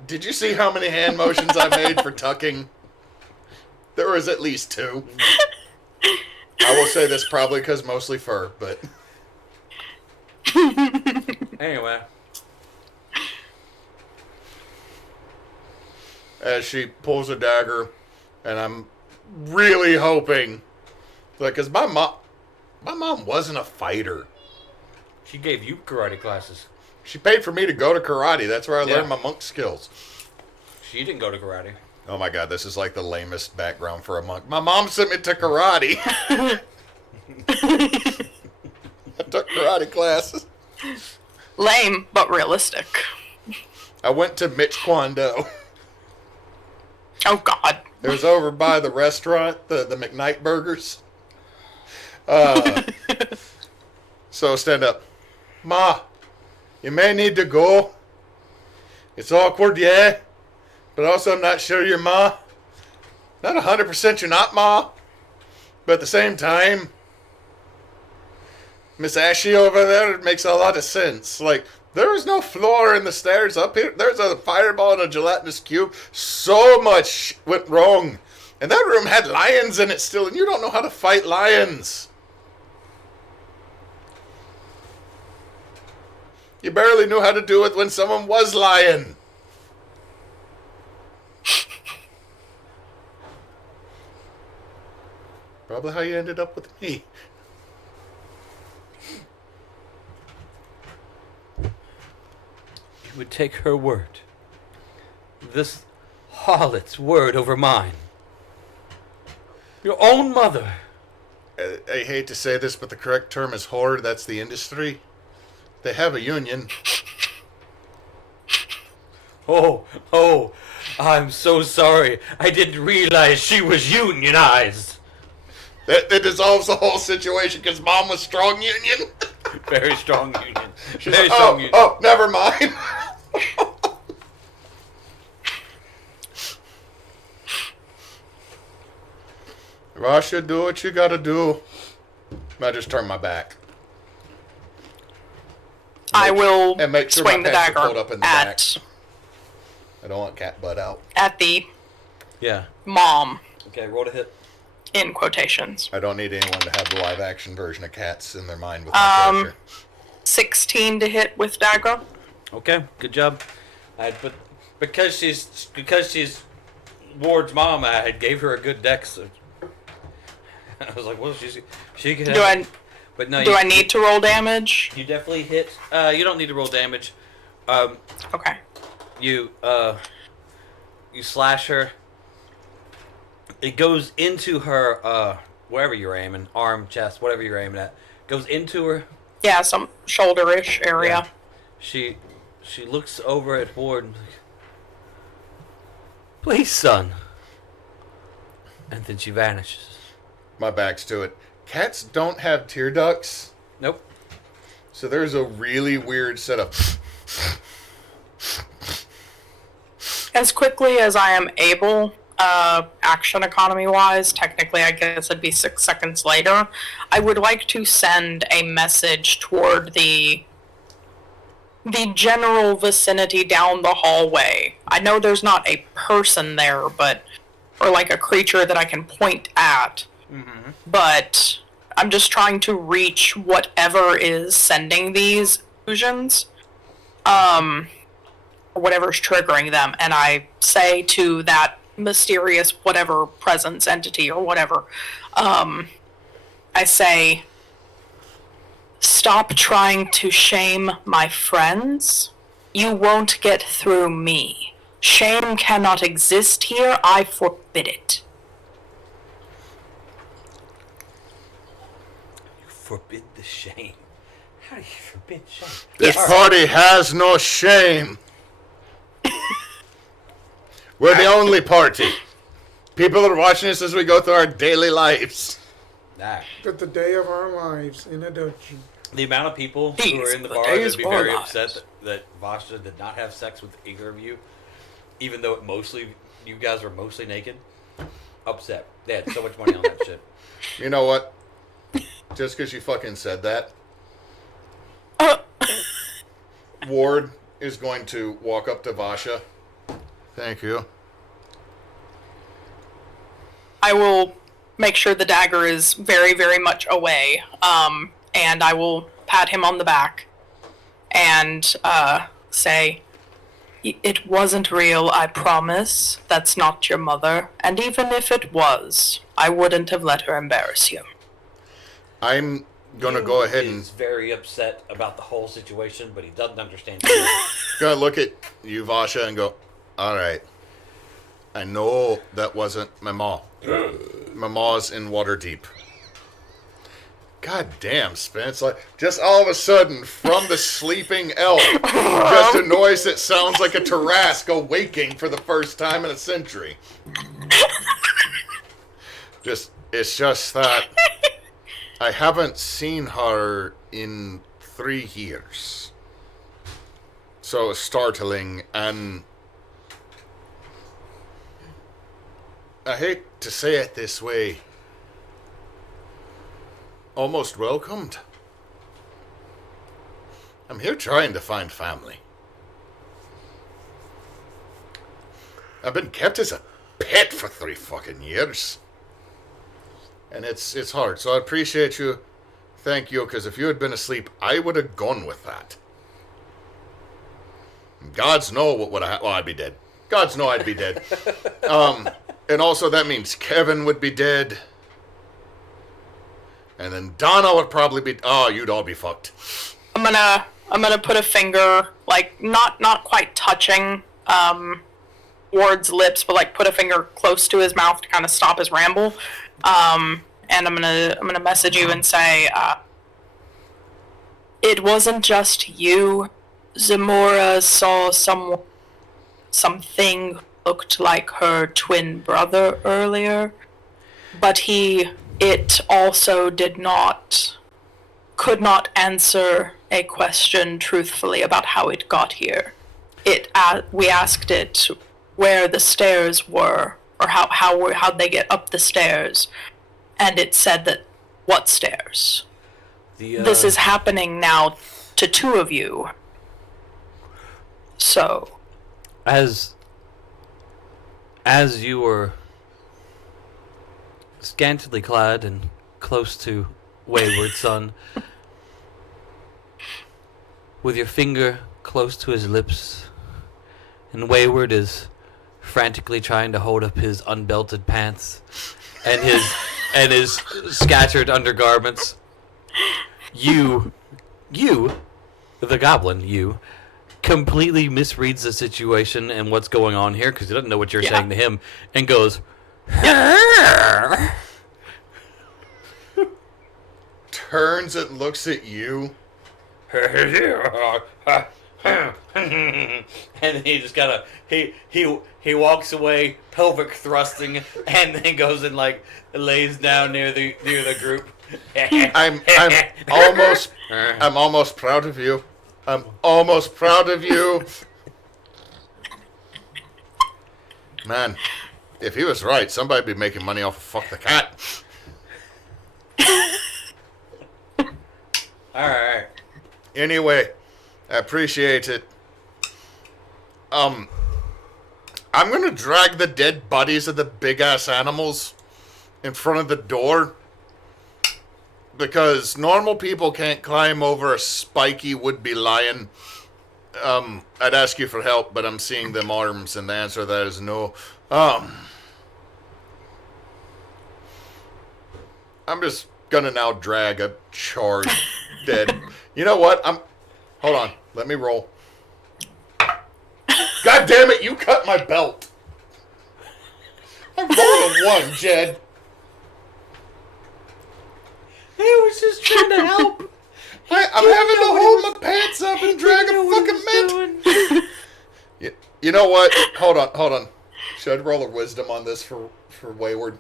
Did you see how many hand motions I made for tucking? There was at least 2. I will say this probably because mostly fur, but... Anyway. As she pulls a dagger, and I'm really hoping... Because my mom wasn't a fighter. She gave you karate classes. She paid for me to go to karate. That's where I learned my monk skills. She didn't go to karate. Oh my god, this is like the lamest background for a monk. My mom sent me to karate. I took karate classes. Lame, but realistic. I went to Mitch Kwando. Oh, God. It was over by the restaurant, the McKnight Burgers. So stand up. Ma, you may need to go. It's awkward, yeah. But also I'm not sure you're Ma. Not 100% you're not Ma. But at the same time, Miss Ashy over there makes a lot of sense. Like, there is no floor in the stairs up here. There's a fireball and a gelatinous cube. So much went wrong. And that room had lions in it still, and you don't know how to fight lions. You barely knew how to do it when someone was lying. Probably how you ended up with me. You would take her word. This harlot's word over mine. Your own mother. I hate to say this, but the correct term is whore. That's the industry. They have a union. Oh, I'm so sorry. I didn't realize she was unionized. That dissolves the whole situation because Mom was strong union. Very strong union. She's Very like, strong union. Oh, never mind. Vasha, do what you gotta do. I just turn my back. I will and make sure swing my the pants are dagger pulled up in the at I don't want cat butt out. the Yeah. mom, Okay, roll to hit. in quotations. I don't need anyone to have the live action version of Cats in their mind with my character. 16 to hit with dagger. Okay, good job. But because she's Ward's mom, I gave her a good dex. So I was like, well, she can. Do I But no, do I need to roll damage? You definitely hit. You don't need to roll damage. Okay. You slash her. It goes into her wherever you're aiming, arm, chest, whatever you're aiming at, goes into her. Yeah, some shoulder-ish area. Yeah. She looks over at Ward and like, please, son. And then she vanishes. My back's to it. Cats don't have tear ducts, Nope. so there's a really weird setup. As quickly as I am able, action economy-wise, technically I guess it'd be 6 seconds later, I would like to send a message toward the general vicinity down the hallway. I know there's not a person there, or like a creature that I can point at, but I'm just trying to reach whatever is sending these illusions, or whatever's triggering them, and I say to that mysterious whatever presence, entity, or whatever, I say, stop trying to shame my friends. You won't get through me. Shame cannot exist here. I forbid it. You forbid the shame. How do you forbid shame? This Yes. party has no shame. We're the only party. People are watching us as we go through our daily lives. Nah. But the day of our lives in a dungeon. The amount of people who These are in the are the bar days would be of our very lives. upset that Vasha did not have sex with either of you, even though you guys were mostly naked. Upset. They had so much money on that shit. You know what? Just because you fucking said that, Ward is going to walk up to Vasha. Thank you. I will make sure the dagger is very, very much away, and I will pat him on the back and say, it wasn't real, I promise. That's not your mother. And even if it was, I wouldn't have let her embarrass you. I'm gonna go ahead and He's very upset about the whole situation, but he doesn't understand. gonna look at you, Vasha, and go, all right. I know that wasn't my mom. My mom's in Waterdeep. God damn, Spence. Like, just all of a sudden, from the sleeping elf, just a noise that sounds like a Tarrasque awaking for the first time in a century. It's just that I haven't seen her in 3 years. So startling, and I hate to say it this way, almost welcomed. I'm here trying to find family. I've been kept as a pet for 3 fucking years. And it's hard, so I appreciate you. Thank you, because if you had been asleep, I would have gone with that. Gods know what would have... Well, I'd be dead. Gods know I'd be dead. And also that means Kevin would be dead. And then Donna would probably be... Oh, you'd all be fucked. I'm gonna put a finger, like, not quite touching Ward's lips, but like put a finger close to his mouth to kind of stop his ramble. And I'm gonna message you and say, it wasn't just you. Zamora saw something looked like her twin brother earlier, but it also could not answer a question truthfully about how it got here. We asked it where the stairs were, or how'd they get up the stairs, and it said that, what stairs? This is happening now to 2 of you. So, As you were scantily clad and close to Wayward Son, with your finger close to his lips, and Wayward is frantically trying to hold up his unbelted pants and his scattered undergarments, you, the goblin, completely misreads the situation and what's going on here, because he doesn't know what you're saying to him, and goes, turns and looks at you. And then he just kind of he walks away, pelvic thrusting, and then goes and like lays down near the group. I'm almost proud of you. I'm almost proud of you. Man, if he was right, somebody'd be making money off of Fuck the Cat. All right. Anyway, I appreciate it. I'm gonna drag the dead bodies of the big ass animals in front of the door because normal people can't climb over a spiky would-be lion. I'd ask you for help, but I'm seeing them arms, and the answer to that is no. I'm just gonna now drag a charred dead. You know what? Hold on. Let me roll. God damn it! You cut my belt. I rolled a 1, Jed. He was just trying to help. I'm having to hold my pants up and drag a fucking mint. You know what? Hold on. Should I roll a wisdom on this for Wayward?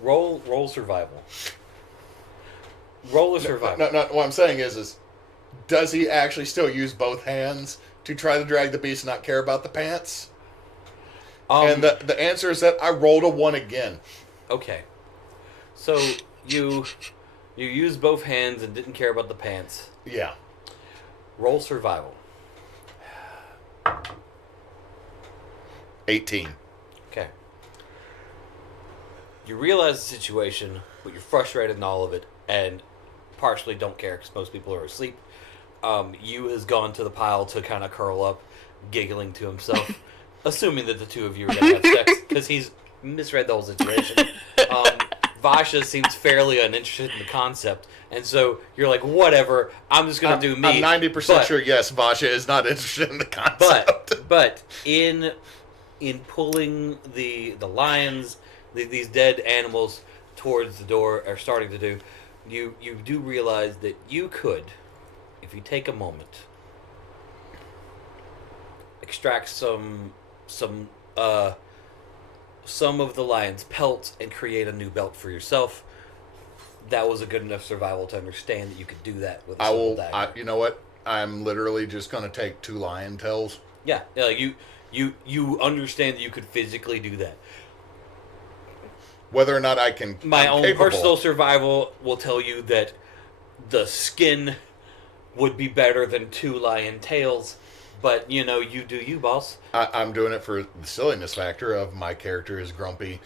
Roll survival. Roll a survival. No. What I'm saying is, does he actually still use both hands to try to drag the beast and not care about the pants? And the answer is that I rolled a 1 again. Okay. So you use both hands and didn't care about the pants. Yeah. Roll survival. 18. Okay. You realize the situation, but you're frustrated in all of it, and partially don't care because most people are asleep. You has gone to the pile to kind of curl up, giggling to himself, assuming that the two of you are going to have sex, because he's misread the whole situation. Vasha seems fairly uninterested in the concept, and so you're like, whatever, I'm just going to do me. I'm 90% sure, yes, Vasha is not interested in the concept. But in pulling the lions, these dead animals towards the door are starting to do, you do realize that you could, if you take a moment, extract some of the lion's pelts and create a new belt for yourself. That was a good enough survival to understand that you could do that with a simple dagger. You know what? I'm literally just going to take 2 lion tails. Yeah, you understand that you could physically do that. Whether or not I can... My own personal survival will tell you that the skin would be better than 2 lion tails, but, you do you, boss. I'm doing it for the silliness factor of my character is grumpy,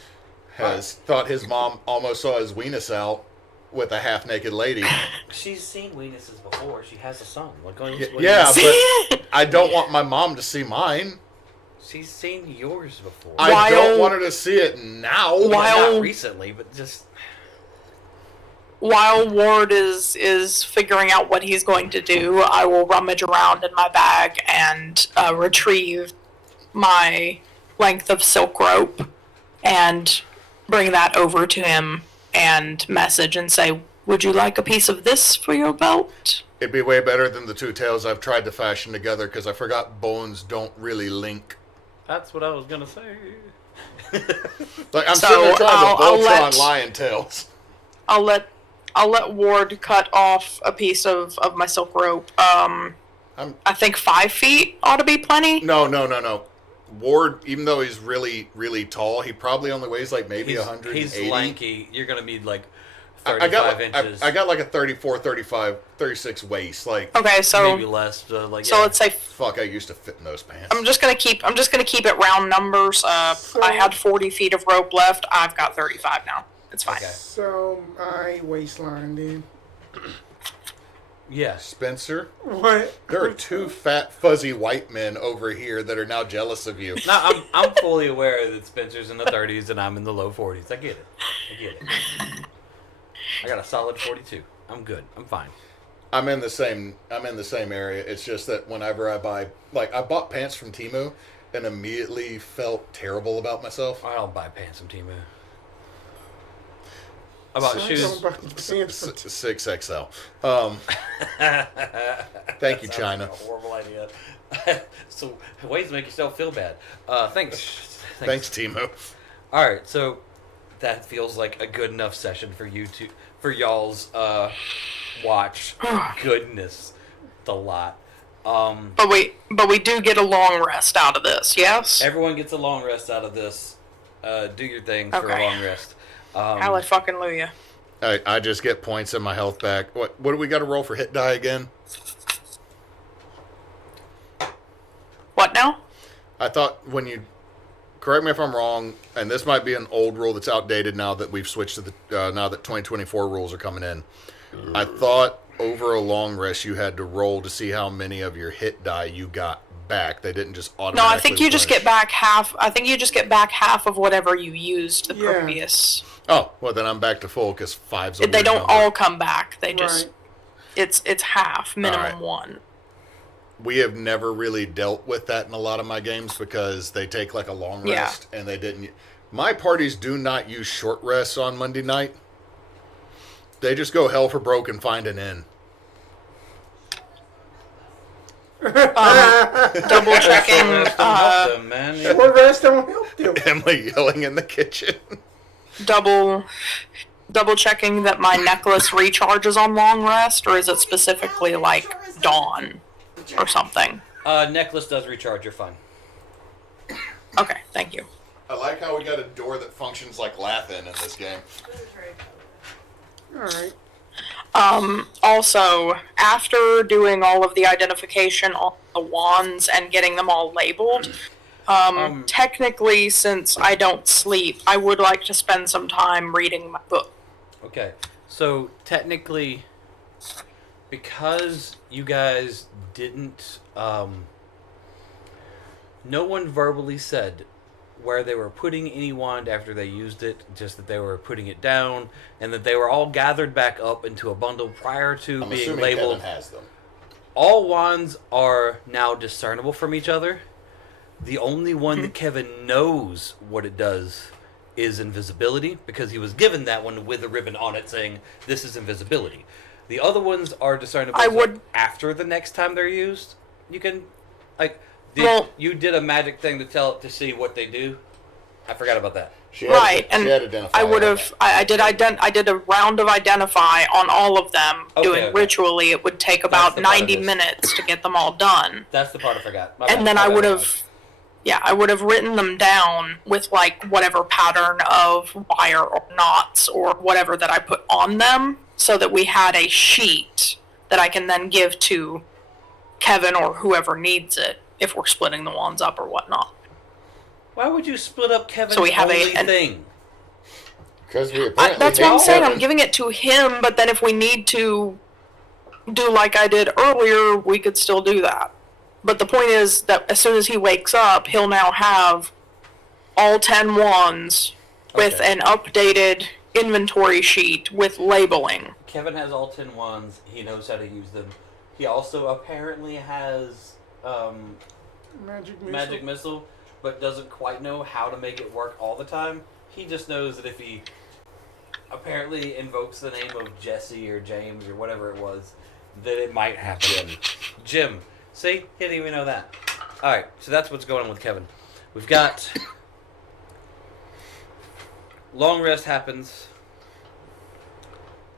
has thought his mom almost saw his weenus out with a half-naked lady. She's seen weenuses before. She has a son. But I don't want my mom to see mine. She's seen yours before. I don't want her to see it now. Not recently, but just... While Ward is figuring out what he's going to do, I will rummage around in my bag and retrieve my length of silk rope and bring that over to him and message and say, would you like a piece of this for your belt? It'd be way better than the 2 tails I've tried to fashion together because I forgot bones don't really link. That's what I was going to say. Like, I'm sitting there trying to Voltron lion tails. I'll let Ward cut off a piece of my silk rope. I think 5 feet ought to be plenty. No. Ward, even though he's really, really tall, he probably only weighs like maybe 180. He's lanky. You're going to need like 35 inches. I got like a 34, 35, 36 waist. Like, okay, so maybe less. Let's say. Fuck, I used to fit in those pants. I'm just gonna keep it round numbers. I had 40 feet of rope left. I've got 35 now. It's fine. Okay. So my waistline then. Yes. Spencer? What? There are 2 fat, fuzzy white men over here that are now jealous of you. No, I'm fully aware that Spencer's in the 30s and I'm in the low 40s. I get it. I got a solid 42. I'm good. I'm fine. I'm in the same area. It's just that whenever I bought pants from Temu and immediately felt terrible about myself. I don't buy pants from Temu. about Son, shoes. don't buy the pants for 6XL. Thank you, That sounds China. like a horrible idea. So ways to make yourself feel bad. Thanks. Thanks, Timo. All right, so that feels like a good enough session for you to y'all's watch. Goodness, the lot. But we do get a long rest out of this, yes? Everyone gets a long rest out of this. Do your thing for a Okay. long rest. Hallelujah. I just get points in my health back. What do we got to roll for hit die again? What now? I thought when you correct me if I'm wrong, and this might be an old rule that's outdated now that we've switched to the now that 2024 rules are coming in. I thought over a long rest you had to roll to see how many of your hit die you got back. They didn't just automatically. No, I think you just get replenish. back half. I think you just get back half of whatever you used the Yeah. previous. Oh, well then I'm back to full because 5's a They weird don't number. all come back. They just Right. it's half, minimum Alright. one. We have never really dealt with that in a lot of my games because they take like a long Yeah. rest and they didn't. My parties do not use short rests on Monday night. They just go hell for broke and find an inn. Double checking. Help them, man. Short rest don't help them. Emily yelling in the kitchen. Double checking that my necklace recharges on long rest, or is it specifically like dawn or something? Necklace does recharge. You're fine. Okay, thank you. I like how we got a door that functions like Lathin in this game. All right. Also, after doing all of the identification on the wands and getting them all labeled, technically, since I don't sleep, I would like to spend some time reading my book. Okay, so technically, because you guys didn't, no one verbally said where they were putting any wand after they used it, just that they were putting it down, and that they were all gathered back up into a bundle prior to I'm being assuming labeled. Kevin has them. All wands are now discernible from each other. The only one that Kevin knows what it does is invisibility, because he was given that one with a ribbon on it saying, this is invisibility. The other ones are discernible after the next time they're used. You can, like, you did a magic thing to tell it to see what they do. I forgot about that. She Right, had, and she had identified I would on have. that. I did a round of identify on all of them. Okay, Doing okay. ritually, it would take about the part of 90 this. minutes to get them all done. That's the part I forgot. My bad, And then my I bad, would my have, I would have written them down with like whatever pattern of wire or knots or whatever that I put on them, so that we had a sheet that I can then give to Kevin or whoever needs it if we're splitting the wands up or whatnot. Why would you split up Kevin's So we have only an- thing? Because we apparently That's what I'm hate saying. Kevin. I'm giving it to him, but then if we need to do like I did earlier, we could still do that. But the point is that as soon as he wakes up, he'll now have all 10 wands with Okay. an updated inventory sheet with labeling. Kevin has all 10 wands. He knows how to use them. He also apparently has magic missile, but doesn't quite know how to make it work all the time. He just knows that if he apparently invokes the name of Jesse or James or whatever it was, that it might happen. Jim. See? He didn't even know that. Alright, so that's what's going on with Kevin. We've got... Long rest happens.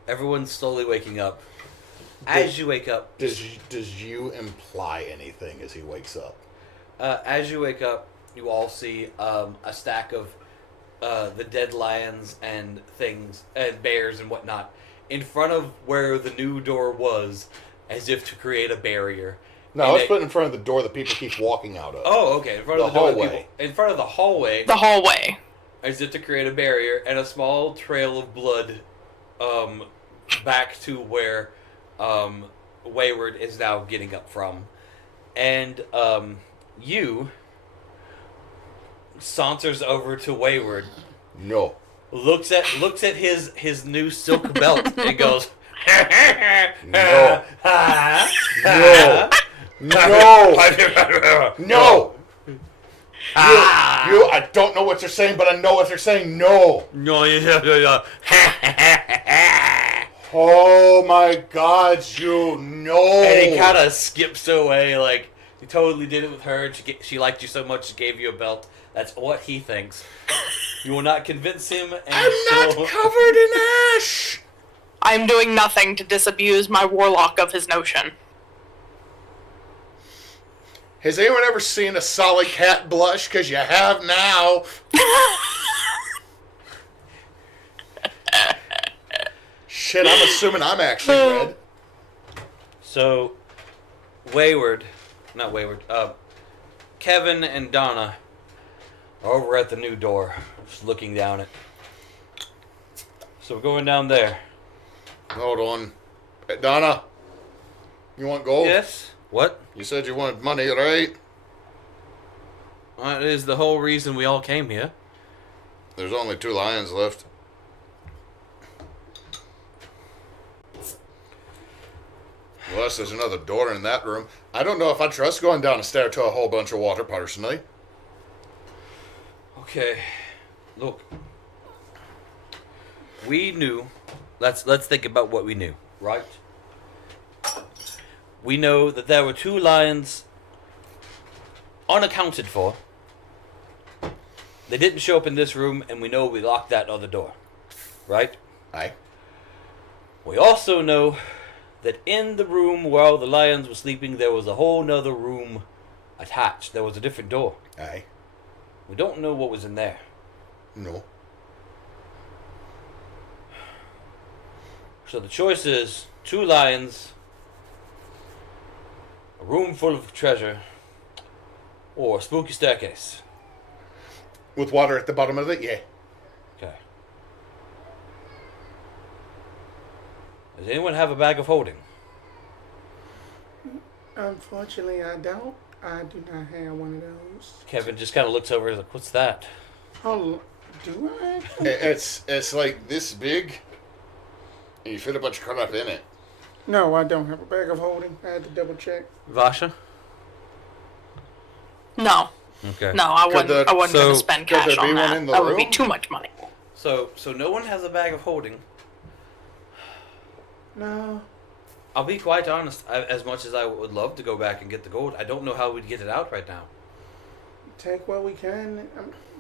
Everyone's slowly waking up. As you wake up... Does you imply anything as he wakes up? As you wake up, you all see a stack of the dead lions and things, and bears and whatnot, in front of where the new door was, as if to create a barrier. No, And I was they- putting in front of the door that people keep walking out of. Oh, okay. In front of The the door, hallway. people, in front of the hallway, The hallway. as if to create a barrier, and a small trail of blood, back to where Wayward is now getting up from, and you saunters over to Wayward, No. looks at his new silk belt, and goes, No. No. No. No. I don't know what you're saying, but I know what you're saying. No. No. Oh my God, you know. And he kind of skips away, like he totally did it with her. She liked you so much, she gave you a belt. That's what he thinks. You will not convince him. And I'm not covered in ash. I'm doing nothing to disabuse my warlock of his notion. Has anyone ever seen a solid cat blush? Because you have now. Shit, I'm assuming I'm actually red. So, Kevin and Donna are over at the new door, just looking down it. So we're going down there. Hold on. Hey, Donna, you want gold? Yes? What? You said you wanted money, right? That is the whole reason we all came here. There's only 2 lions left. Unless there's another door in that room. I don't know if I trust going down a stair to a whole bunch of water, personally. Okay. Look. We knew. Let's think about what we knew, right? We know that there were 2 lions unaccounted for. They didn't show up in this room, and we know we locked that other door. Right? Aye. We also know that in the room where all the lions were sleeping, there was a whole nother room attached. There was a different door. Aye. We don't know what was in there. No. So the choice is 2 lions, a room full of treasure, or a spooky staircase. With water at the bottom of it, yeah. Okay. Does anyone have a bag of holding? Unfortunately, I don't. I do not have one of those. Kevin just kind of looks over and is like, what's that? Oh, do I? It's like this big, and you fit a bunch of crap in it. No, I don't have a bag of holding. I had to double check. Vasha? No. Okay. No, I wasn't going so to spend could cash there be on one that. in the That would be room? too much money. So no one has a bag of holding. No. I'll be quite honest. As much as I would love to go back and get the gold, I don't know how we'd get it out right now. Take what we can.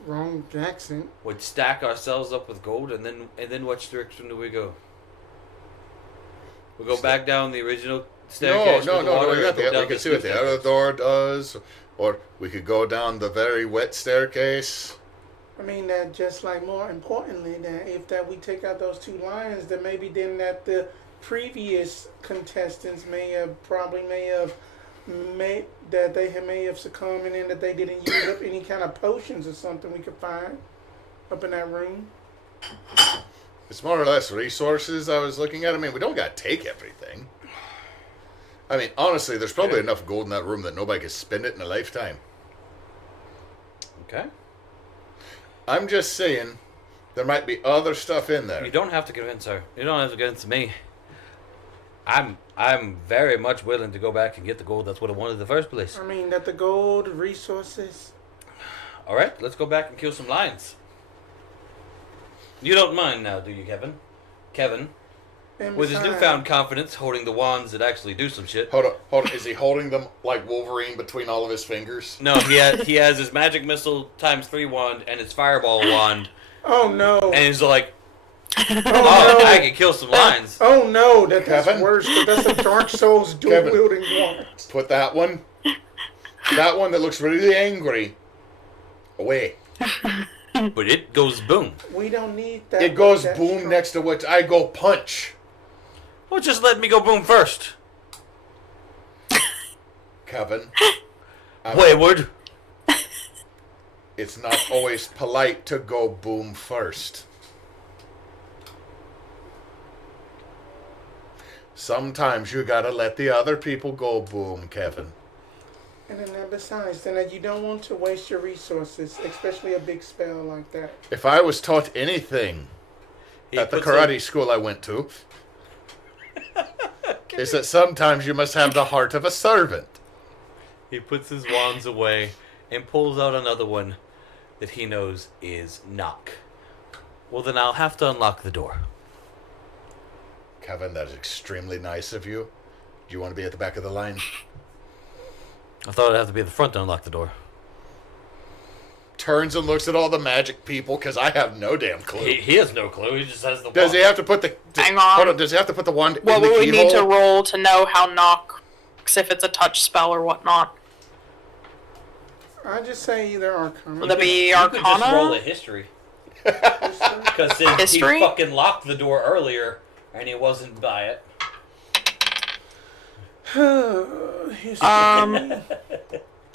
Wrong accent. We'd stack ourselves up with gold, and then which direction do we go? We go back down the original staircase. No. with the water, We or got go the, down we can this see new what the other staircase? door does, or we could go down the very wet staircase. I mean, that just like more importantly, that if that we take out those 2 lions, then maybe then that the previous contestants may have succumbed, and then that they didn't use up any kind of potions or something we could find up in that room. It's more or less resources I was looking at. I mean, we don't got to take everything. I mean, honestly, there's probably enough gold in that room that nobody could spend it in a lifetime. Okay. I'm just saying, there might be other stuff in there. You don't have to convince her. You don't have to convince me. I'm very much willing to go back and get the gold. That's what I wanted in the first place. I mean, that the gold resources. All right, let's go back and kill some lions. You don't mind now, do you, Kevin? Kevin, And with his besides- newfound confidence, holding the wands that actually do some shit. Hold on. Is he holding them like Wolverine between all of his fingers? No, he has his magic missile times 3 wand and his fireball wand, Oh no! and he's like, Oh "Oh, no! I can kill some lions." Oh no! That's Kevin? worse. That's a Dark Souls dual Kevin. wielding one. Put that one that looks really angry, away. But it goes boom. We don't need that. It goes that boom strong. next to which I go punch. Well, just let me go boom first. Kevin, Wayward. it's not always polite to go boom first. Sometimes you gotta let the other people go boom, Kevin. And then besides, then you don't want to waste your resources, especially a big spell like that. If I was taught anything He at the puts karate school I went to, is that sometimes you must have the heart of a servant. He puts his wands away and pulls out another one that he knows is knock. Well, then I'll have to unlock the door. Kevin, that is extremely nice of you. Do you want to be at the back of the line? I thought I'd have to be at the front to unlock the door. Turns and looks at all the magic people because I have no damn clue. He has no clue. He just has the Does wand. he have to put the? Hang on. Hold on. Does he have to put the wand What in the would we need to keyhole? roll to know how knock, if it's a touch spell or whatnot? I just say either Arcana. Would that be You could just roll Arcana? a history. Because he History? fucking locked the door earlier, and he wasn't by it.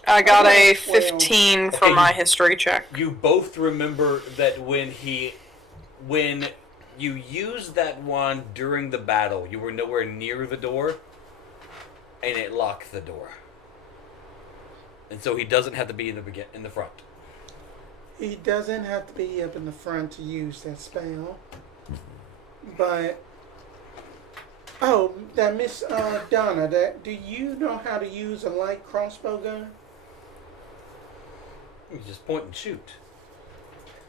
I got a 12. 15 for Okay. my history check. You both remember that when you used that wand during the battle, you were nowhere near the door, and it locked the door. And so he doesn't have to be in the front. He doesn't have to be up in the front to use that spell. But that Miss Donna, do you know how to use a light crossbow gun? You just point and shoot.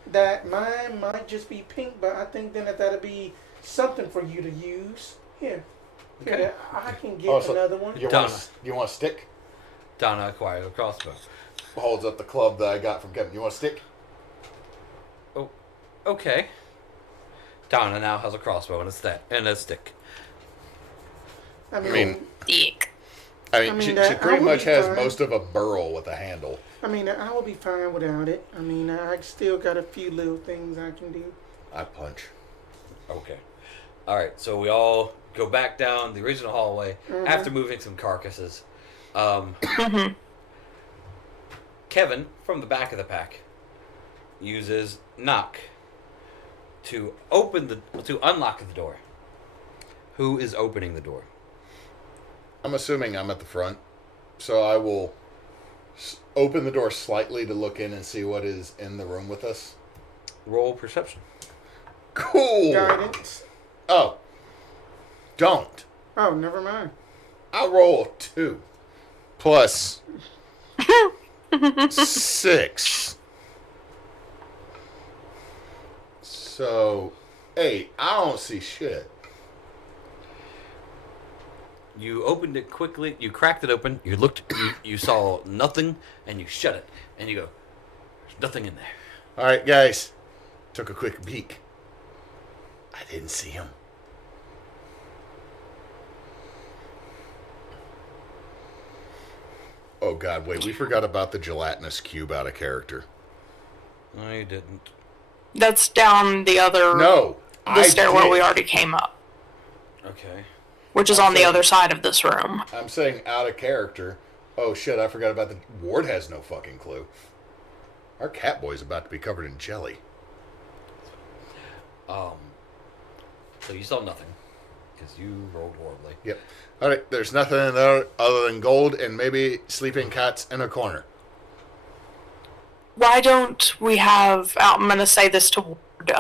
That mine might just be pink, but I think then that'll be something for you to use. Here, Okay. I can get Oh, so another one. You Donna. want a stick? Donna acquired a crossbow. Holds up the club that I got from Kevin. You want a stick? Oh, okay. Donna now has a crossbow and a stick. I mean, Dick. mean, she that- I pretty would much be has fine. most of a burl with a handle. I will be fine without it. I still got a few little things I can do. I punch. Okay. All right. So we all go back down the original hallway after moving some carcasses. Kevin, from the back of the pack, uses knock to unlock the door. Who is opening the door? I'm assuming I'm at the front, so I will open the door slightly to look in and see what is in the room with us. Roll perception. Cool. Guidance. Oh, don't. Oh, never mind. I'll roll a 2 plus 6. So 8. I don't see shit. You opened it quickly. You cracked it open. You looked. You saw nothing, and you shut it. And you go, "There's nothing in there." All right, guys. Took a quick peek. I didn't see him. Oh God! Wait, we forgot about the gelatinous cube out of character. No, you didn't. That's down the other... No, The I stairwell did. we already came up, Okay. which is on the other side of this room. I'm saying out of character. Oh shit! I forgot about the Ward has no fucking clue. Our cat boy's about to be covered in jelly. So you saw nothing because you rolled horribly. Yep. All right. There's nothing in there other than gold and maybe sleeping cats in a corner. Why don't we have... I'm going to say this to Ward.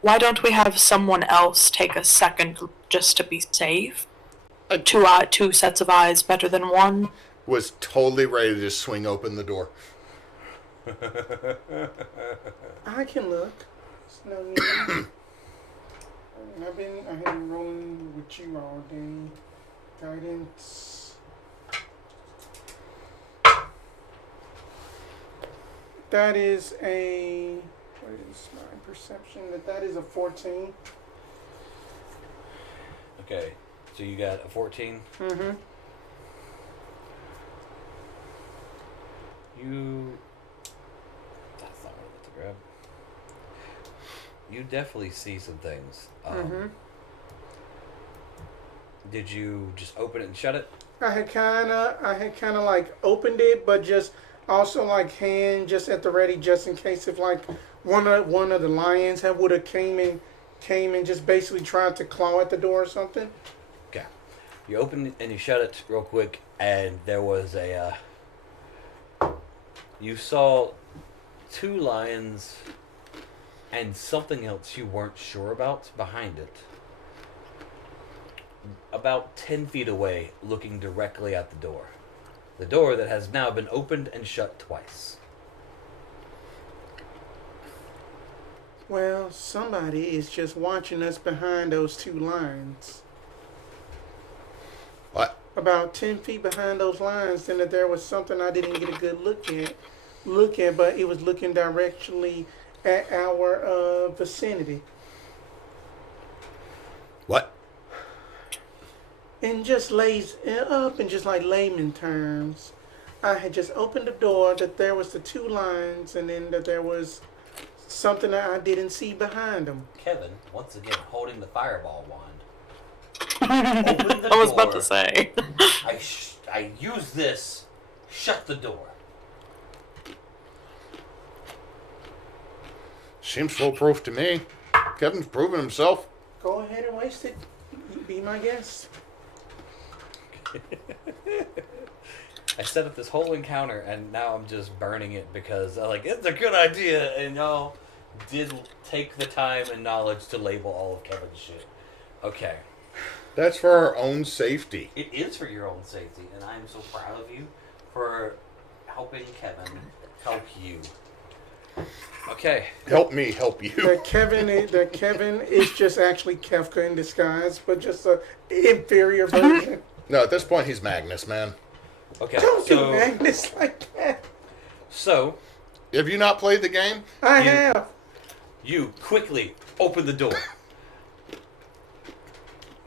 Why don't we have someone else take a second just to be safe? Two sets of eyes better than one. Was totally ready to just swing open the door. I can look. It's no need. I've been rolling with you all day. Guidance. That is a... What is my perception? That is a 14. Okay. So you got a 14. Mm-hmm. That's not what I meant to grab. You definitely see some things. Did you just open it and shut it? I had kind of like opened it, but just also like hand just at the ready, just in case if like one of the lions would have came and just basically tried to claw at the door or something. Okay. You open it and you shut it real quick, and there was a. You saw 2 lions and something else you weren't sure about behind it. About 10 feet away, looking directly at the door. The door that has now been opened and shut twice. Well, somebody is just watching us behind those two lines. What? About 10 feet behind those lines, then that there was something I didn't get a good look at, but it was looking directly at our vicinity. What? And just lays up in just like layman terms, I had just opened the door that there was the two lines, and then that there was something that I didn't see behind them. Kevin, once again, holding the fireball wand. Open the I was about door. to say. I use this. Shut the door. Seems foolproof to me. Kevin's proven himself. Go ahead and waste it. Be my guest. I set up this whole encounter, and now I'm just burning it because I'm like, it's a good idea, and y'all did take the time and knowledge to label all of Kevin's shit. Okay. That's for our own safety. It is for your own safety, and I am so proud of you for helping Kevin help you. Okay. Help me help you. That Kevin is just actually Kefka in disguise, but just a inferior version. No, at this point, he's Magnus, man. Okay. Don't do Magnus like that. So Have you not played the game? I have. you quickly open the door.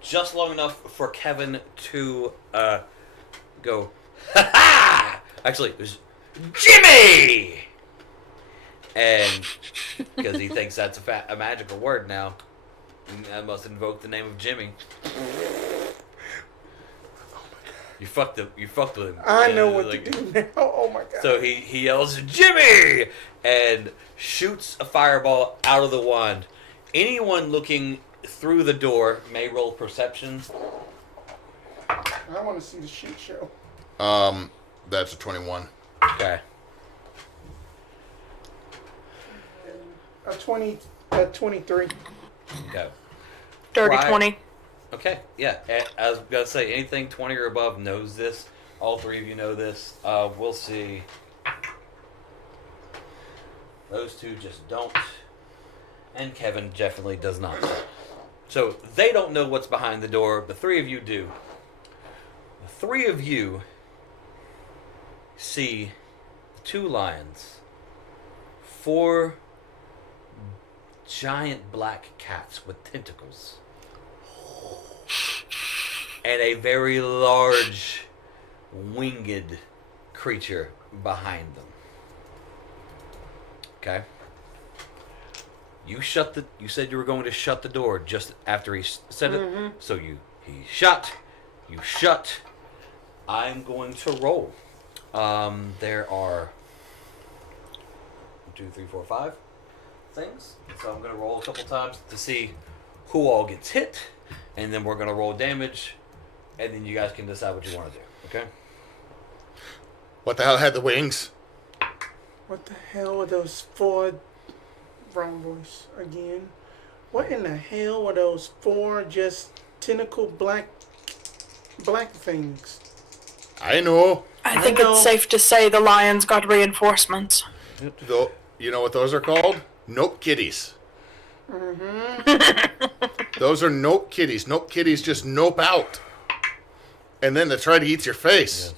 Just long enough for Kevin to go, ha ha! Actually, it was Jimmy! And because he thinks that's a magical word now, I must invoke the name of Jimmy. You fucked him. You fucked with him. I know what to do now. Oh my god. So he yells, Jimmy! And shoots a fireball out of the wand. Anyone looking through the door may roll perception. I want to see the shit show. That's a 21. Okay. A 23. Okay. Dirty Right. 20. Okay, yeah. I was going to say, anything 20 or above knows this. All three of you know this. We'll see. Those two just don't. And Kevin definitely does not. So they don't know what's behind the door. The three of you do. The three of you see two lions, four giant black cats with tentacles, and a very large winged creature behind them. Okay? You said you were going to shut the door just after he said it. So you shut. I'm going to roll. There are 1, 2, 3, 4, 5 things. So I'm going to roll a couple times to see who all gets hit, and then we're going to roll damage, and then you guys can decide what you want to do. Okay? What the hell had the wings? What the hell were those four... Wrong voice again. What in the hell were those four just tentacle black things? I know. I think know. it's safe to say the lions got reinforcements. Though, you know what those are called? Nope kitties. Those are nope kitties. Nope kitties just nope out. And then they try to eat your face.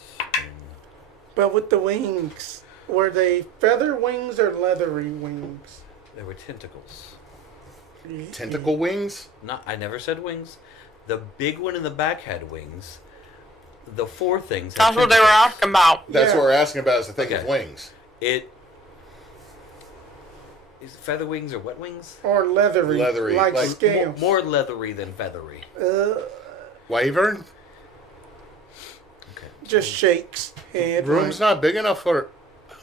But with the wings, were they feather wings or leathery wings? There were tentacles. Tentacle wings? I never said wings. The big one in the back had wings. The four things had That's what they were tentacles. asking about. That's Yeah. what we're asking about is the thing Okay. with wings. It is it feather wings or wet wings? Or leathery, Leathery, like like scales. More leathery than feathery. Wyvern? Okay. Just shakes head. Room's not big enough for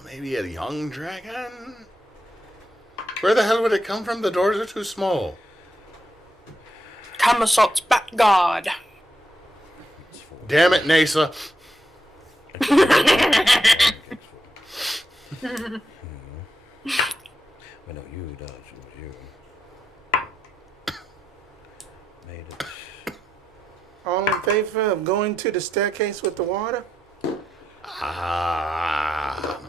maybe a young dragon? Where the hell would it come from? The doors are too small. Camisot's bat god. Damn it, Neysa. But no, you dodged. You made it. All in favor of going to the staircase with the water? Not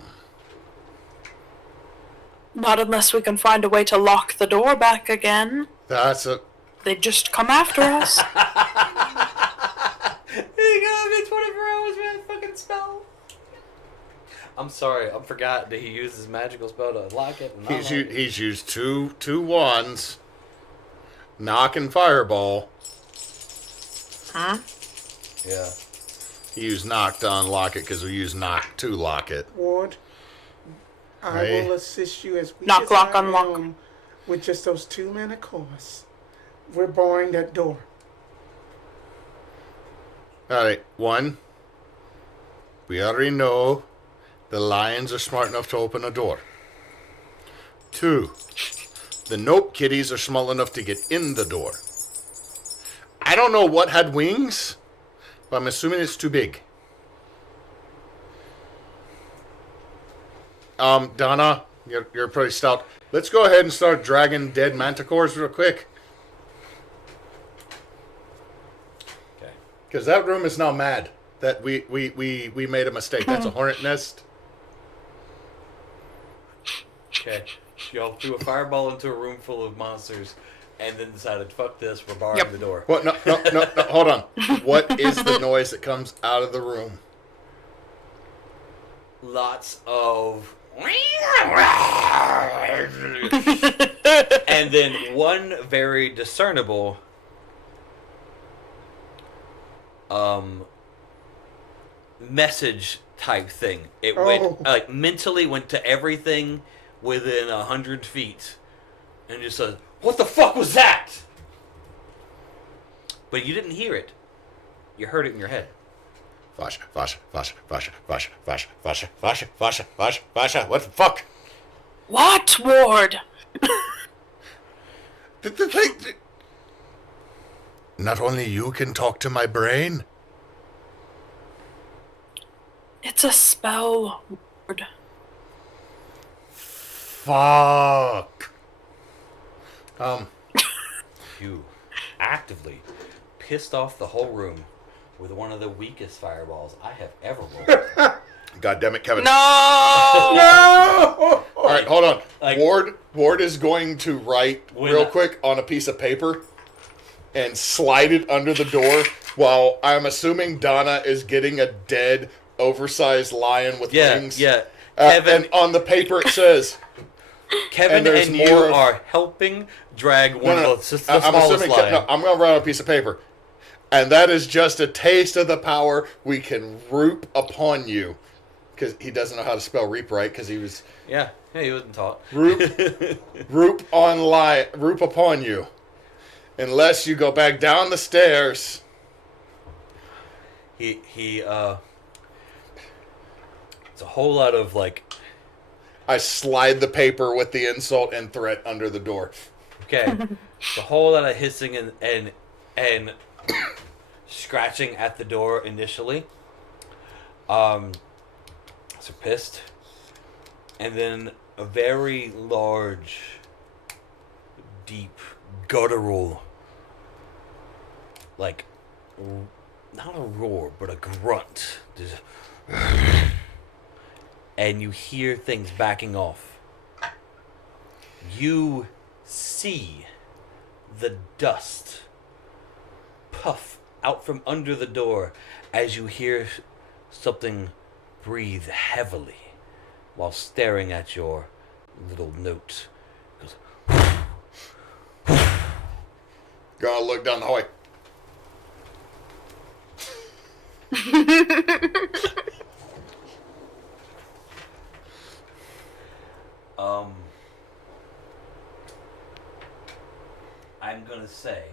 unless we can find a way to lock the door back again. That's a... They'd just come after us. You gotta be 24 hours with that fucking spell. I'm sorry, I forgot that he used his magical spell to lock it. And He's used two wands. Knock and fireball. Huh? Yeah. He used knock to unlock it because we used knock to lock it. Ward, I Hey. will assist you as we Knock, get lock, our unlock. room with just those 2 mana cores. We're barring that door. Alright, 1. We already know the lions are smart enough to open a door. 2. The nope kitties are small enough to get in the door. I don't know what had wings, but I'm assuming it's too big. Donna, you're pretty stout. Let's go ahead and start dragging dead manticores real quick. Okay. Because that room is now mad that we made a mistake. That's a hornet nest. Okay. Y'all threw a fireball into a room full of monsters and then decided, fuck this, we're barring Yep. the door. What? No, hold on. What is the noise that comes out of the room? Lots of... and then one very discernible message type thing. It went like mentally went to everything within 100 feet and just said, "What the fuck was that?" But you didn't hear it. You heard it in your head. Vasha, Vasha, Vasha, Vasha, Vasha, Vasha, Vasha, Vasha, Vasha, Vasha, Vasha. What the fuck? What, Ward? The thing. Not only you can talk to my brain. It's a spell, Ward. Fuck. You actively pissed off the whole room with one of the weakest fireballs I have ever rolled. God damn it, Kevin. No! All right, hold on. Like- Ward is going to write real quick on a piece of paper and slide it under the door while I'm assuming Donna is getting a dead, oversized lion with wings. Yeah. Kevin, and on the paper it says... Kevin there's and you more of- are helping drag one of the I'm smallest assuming... lion. No, I'm going to write on a piece of paper. And that is just a taste of the power we can roop upon you. Because he doesn't know how to spell reap right, because he was... Yeah, he wasn't taught. Roop upon you. Unless you go back down the stairs. It's a whole lot of like, I slide the paper with the insult and threat under the door. okay, it's a whole lot of hissing and scratching at the door initially. So pissed, and then a very large, deep, guttural, like, not a roar, but a grunt. Just and you hear things backing off. You see the dust puff out from under the door as you hear something breathe heavily while staring at your little note. It goes, Gonna look down the hallway. I'm gonna say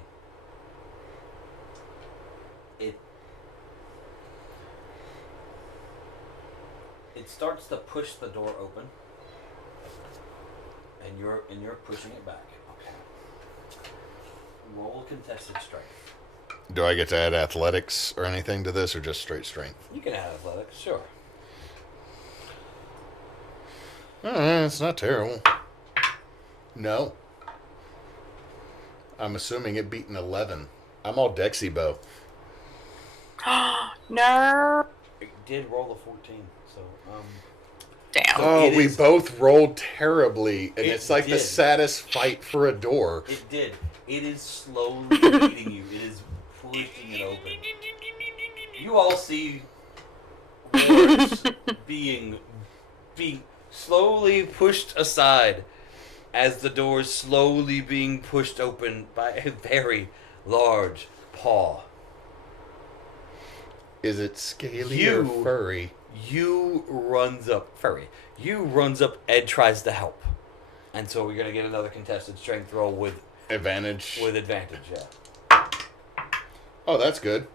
it starts to push the door open, and you're pushing it back. Okay. Roll contested strength. Do I get to add athletics or anything to this, or just straight strength? You can add athletics, sure. It's not terrible. No. I'm assuming it beat an 11. I'm all Dexy bow. No. did roll a 14, so Damn. Oh, It we is- both rolled terribly, and It it's like the did. saddest fight for a door. it did. It is slowly eating you. It is pushing it open. You all see wards being slowly pushed aside as the door is slowly being pushed open by a very large paw. Is it scaly You- or furry? You runs up, furry. You runs up. Ed tries to help, and so we're gonna get another contested strength roll with Advantage. advantage. Yeah, Oh, that's good.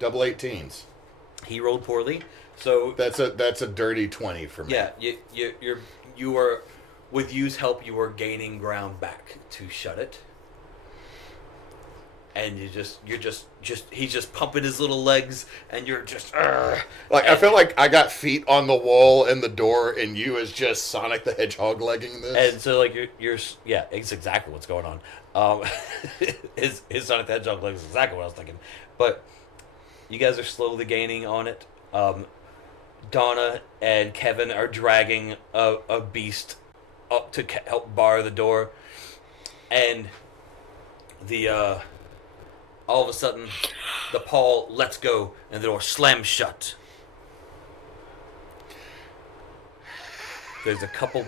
Double 18s. he rolled poorly, so That's a dirty 20 for me. yeah, you are with Yu's help. You are gaining ground back to shut it, and you're just he's just pumping his little legs, and you're just. Like I feel like I got feet on the wall and the door, and you is just Sonic the Hedgehog legging this. And so, like, you're yeah, it's exactly what's going on. His Sonic the Hedgehog leg is exactly what I was thinking. But you guys are slowly gaining on it. Donna and Kevin are dragging a beast up to help bar the door. And the, all of a sudden, the paw lets go and the door slams shut. There's a couple.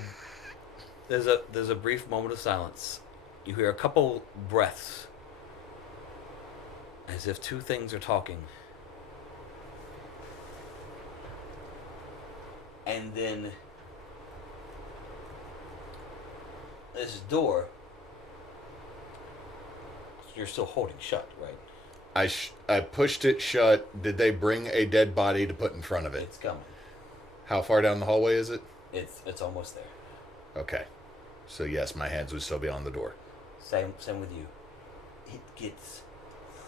There's a brief moment of silence. You hear a couple breaths, as if two things are talking, and then this door. You're still holding shut, right? I pushed it shut. Did they bring a dead body to put in front of it? It's coming. How far down the hallway is it? It's almost there. Okay. So yes, my hands would still be on the door. Same with you. It gets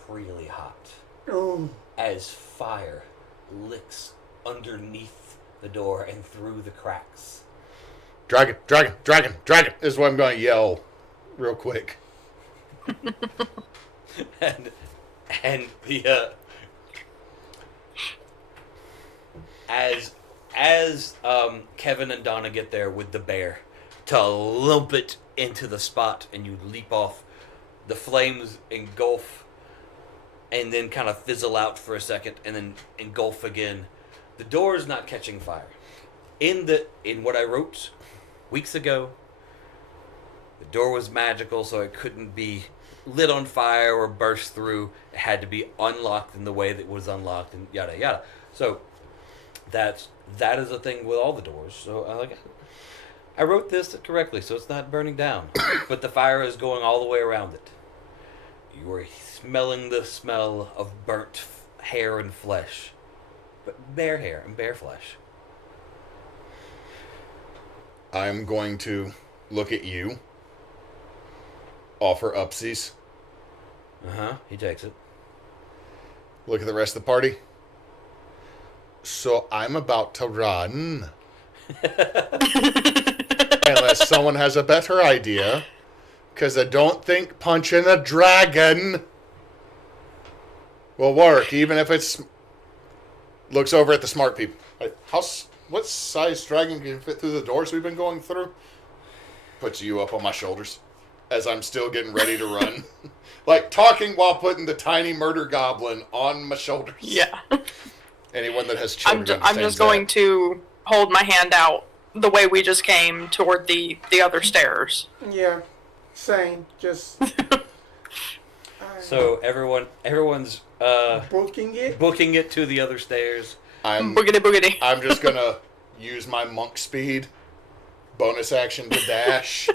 really hot Oh, as fire licks underneath the door and through the cracks. Dragon, dragon, dragon, dragon is what I'm going to yell real quick. and the as Kevin and Donna get there with the bear to lump it into the spot, and you leap off, the flames engulf and then kind of fizzle out for a second and then engulf again. The door is not catching fire. In what I wrote weeks ago, the door was magical, so it couldn't be lit on fire or burst through. It had to be unlocked in the way that it was unlocked, and yada yada. So that is a thing with all the doors. So I wrote this correctly, so it's not burning down, but the fire is going all the way around it. You are smelling the smell of burnt hair and flesh, but bear hair and bear flesh. I'm going to look at you, offer upsies, He takes it. look at the rest of the party. So I'm about to run. Unless someone has a better idea. Because I don't think punching a dragon will work, even if it's... Looks over at the smart people. Like, what size dragon can fit through the doors we've been going through? Puts you up on my shoulders as I'm still getting ready to run. Like, talking while putting the tiny murder goblin on my shoulders. Yeah. Anyone that has children I'm understands just going that. to hold my hand out the way we just came toward the other stairs. yeah. Same. Just So everyone's booking it. booking it to the other stairs. Boogity boogity. I'm just going to use my monk speed. Bonus action to dash.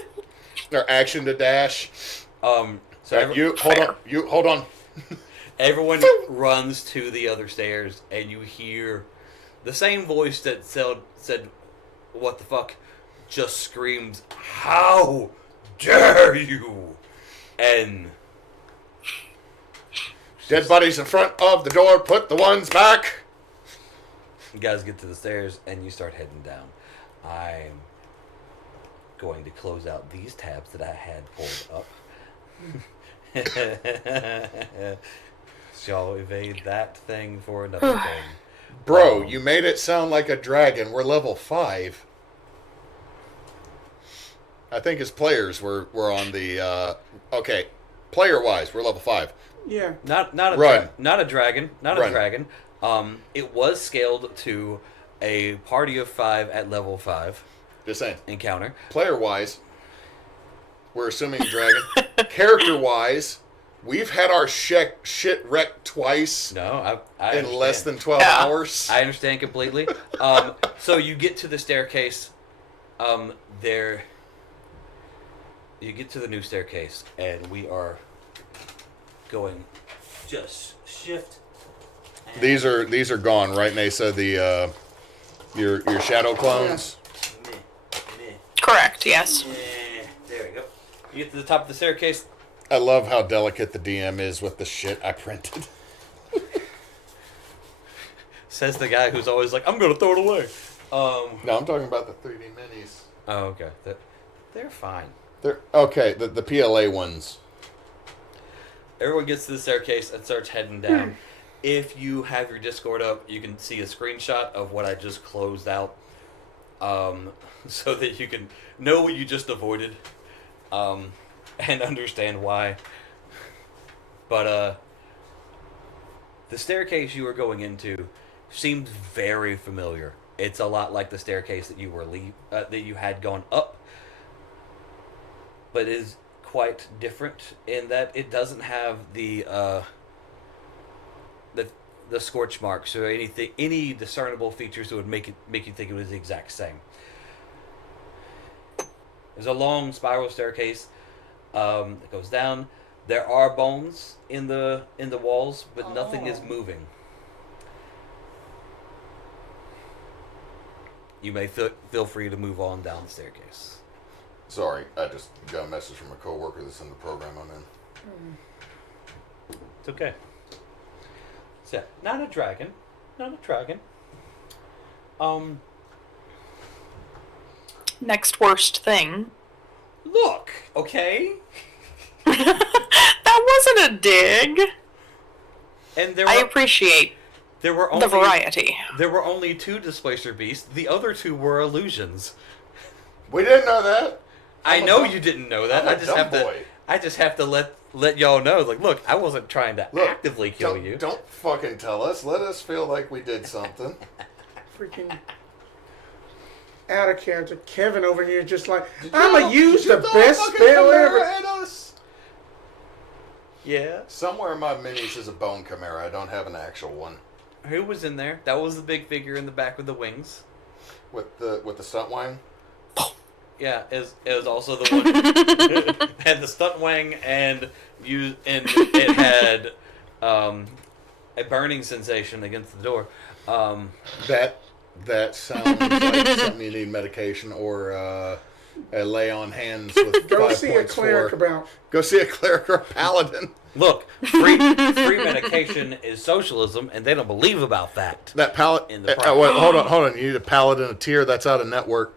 Or action to dash. So Hold on. everyone runs to the other stairs, and you hear the same voice that said, "What the fuck?" just screams, "How dare you!" And Dead bodies in front of the door. Put the ones back. you guys get to the stairs, and you start heading down. I'm going to close out these tabs that I had pulled up. Shall evade that thing for another thing. Bro, you made it sound like a dragon. We're level 5. I think as players, we're on the... okay, player-wise, we're level 5. Yeah. Not a Run. not a dragon. Not Run. a dragon. It was scaled to a party of 5 at level 5 Just saying. encounter. Player-wise, we're assuming dragon. Character-wise, we've had our shit wrecked twice No, I in less understand. than 12 Yeah. hours. I understand completely. So you get to the staircase. There. You get to the new staircase, and we are going just shift. And These are gone, right, Neysa? The your shadow clones. Correct, yes. There we go. You get to the top of the staircase. I love how delicate the DM is with the shit I printed. Says the guy who's always like, "I'm gonna throw it away." No, I'm talking about the 3D minis. Oh, okay. They're fine. They're okay. The PLA ones. Everyone gets to the staircase and starts heading down. If you have your Discord up, you can see a screenshot of what I just closed out, so that you can know what you just avoided, and understand why. But the staircase you were going into seemed very familiar. It's a lot like the staircase that you were that you had gone up, but is quite different in that it doesn't have the scorch marks or any discernible features that would make you think it was the exact same. There's a long spiral staircase that goes down. There are bones in the walls, but nothing is moving. You may feel free to move on down the staircase. Sorry, I just got a message from a coworker that's in the program I'm in. It's okay. So, not a dragon. Not a dragon. Next worst thing. Look, okay? That wasn't a dig. And I appreciate there were only the variety. There were only 2 displacer beasts. The other 2 were illusions. We didn't know that. I know you didn't know that. I'm a dumb boy. I just have to let y'all know. Like, look, I wasn't trying to actively kill you. Don't fucking tell us. Let us feel like we did something. Freaking out of character. Kevin over here just like, I'm going to use the best spell ever. At us? Yeah. Somewhere in my minis is a bone chimera. I don't have an actual one. Who was in there? That was the big figure in the back with the wings. With the stunt wing? Yeah, it was also the one had the stunt wing and it had a burning sensation against the door. That sounds like something you need medication or a lay on hands with Go 5 see a points cleric for. about. Go see a cleric or a paladin. Look, free medication is socialism, and they don't believe about that. That paladin. In the Wait, hold on. You need a paladin, a tier that's out of network.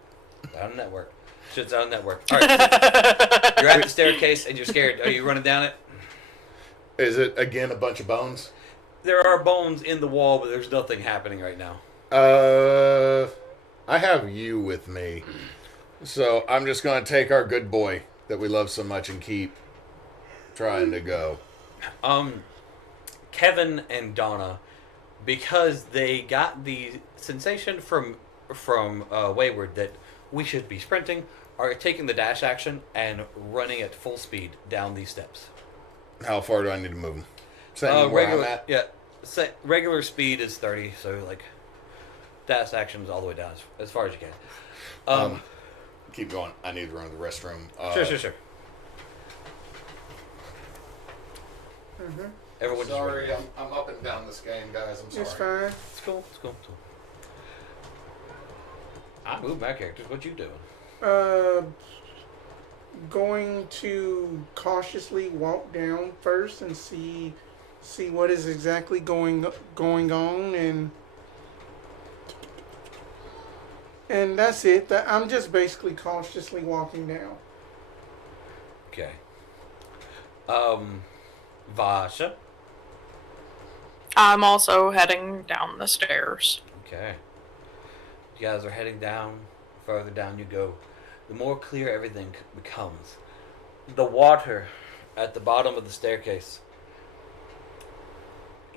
Out of network. Shit's out of network. All right, you're at the staircase and you're scared. Are you running down it? Is it again a bunch of bones? There are bones in the wall, but there's nothing happening right now. I have you with me, so I'm just gonna take our good boy that we love so much and keep trying to go. Kevin and Donna, because they got the sensation from Wayward that we should be sprinting, are taking the dash action and running at full speed down these steps. How far do I need to move them? Same where I'm Regular, at? yeah. Regular speed is 30, so like dash action is all the way down as far as you can. Keep going. I need to run to the restroom. Sure. Everyone's just Sorry, running. I'm up and down this game, guys. I'm sorry. It's fine. It's cool. I moved my characters. What you doing? Going to cautiously walk down first and see what is exactly going on, and that's it. I'm just basically cautiously walking down. Okay. Vasha. I'm also heading down the stairs. Okay. You guys are heading down. Further down you go, the more clear everything becomes. The water at the bottom of the staircase.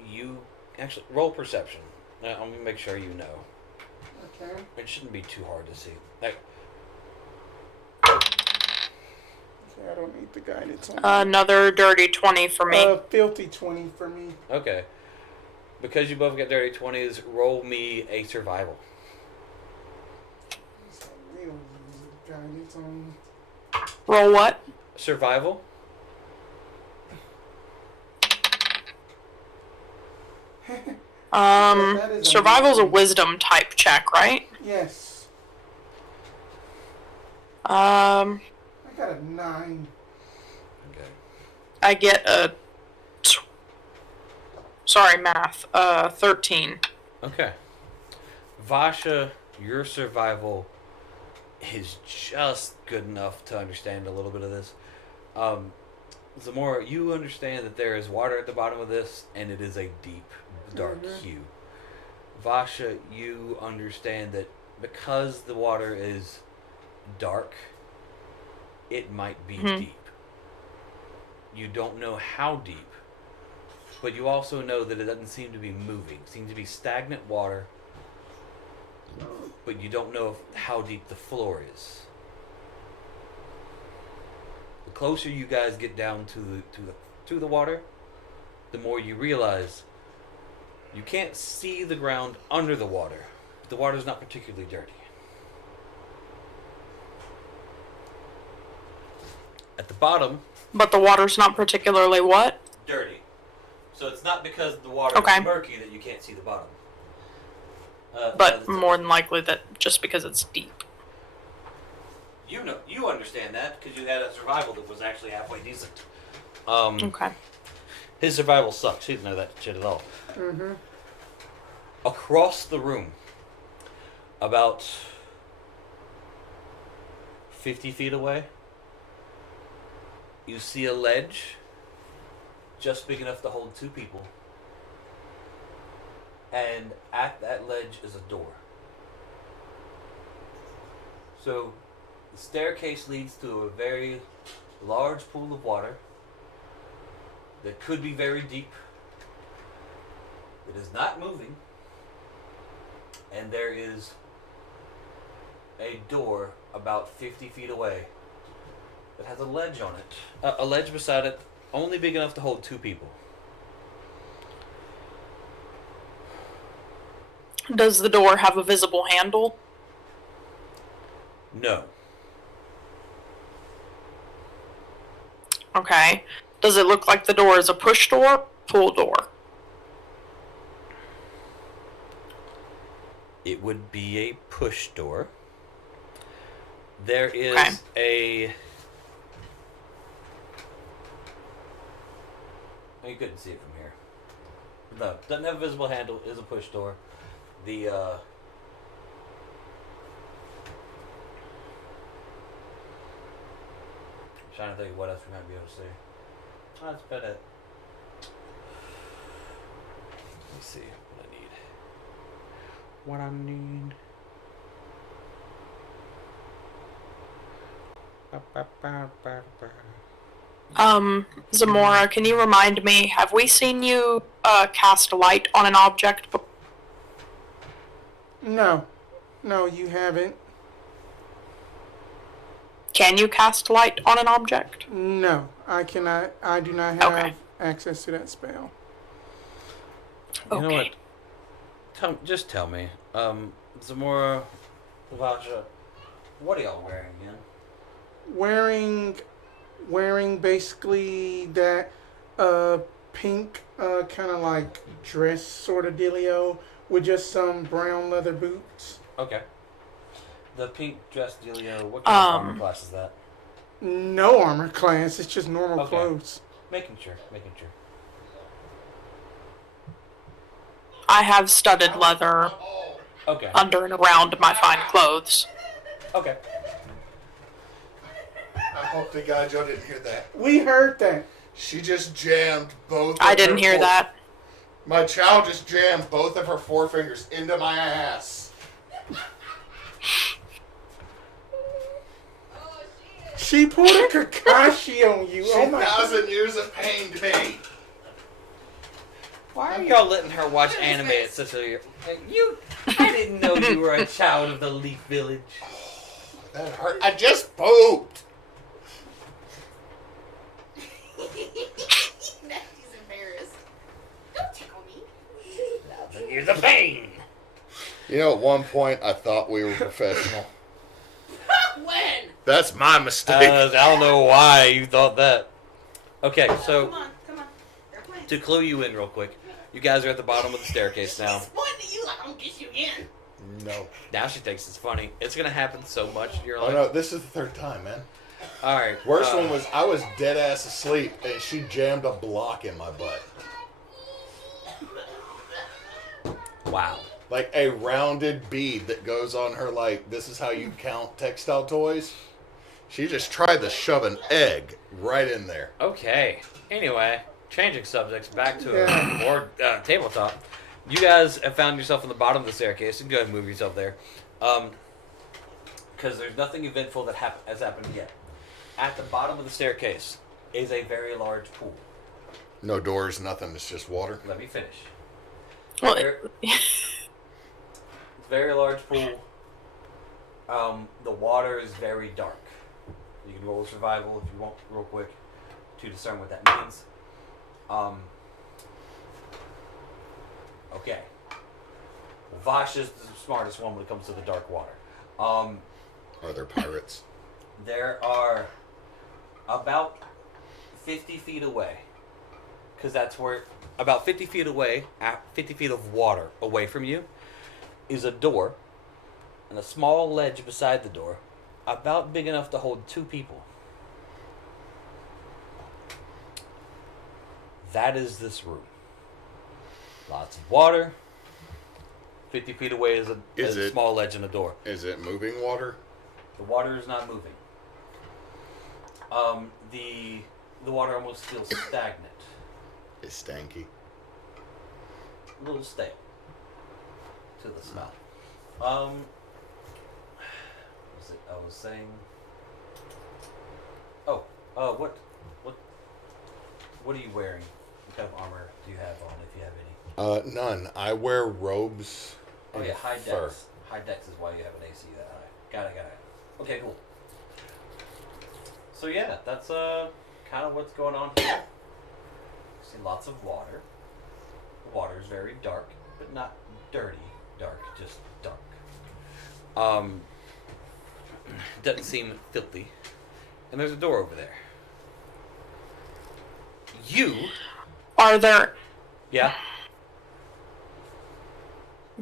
You actually roll perception. Now, I'm gonna make sure you know. Okay. It shouldn't be too hard to see. Like, Okay, I don't need the guidance on Another dirty 20 for me. filthy 20 for me. okay. Because you both get dirty 20s, roll me a survival. So we don't need the guidance on. Roll what? Survival? That is Survival's a amazing. wisdom type check, right? Yes. I I got a 9. Okay. get a. Sorry, math. 13. Okay. Vasha, your survival is just good enough to understand a little bit of this. Zamora, you understand that there is water at the bottom of this, and it is a deep, dark hue. Vasha, you understand that because the water is dark, it might be deep. You don't know how deep, but you also know that it doesn't seem to be moving. It seems to be stagnant water, but you don't know how deep the floor is. The closer you guys get down to the water, the more you realize you can't see the ground under the water. But the water's not particularly dirty. At the bottom, But the water's not particularly what? dirty. So it's not because the water Okay. is murky that you can't see the bottom. But more than likely that just because it's deep. You understand that because you had a survival that was actually halfway decent. Okay. His survival sucks. He didn't know that shit at all. Across the room, about 50 feet away, you see a ledge just big enough to hold 2 people. And at that ledge is a door. So the staircase leads to a very large pool of water that could be very deep. It is not moving. And there is a door about 50 feet away that has a ledge on it. A ledge beside it, only big enough to hold 2 people. Does the door have a visible handle? No. Okay. Does it look like the door is a push door, pull door? It would be a push door. There is Okay. Oh, you couldn't see it from here. No, doesn't have a visible handle, is a push door. The trying to think of what else we might be able to see. Oh, that's about it. Let's see what I need. What I need. Zamora, can you remind me, have we seen you cast light on an object before? No. No, you haven't. Can you cast light on an object? No, I cannot. I do not have Okay. access to that spell. You know Okay. what? Just tell me. Zamora, Vasha, what are y'all wearing again? Wearing basically that pink kind of like dress sort of dealio with just some brown leather boots. Okay. The pink dress dealio, what kind of armor class is that? No armor class. It's just normal Okay. clothes. Making sure. I have studded leather Okay. under and around my fine clothes. Okay. I hope to God y'all didn't hear that. We heard that. She just jammed both. I of didn't her hear port- that. My child just jammed both of her forefingers into my ass. She pulled a Kakashi on you. Oh my God. 1,000 years of pain to me. Why are y'all letting her watch anime at such a... I didn't know you were a child of the Leaf Village. That hurt. I just pooped. He's embarrassed. Don't tickle me. 1,000 years of pain. You know, at one point, I thought we were professional. When? That's my mistake. I don't know why you thought that. Okay, so Come on. They're playing. to clue you in real quick, you guys are at the bottom of the staircase now. He's pointing at you like I'm gonna get you again. No. Now she thinks it's funny. It's gonna happen so much. You're Oh like, no, this is the third time, man. all right. Worst one was I was dead ass asleep and she jammed a block in my butt. Wow. Like a rounded bead that goes on her, like, this is how you count textile toys. She just tried to shove an egg right in there. Okay. Anyway, changing subjects back to Yeah. more tabletop. You guys have found yourself on the bottom of the staircase. You can go ahead and move yourself there. Because there's nothing eventful that has happened yet. At the bottom of the staircase is a very large pool. No doors, nothing. It's just water. Let me finish. Well, It's a very large pool. The water is very dark. You can roll survival if you want, real quick, to discern what that means. Okay. Vasha's the smartest one when it comes to the dark water. Are there pirates? There are about 50 feet away, because that's where, about 50 feet away, 50 feet of water away from you, is a door, and a small ledge beside the door, about big enough to hold 2 people. That is this room. Lots of water. 50 feet away is a small ledge and a door. Is it moving water? The water is not moving. The water almost feels stagnant. It's stanky. A little stale to the smell. What was it I was saying? Oh, what are you wearing? What kind of armor do you have on, if you have any? None. I wear robes. Oh and yeah, high fur. dex. High dex is why you have an AC that high. Got it. Okay, cool. So yeah, that's kind of what's going on here. See lots of water. The water is very dark, but not dirty dark, just dark. Doesn't seem filthy. And there's a door over there. You, are there? yeah.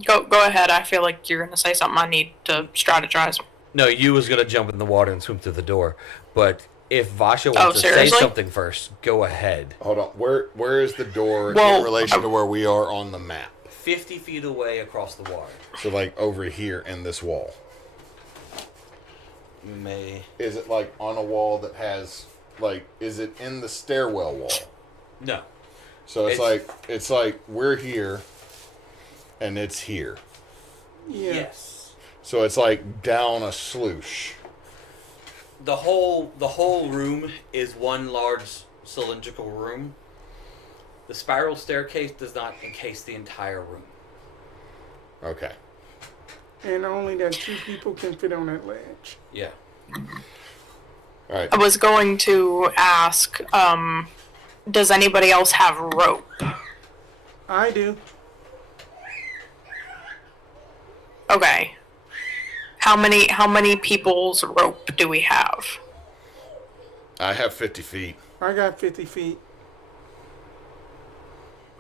Go ahead. I feel like you're gonna say something. I need to strategize. No, you was gonna jump in the water and swim through the door. But if Vasha Oh, wants to say seriously? something first, go ahead. Hold on. Where is the door Well, in relation to where we are on the map? 50 feet away across the water. So like over here in this wall. You may. Is it like on a wall that has like? Is it in the stairwell wall? No. So It's- it's like we're here, and it's here. Yeah. Yes. So it's like down a sluice. The whole room is one large cylindrical room. The spiral staircase does not encase the entire room. Okay. And only that 2 people can fit on that ledge. Yeah. All right. I was going to ask, does anybody else have rope? I do. Okay. How many people's rope do we have? I have 50 feet. I got 50 feet.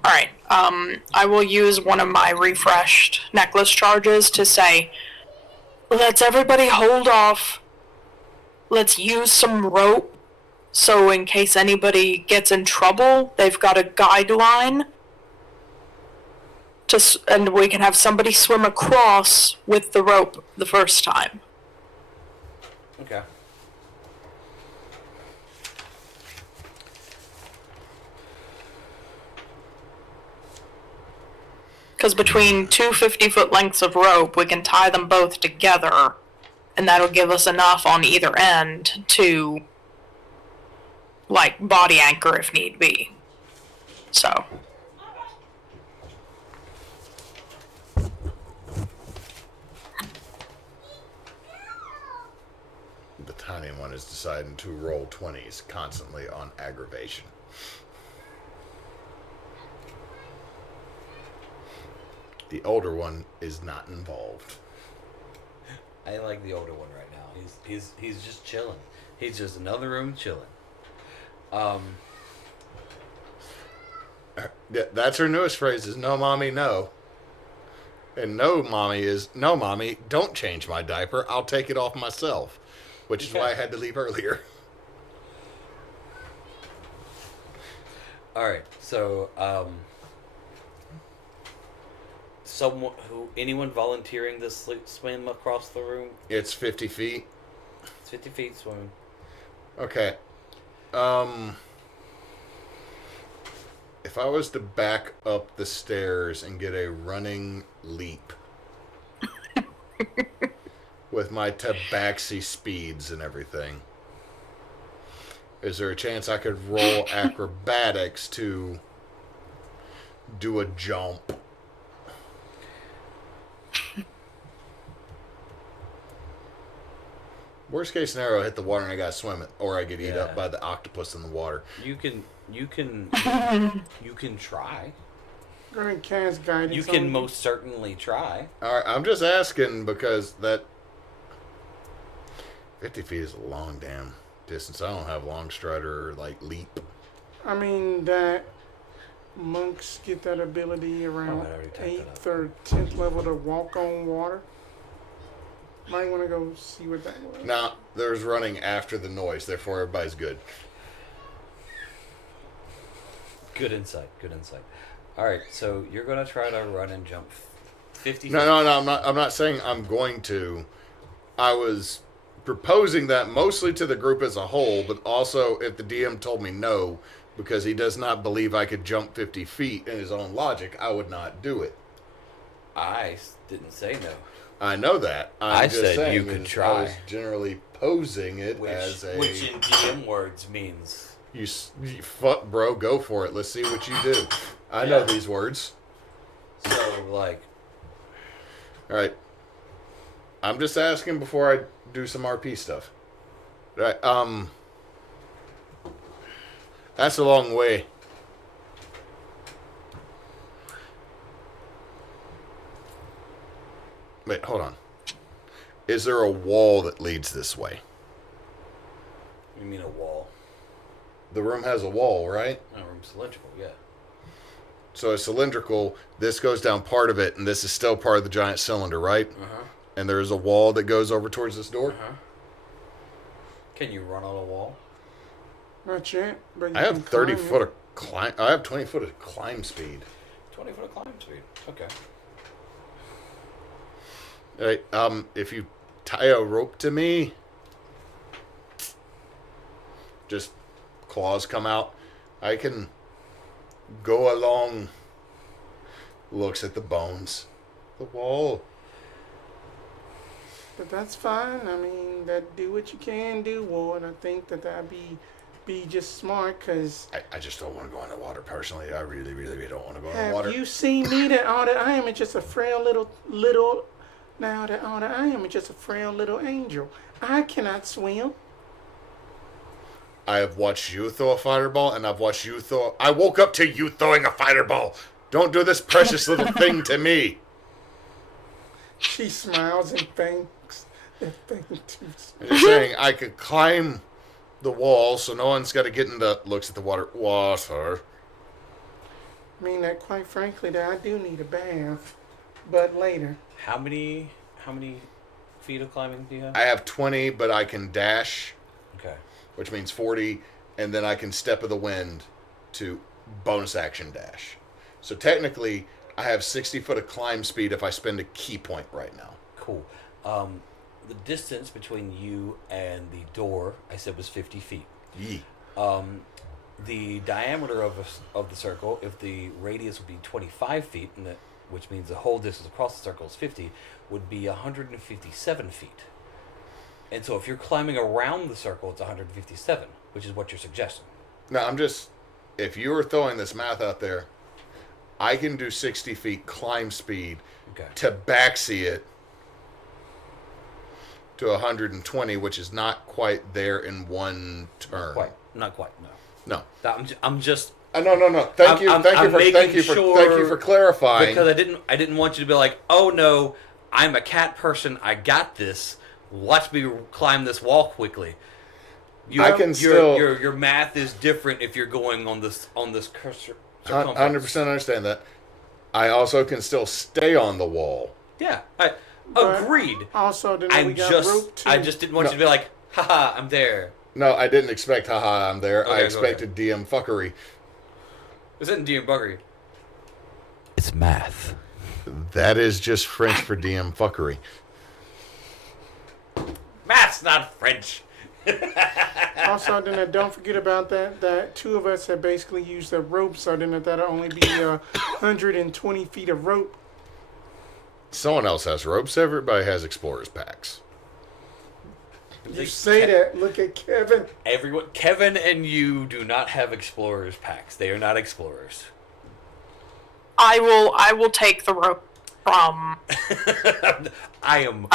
Alright, I will use one of my refreshed necklace charges to say, let's everybody hold off. Let's use some rope, so in case anybody gets in trouble, they've got a guideline. And we can have somebody swim across with the rope the first time. Okay. Because between 2 50-foot lengths of rope, we can tie them both together, and that'll give us enough on either end to, like, body anchor if need be. So. The tiny one is deciding to roll 20s constantly on aggravation. The older one is not involved. I like the older one right now. He's just chilling. He's just another room chilling. That's her newest phrase is no mommy, no. And no mommy is no mommy, don't change my diaper. I'll take it off myself. Which is why I had to leave earlier. Alright, so anyone volunteering to swim across the room? It's 50 feet. It's 50 feet swimming. Okay. If I was to back up the stairs and get a running leap with my tabaxi speeds and everything, is there a chance I could roll acrobatics to do a jump? Worst case scenario, I hit the water and I gotta swim it, or I get eat up by the octopus in the water. You can try. I'm gonna cast guidance. You can most certainly try. Alright, I'm just asking because that 50 feet is a long damn distance. I don't have long strider or like leap. I mean that monks get that ability around I already typed that 8th or 10th level to walk on water. Might want to go see what that was. Now, there's running after the noise, therefore everybody's good. Good insight. Good insight. All right, so you're gonna try to run and jump 50. No, I'm not saying I'm going to. I was proposing that mostly to the group as a whole, but also if the DM told me no, because he does not believe I could jump 50 feet in his own logic, I would not do it. I didn't say no. I know that. I just said saying you could is try. I was generally posing it as a... Which in DM words means... You fuck, bro, go for it. Let's see what you do. I know these words. So, like... Alright. I'm just asking before I do some RP stuff. Right, that's a long way. Wait, hold on. Is there a wall that leads this way? You mean a wall? The room has a wall, right? No, room's cylindrical, yeah. So it's cylindrical. This goes down part of it, and this is still part of the giant cylinder, right? Uh-huh. And there is a wall that goes over towards this door? Uh-huh. Can you run on a wall? Not yet, but you I have can 30 climb foot it. of climb. I have 20 foot of climb speed. 20 foot of climb speed. Okay. Right, if you tie a rope to me, just claws come out. I can go along. Looks at the bones, the wall. But that's fine. I mean, that do what you can do, Ward. I think that'd be just smart, because... I just don't want to go in the water personally. I really, really don't want to go in the Have water. you seen me that all that I am is just a frail little... Now that all that I am is just a frail little angel. I cannot swim. I have watched you throw a fireball, and I've watched you throw... I woke up to you throwing a fireball. Don't do this precious little thing to me. She smiles and thanks. I'm just saying, I could climb the wall, so no one's got to get in the... Looks at the water. Water. I mean that, quite frankly, that I do need a bath, but later. How many feet of climbing do you have? I have 20, but I can dash, Okay. which means 40, and then I can step of the wind to bonus action dash. So technically, I have 60 foot of climb speed if I spend a key point right now. Cool. The distance between you and the door, I said, was 50 feet. Yee. The diameter of the circle, if the radius would be 25 feet, and the which means the whole distance across the circle is 50, would be 157 feet. And so if you're climbing around the circle, it's 157, which is what you're suggesting. No, if you were throwing this math out there, I can do 60 feet climb speed to backsee it to 120, which is not quite there in one turn. Not quite. No. I'm just. No. Thank you for clarifying. Because I didn't want you to be like, oh no, I'm a cat person. I got this. Watch me climb this wall quickly. Your math is different if you're going on this cursor. 100% understand that. I also can still stay on the wall. Yeah, agreed. Also, then we got rope 2. I just didn't want you to be like, haha, I'm there. No, I didn't expect haha, I'm there. Okay, I expected DM fuckery. This isn't DM buggery. It's math. That is just French for DM fuckery. Math's not French. Also, then don't forget about that 2 of us have basically used the rope, so then that'll only be 120 feet of rope. Someone else has ropes. Everybody has explorers packs. You say that. Look at Kevin. Kevin and you do not have explorers packs. They are not explorers. I will take the rope from. I am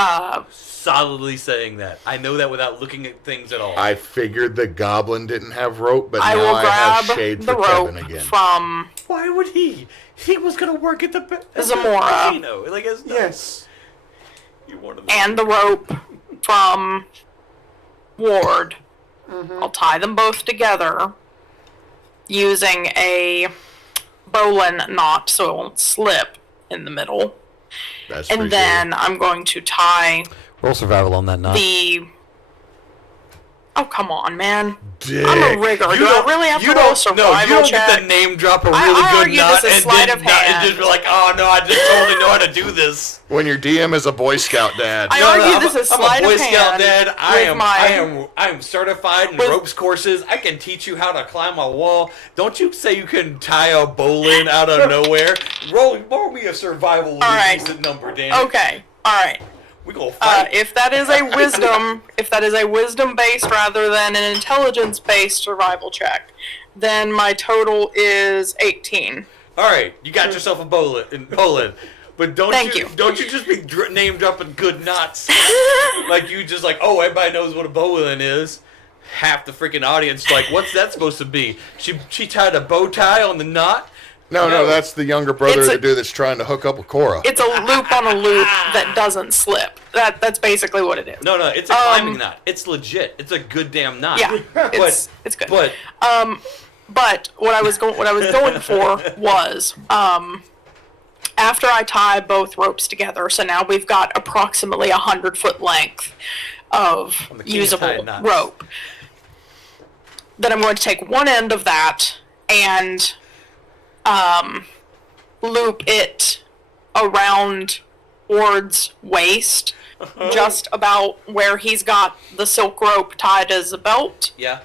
solidly saying that. I know that without looking at things at all. I figured the goblin didn't have rope, but I now will I grab have shade the for rope Kevin again. from. Why would he? He was gonna work at the Zamora. Yes. And the rope from Ward. Mm-hmm. I'll tie them both together using a bowline knot so it won't slip in the middle. That's And then I'm going to tie roll survival on that knot. Oh, come on, man. Dick. I'm a rigger. Do I really have to roll survival No, you don't check? get the name drop a I really good argue knot this is and sleight then of hand. just be like, oh no, I just totally know how to do this. When your DM is a Boy Scout dad. I argue this is I'm sleight a Boy of Scout hand. dad. I am certified in With- ropes courses. I can teach you how to climb a wall. Don't you say you can tie a bowline out of nowhere? Roll me a survival with a decent number, Dan. Okay. All right. We gonna fight. If that is a wisdom based rather than an intelligence based survival check, then my total is 18. All right, you got yourself a bowline, but don't you just be name dropping good knots like you just like, oh, everybody knows what a bowline is. Half the freaking audience like, what's that supposed to be? She tied a bow tie on the knot. No, that's the younger brother of the dude that's trying to hook up with Cora. It's a loop on a loop that doesn't slip. That's basically what it is. No, it's a climbing knot. It's legit. It's a good damn knot. Yeah, it's good. But what I was going for was after I tie both ropes together. So now we've got approximately 100-foot length of usable rope. Then I'm going to take one end of that and loop it around Ward's waist, just about where he's got the silk rope tied as a belt. yeah.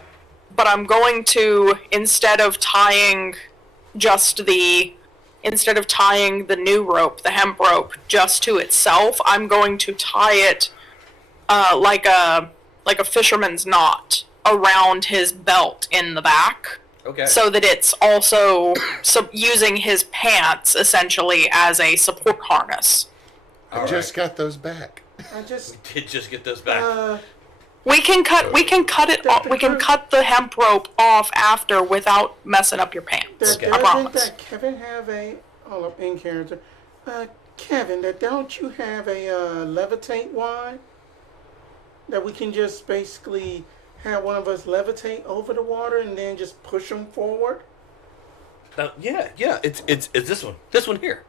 But I'm going to, instead of tying the new rope, the hemp rope, just to itself, I'm going to tie it like a fisherman's knot around his belt in the back. Okay. So that it's also using his pants essentially as a support harness. I just got those back. We did just get those back. We can cut the hemp rope off after without messing up your pants. I promise. That Kevin have a in character? Kevin, don't you have a levitate wand that we can just basically have one of us levitate over the water and then just push them forward? Yeah. It's this one. This one here.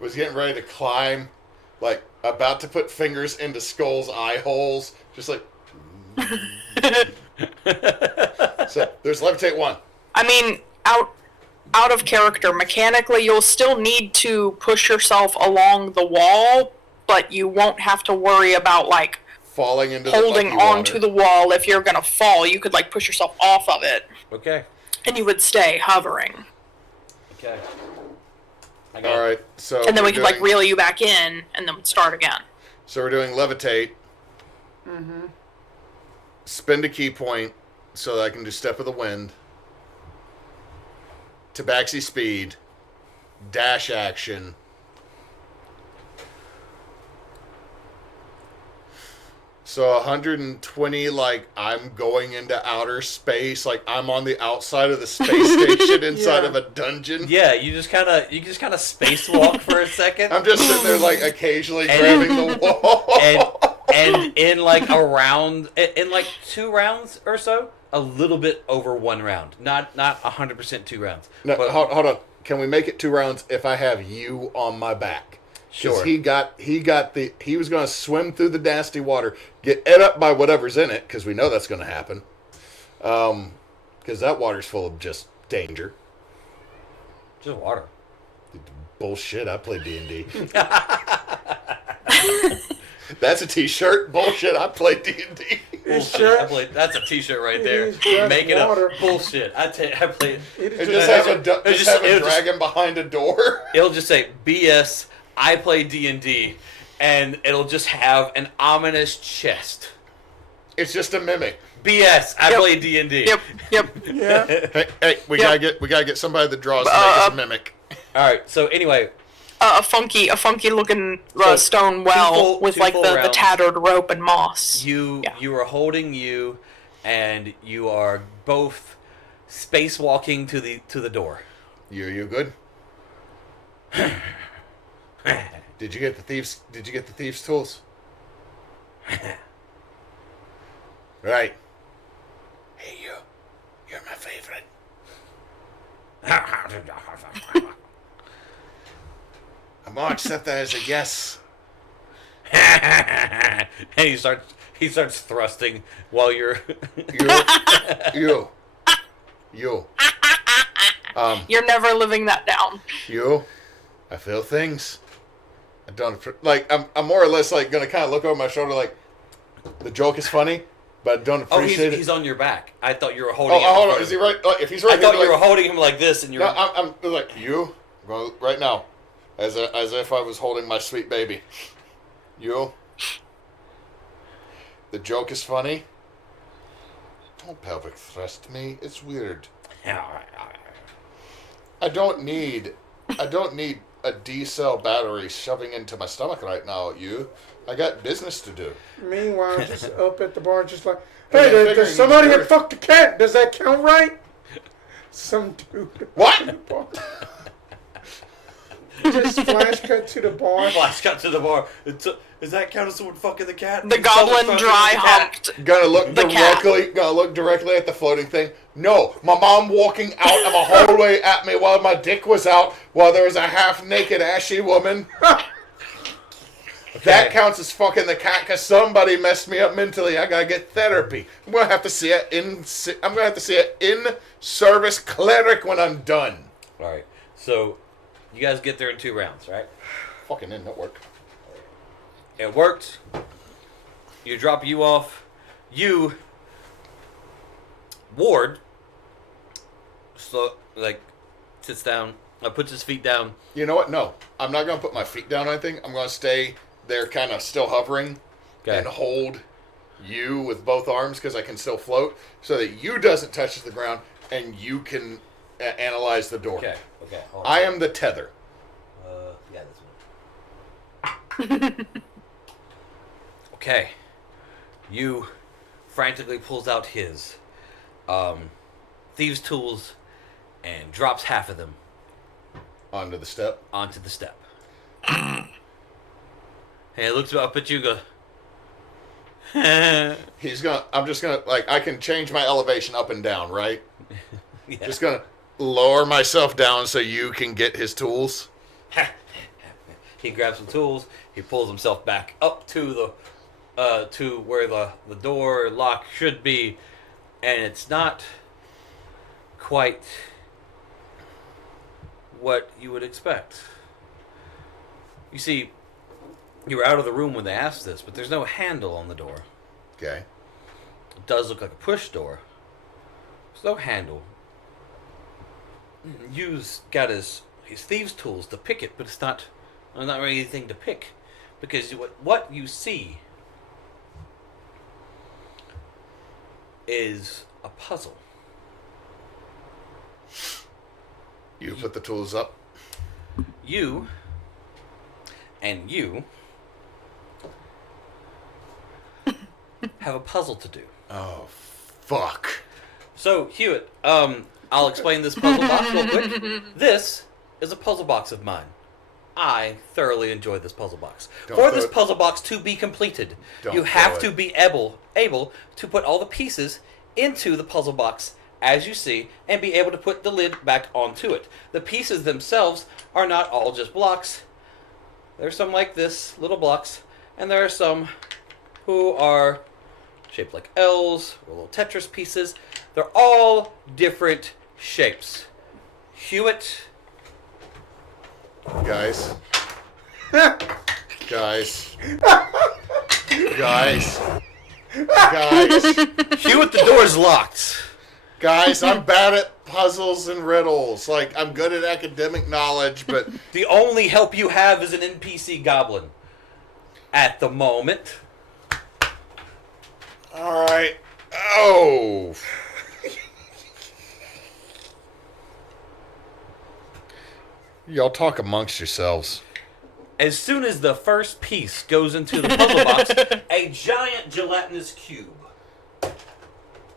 Was getting ready to climb, like about to put fingers into Skull's eye holes, just like. So there's levitate one. I mean, out of character, mechanically, you'll still need to push yourself along the wall, but you won't have to worry about like falling into holding onto the wall. If you're gonna fall, you could like push yourself off of it. Okay. And you would stay hovering. Okay. I got All it. right, so And then we we're can like doing- reel you back in and then start again. So we're doing levitate. Spend a key point so that I can do step of the wind. Tabaxi speed. Dash action. So 120, like I'm going into outer space, like I'm on the outside of the space station inside Yeah. of a dungeon. Yeah, you just kind of spacewalk for a second. I'm just sitting there, like occasionally And- grabbing the wall. and in like a round, in like 2 rounds or so, a little bit over 1 round, not 100% 2 rounds. No, but hold on. Can we make it 2 rounds if I have you on my back? Sure. He was going to swim through the nasty water, get ate up by whatever's in it, because we know that's going to happen. Because that water's full of just danger. just water. Bullshit. I play D&D. That's a T-shirt. Bullshit. I play D&D. Bullshit. That's a T-shirt right there. It is just Make it water. up. Bullshit. I played. It is It just, just have a It's just- it'll just- dragon behind a door. It'll just say BS. I play D&D, and it'll just have an ominous chest. It's just a mimic. BS. I Yep. play D&D. Yep. yeah. Hey, we Yep. gotta get somebody that draws to make us a mimic. All right. So anyway, A funky looking So, stone well full- with two like full the rounds. tattered rope and moss. you Yeah. are holding you, and you are both spacewalking to the door. You good? Did you get the thieves' tools? Right. Hey, you're my favorite. I'm gonna accept that as a yes. And he starts thrusting while you're. You. You're never living that down. I feel things. I don't like. I'm more or less like gonna kind of look over my shoulder like the joke is funny, but I don't Oh, appreciate he's it. on your back. I thought you were holding. Oh, him in hold on. front Is of he right? Like, if he's right, I thought here, you were like, holding him like this, and you're. No, I'm like you. Well, right now, as if I was holding my sweet baby. You. The joke is funny. Don't pelvic thrust me. It's weird. I don't need a D-cell battery shoving into my stomach right now. I got business to do. Meanwhile, just up at the bar, just like, Yeah, hey, figuring does somebody he's have fucked a cat? Does that count right? Some dude. What? at the bar. Just flash cut to the bar. Flash cut to the bar. Does that count as someone fucking the cat? The Is someone goblin fucking dry the cat? humped. Gonna look directly at the floating thing. No, my mom walking out of a hallway at me while my dick was out, while there was a half-naked ashy woman. That counts as fucking the cat because somebody messed me up mentally. I gotta get therapy. I'm gonna have to see an in-service cleric when I'm done. All right. So, you guys get there in 2 rounds, right? Fucking in, that work. It worked. You drop you off. Ward, so like, sits down, puts his feet down. You know what? No, I'm not gonna put my feet down or anything. I'm gonna stay there, kind of still hovering, Okay. and hold you with both arms because I can still float, so that you doesn't touch the ground and you can analyze the door. Okay. Hold on. I am the tether. Yeah, this one. Okay. You frantically pulls out his thieves' tools and drops half of them Onto the step. onto the step. Hey, looks up at you and go, I'm just gonna, like, I can change my elevation up and down, right? yeah. Just gonna lower myself down so you can get his tools. He grabs some tools. He pulls himself back up to where the door lock should be, and it's not quite what you would expect. You see, you were out of the room when they asked this, but there's no handle on the door. Okay. It does look like a push door. There's no handle. Yu's got his these thieves' tools to pick it, but it's not really anything to pick, because what you see is a puzzle. You put the tools up. You and you have a puzzle to do. Oh, fuck. So, Hewitt, I'll explain this puzzle box real quick. This is a puzzle box of mine. I thoroughly enjoy this puzzle box. For this puzzle box to be completed, you have to be able to put all the pieces into the puzzle box as you see, and be able to put the lid back onto it. The pieces themselves are not all just blocks. There's some like this, little blocks, and there are some who are shaped like L's, or little Tetris pieces. They're all different shapes. Hewitt. Guys. Guys. Guys. Guys. Hewitt, the door's locked. Guys, I'm bad at puzzles and riddles. Like, I'm good at academic knowledge, but... The only help you have is an NPC goblin. At the moment. Alright. Oh. Y'all talk amongst yourselves. As soon as the first piece goes into the puzzle box, a giant gelatinous cube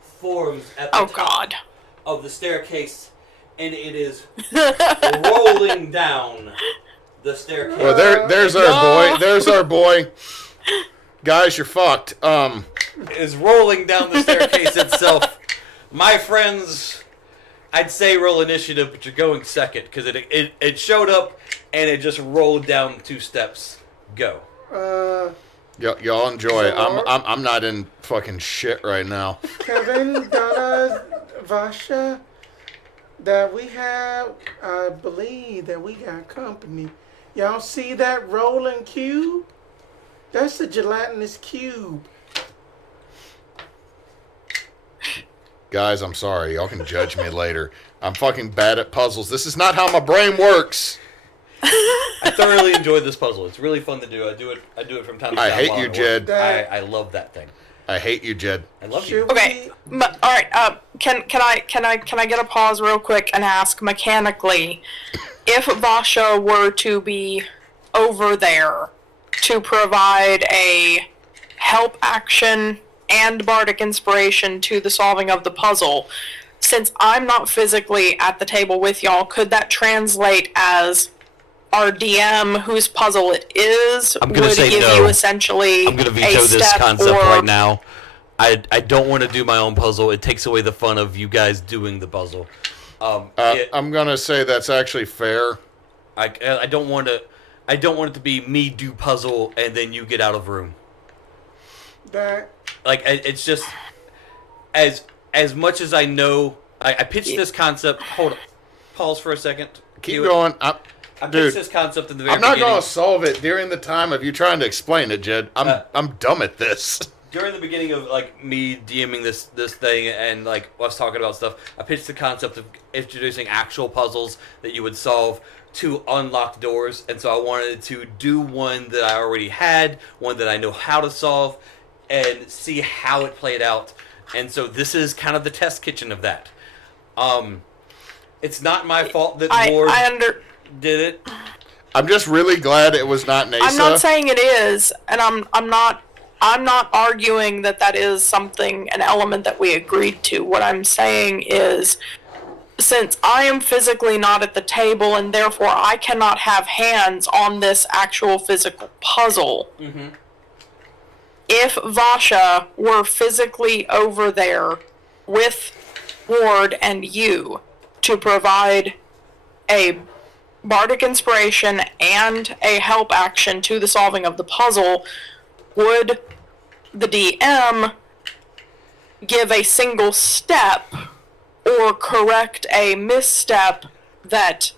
forms at the top of the staircase, and it is rolling down the staircase. Well, there's our boy. There's our boy. Guys, you're fucked. Is rolling down the staircase itself. My friends, I'd say roll initiative, but you're going second, because it showed up, and it just rolled down 2 steps. Go. Y'all enjoy it. I'm not in fucking shit right now. Kevin, Donna, Vasha, that we have, I believe that we got company. Y'all see that rolling cube? That's a gelatinous cube. Guys, I'm sorry. Y'all can judge me later. I'm fucking bad at puzzles. This is not how my brain works. I thoroughly enjoyed this puzzle. It's really fun to do. I do it from time to time. I hate you, Jed. I love that thing. I hate you, Jed. I love you. Okay, all right. Can I get a pause real quick and ask mechanically, if Vasha were to be over there to provide a help action and bardic inspiration to the solving of the puzzle, since I'm not physically at the table with y'all, could that translate as our DM, whose puzzle it is, I'm gonna would say give no. you essentially I'm going to veto a this step concept or right now. I don't want to do my own puzzle. It takes away the fun of you guys doing the puzzle. I'm gonna say that's actually fair. I don't want it to be me do puzzle and then you get out of room. It's just as much as I know. I pitched this concept. Hold on, pause for a second. Keep going. I pitched this concept in the very I'm not beginning. going to solve it during the time of you trying to explain it, Jed. I'm dumb at this. During the beginning of me DMing this thing and us talking about stuff, I pitched the concept of introducing actual puzzles that you would solve to unlock doors, and so I wanted to do one that I already had, one that I know how to solve, and see how it played out. And so this is kind of the test kitchen of that. It's not my fault that Ward did it. I'm just really glad it was not Neysa. I'm not saying it is, and I'm not arguing that is an element that we agreed to. What I'm saying is, since I am physically not at the table and therefore I cannot have hands on this actual physical puzzle, if Vasha were physically over there with Ward and you to provide a bardic inspiration and a help action to the solving of the puzzle, would the DM give a single step or correct a misstep that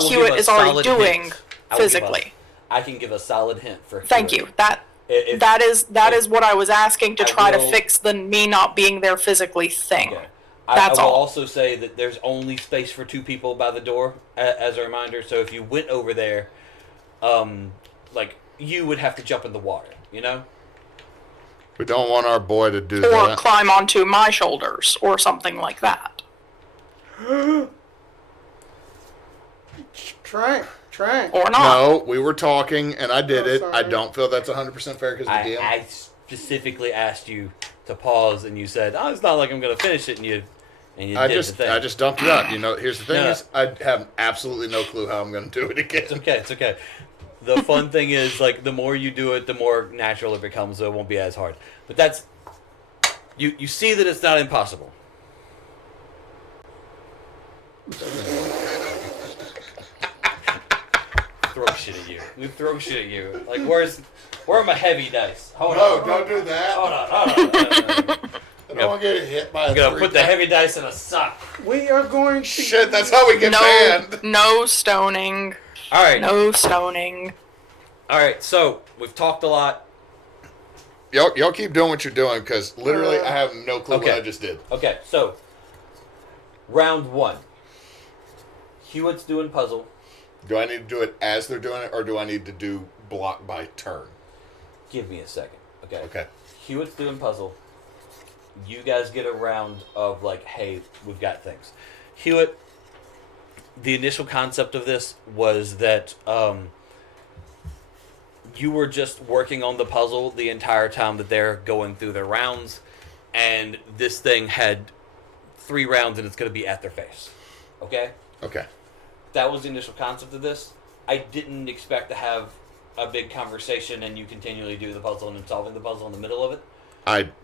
Hewitt is already doing physically? I can give a solid hint for Hewitt. Thank you. That is what I was asking to try to fix the me not being there physically thing. Okay. I will all. also say that there's only space for 2 people by the door, as a reminder. So if you went over there, you would have to jump in the water, you know? We don't want our boy to do Or that. climb onto my shoulders, or something like that. Try it. Or not. No, we were talking, and I did Oh, it. sorry. I don't feel that's 100% fair because the DM. I specifically asked you to pause, and you said, "Oh, it's not like I'm going to finish it," and you I did just the thing. I just dumped it out. You know, here's the thing No. is, I have absolutely no clue how I'm going to do it again. It's okay. It's okay. The fun thing is, like, the more you do it, the more natural it becomes, so it won't be as hard. But that's you see that it's not impossible. Throw shit at you. We throw shit at you. Like, where are my heavy dice? Hold No, on. don't do that. Hold on. I don't want to get hit by a I'm gonna three put the die. heavy dice in a sock. We are going to. Shit, that's how we get No, banned. no stoning. All right. No stoning. All right. So we've talked a lot. Y'all keep doing what you're doing because literally I have no clue okay. what I just did. Okay. So round 1. Hewitt's doing puzzle. Do I need to do it as they're doing it, or do I need to do block by turn? Give me a second. Okay. Okay. Hewitt's doing puzzle. You guys get a round of like, hey, we've got things. Hewitt, the initial concept of this was that you were just working on the puzzle the entire time that they're going through their rounds, and this thing had 3 rounds and it's going to be at their face. Okay? Okay. That was the initial concept of this. I didn't expect to have a big conversation and you continually do the puzzle and then solving the puzzle in the middle of it.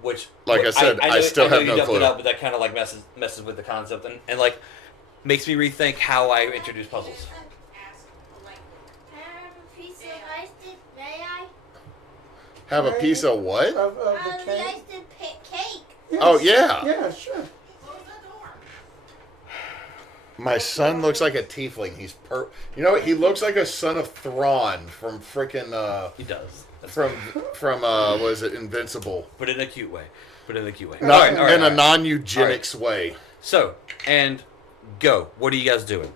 Which, Like I said, I still have no you dumped clue. it out, but that kind of like messes with the concept and like makes me rethink how I introduce puzzles. Can I have a piece of ice dip? May I? Have a piece of what? Of the The cake. ice dip cake. Yes. Oh, yeah. Yeah, sure. My son looks like a tiefling. He's You know what? He looks like a son of Thrawn from frickin' He does. That's from what is it? Invincible. But in a cute way. Not All right, in all a right. non-eugenics way. So, and go. What are you guys doing?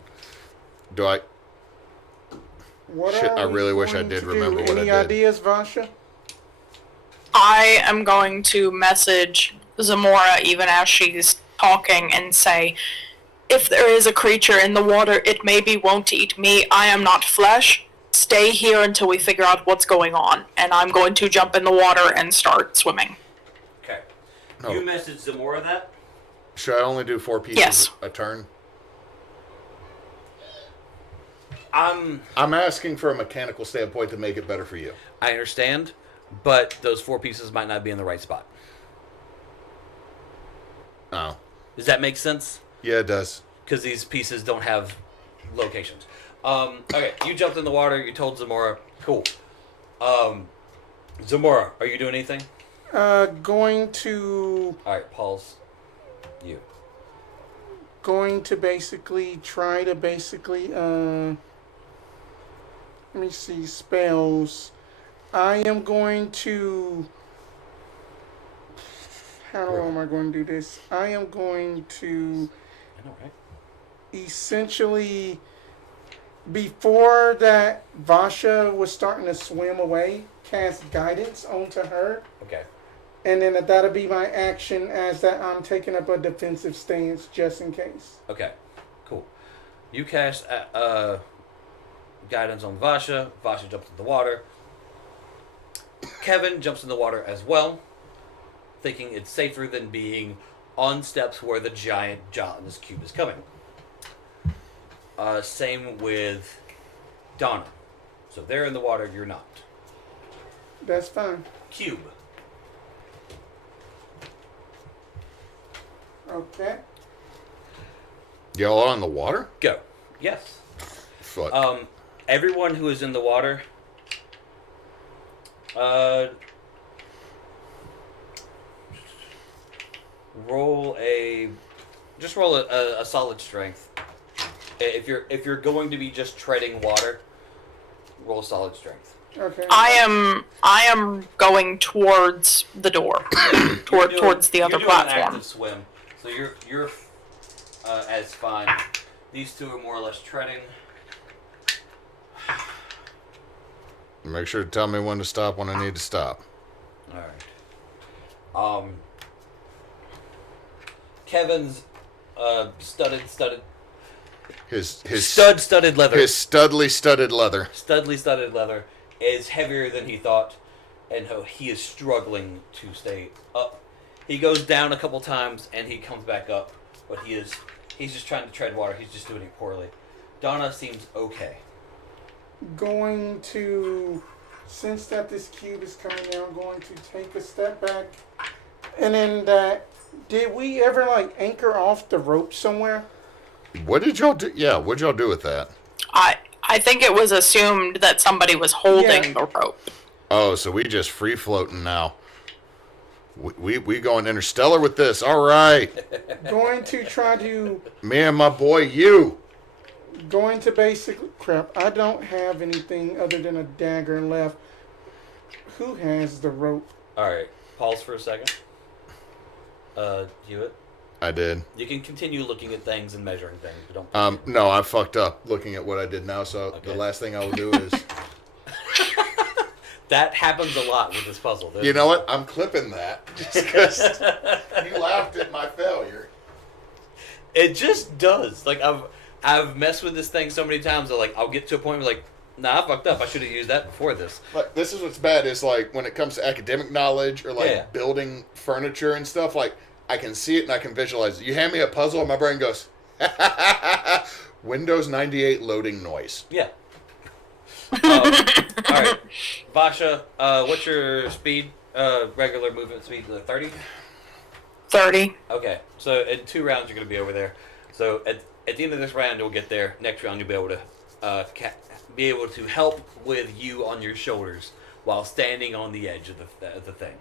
Do I? What Shit, are I we really wish I going did to remember do? what I Any did. ideas, Vasha? I am going to message Zamora even as she's talking and say, if there is a creature in the water, it maybe won't eat me. I am not flesh. Stay here until we figure out what's going on. And I'm going to jump in the water and start swimming. Okay. No. You messaged Zamora that? Should I only do 4 pieces Yes. a turn? I'm asking for a mechanical standpoint to make it better for you. I understand, but those 4 pieces might not be in the right spot. Oh. Does that make sense? Yeah, it does. Because these pieces don't have locations. Okay, you jumped in the water. You told Zamora. Cool. Zamora, are you doing anything? Going to Pause. You. going to basically try to let me see spells. I am going to. How am I going to do this? I am going to I know, right? essentially, before that Vasha was starting to swim away, cast guidance onto her. Okay. And then that'll be my action as that I'm taking up a defensive stance just in case. Okay. Cool. You cast guidance on Vasha. Vasha jumps in the water. Kevin jumps in the water as well, thinking it's safer than being on steps where the giant gelatinous cube is coming. Same with Donna. So they're in the water, you're not. That's fine. Cube. Okay. Y'all on the water? Go. Yes. Fuck. Everyone who is in the water, roll a solid strength. If you're going to be just treading water, roll solid strength. Okay. I am going towards the door, towards the other you're doing an platform. active swim, So you're as fine. These two are more or less treading. Make sure to tell me when to stop when I need to stop. All right. Kevin's studded His studded leather. His studded leather. Studly studded leather is heavier than he thought, and he is struggling to stay up. He goes down a couple times and he comes back up, but he's just trying to tread water. He's just doing it poorly. Donna seems okay. Going to, since that this cube is coming out, going to take a step back, and then did we ever like anchor off the rope somewhere? What did y'all do? Yeah, what'd y'all do with that? I think it was assumed that somebody was holding the rope. Oh, so we just free floating now. We going interstellar with this. All right. Going to try to, Me and my boy, you. going to basically, crap, I don't have anything other than a dagger left. Who has the rope? All right. Pause for a second. Hewitt. I did. You can continue looking at things and measuring things, but don't. No, I fucked up looking at what I did now, so Okay. the last thing I will do is... That happens a lot with this puzzle. You know what? I'm clipping that just because you laughed at my failure. It just does. Like I've messed with this thing so many times that like I'll get to a point where like, nah, I fucked up. I should have used that before this. Like, this is what's bad is like when it comes to academic knowledge or like Yeah. building furniture and stuff, like I can see it and I can visualize it. You hand me a puzzle and my brain goes, Windows 98 loading noise. Yeah. All right, Vasha, what's your speed? Regular movement speed? 30? 30. Okay, so in 2 rounds you're gonna be over there. So at the end of this round you'll get there. Next round you'll be able to help with you on your shoulders while standing on the edge of the thing.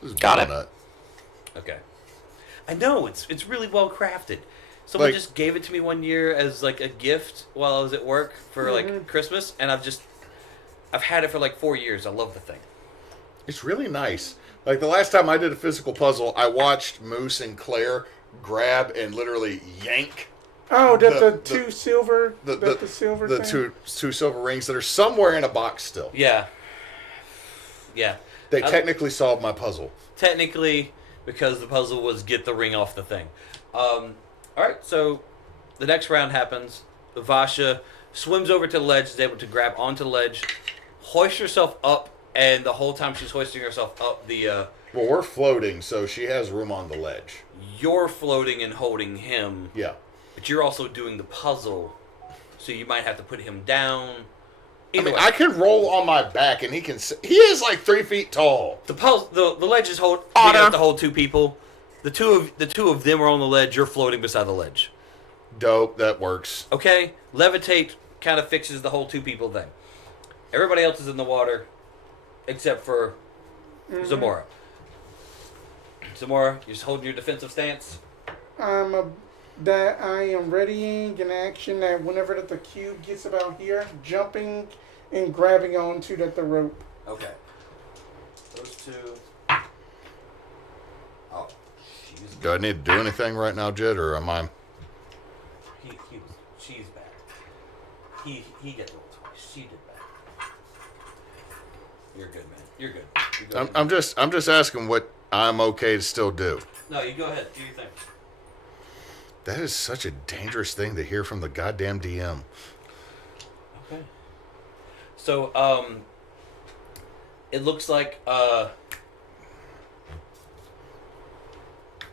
This is Got it. donut. Okay. I know it's really well crafted. Someone Like- just gave it to me one year as like a gift while I was at work for like Christmas, and I've had it for like 4 years. I love the thing. It's really nice. Like the last time I did a physical puzzle, I watched Moose and Claire grab and literally yank Oh, that The- the two silver, the silver the thing? two silver rings that are somewhere in a box still. Yeah. They I- technically solved my puzzle. Technically, because the puzzle was get the ring off the thing. All right, so the next round happens. Vasha swims over to the ledge, is able to grab onto the ledge, hoist herself up, and the whole time she's hoisting herself up, Well, we're floating, so she has room on the ledge. you're floating and holding him, Yeah. but you're also doing the puzzle, so you might have to put him down. I Either mean, way, I can roll on my back, and he is like 3 feet tall. the ledge is big Otter. enough to hold 2 people. The two of them are on the ledge. You're floating beside the ledge. Dope, that works. Okay, levitate kind of fixes the whole 2 people thing. Everybody else is in the water, except for Zamora. Zamora, you're just holding your defensive stance. That I am readying an action that whenever that the cube gets about here, jumping and grabbing onto the rope. Okay. Those 2. Oh, she's Do I need to do anything right now, Jed, or am I... she's back. He did roll twice. She did back. You're good, man. You're good. You go ahead. I'm just asking what I'm okay to still do. No, you go ahead. Do your thing. That is such a dangerous thing to hear from the goddamn DM. Okay. So, it looks like,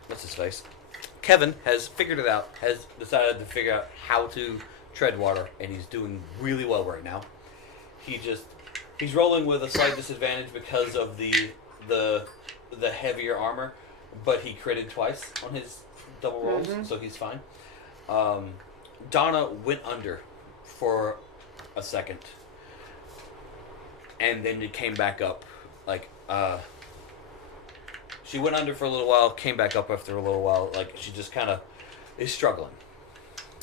what's his face? Kevin has figured it out, has decided to figure out how to tread water, and he's doing really well right now. He's rolling with a slight disadvantage because of the heavier armor, but he critted twice on his double rolls, so he's fine. Donna went under for a second, and then it came back up. Like, she went under for a little while, came back up after a little while. Like, she just kind of is struggling.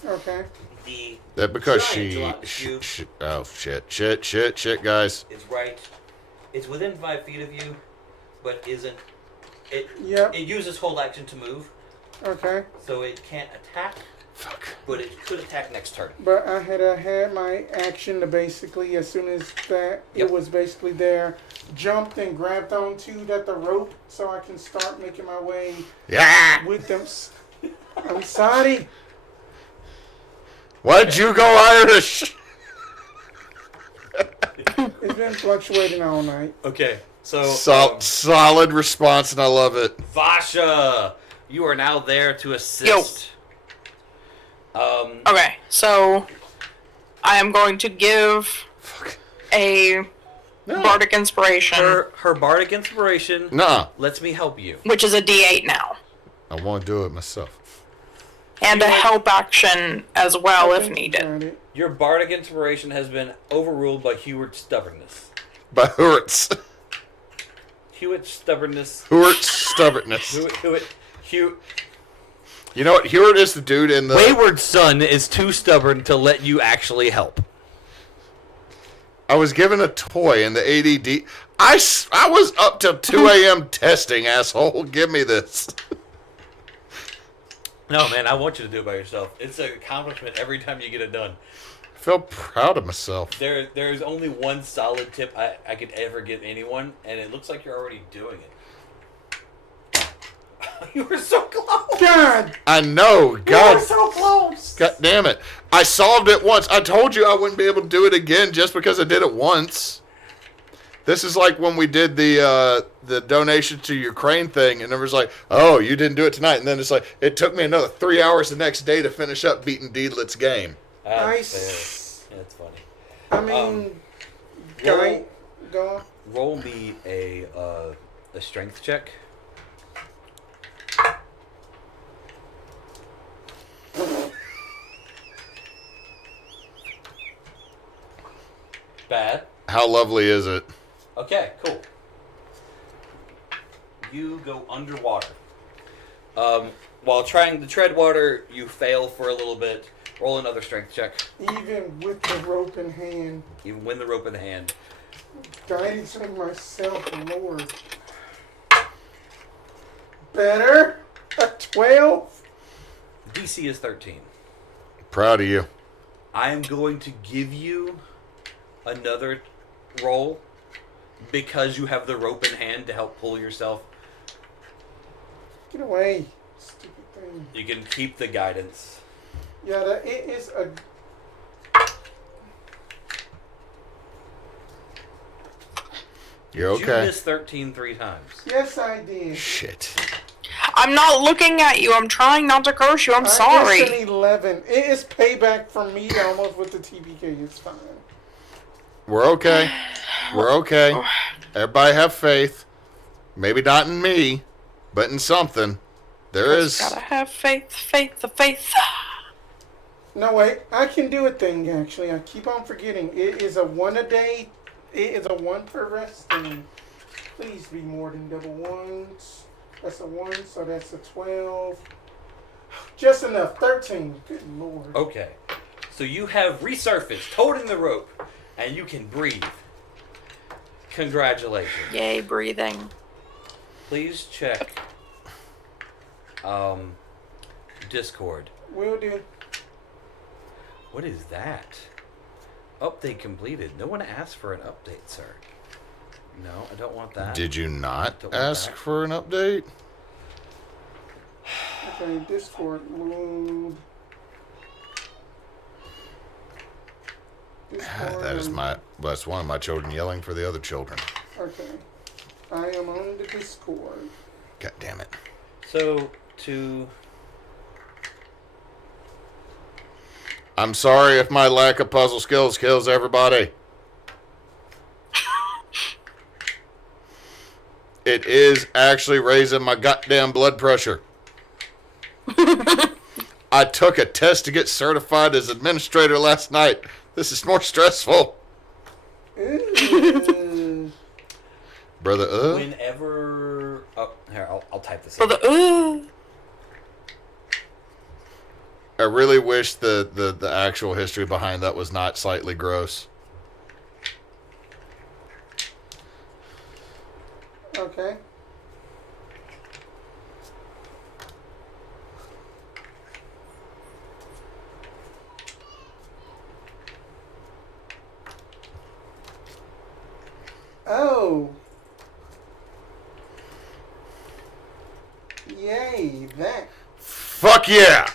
Okay. That because giant she drop cube oh shit, guys. is right. It's within 5 feet of you, but isn't. It Yep. uses hold action to move, Okay. So it can't attack, Fuck. but it could attack next turn. But I had my action to basically, as soon as that Yep. it was basically there, jumped and grabbed onto the rope so I can start making my way Yeah. with them. I'm sorry. Why'd you go Irish? It's been fluctuating all night. Okay, so Solid response, and I love it. Vasha, you are now there to assist. Okay, so I am going to give a bardic inspiration, Her bardic inspiration Nah, lets me help you. which is a D8 now, I want to do it myself. and a help action as well I if think you needed. got it. Your bardic inspiration has been overruled by Hewitt's stubbornness. By Hurts. Hewitt's stubbornness. Hurt's stubbornness. Hewitt. You know what? Hewart is the dude in the... Wayward Son is too stubborn to let you actually help. I was given a toy in the ADD. I was up till 2 a.m. testing, asshole. Give me this. No, man, I want you to do it by yourself. It's an accomplishment every time you get it done. I feel proud of myself. There's only one solid tip I could ever give anyone, and it looks like you're already doing it. You were so close! God, I know. You God. were so close! God damn it. I solved it once. I told you I wouldn't be able to do it again just because I did it once. This is like when we did the donation to Ukraine thing, and it was like, oh, you didn't do it tonight. And then it's like, it took me another 3 hours the next day to finish up beating Deedlet's game. Nice. Fair. That's funny. I mean, go on. Roll me a strength check. Bad. How lovely is it? Okay, cool. You go underwater. While trying to tread water, you fail for a little bit. Roll another strength check. Even with the rope in hand, You win the rope in the hand. guidance of myself, Lord. Better? A 12? DC is 13. Proud of you. I am going to give you another roll because you have the rope in hand to help pull yourself. Get away, stupid thing. You can keep the guidance. Yeah, it is a... You're Did you okay. miss 13 3 times? Yes, I did. Shit. I'm not looking at you. I'm trying not to curse you. I'm It's sorry. an 11. It is payback for me almost with the TPK. It's fine. We're okay. We're okay. Everybody have faith. Maybe not in me, but in something. There is. Gotta have faith, faith. No, wait. I can do a thing, actually. I keep on forgetting. It is a 1 a day. It is a 1 per rest thing. Please be more than double ones. That's a 1, so that's a 12. Just enough. 13. Good Lord. Okay. So you have resurfaced, holding the rope, and you can breathe. Congratulations. Yay, breathing. Please check Discord. Will do. What is that? Update completed. No one asked for an update, sir. No, I don't want that. Did you not Don't want ask that. for an update? Okay, Discord. Move. That's one of my children yelling for the other children. Okay. I am on the Discord. God damn it. So, to... I'm sorry if my lack of puzzle skills kills everybody. It is actually raising my goddamn blood pressure. I took a test to get certified as administrator last night. This is more stressful. Ooh. Brother, Whenever... Oh, here, I'll type this For in. the I really wish the actual history behind that was not slightly gross. Okay. Fuck yeah!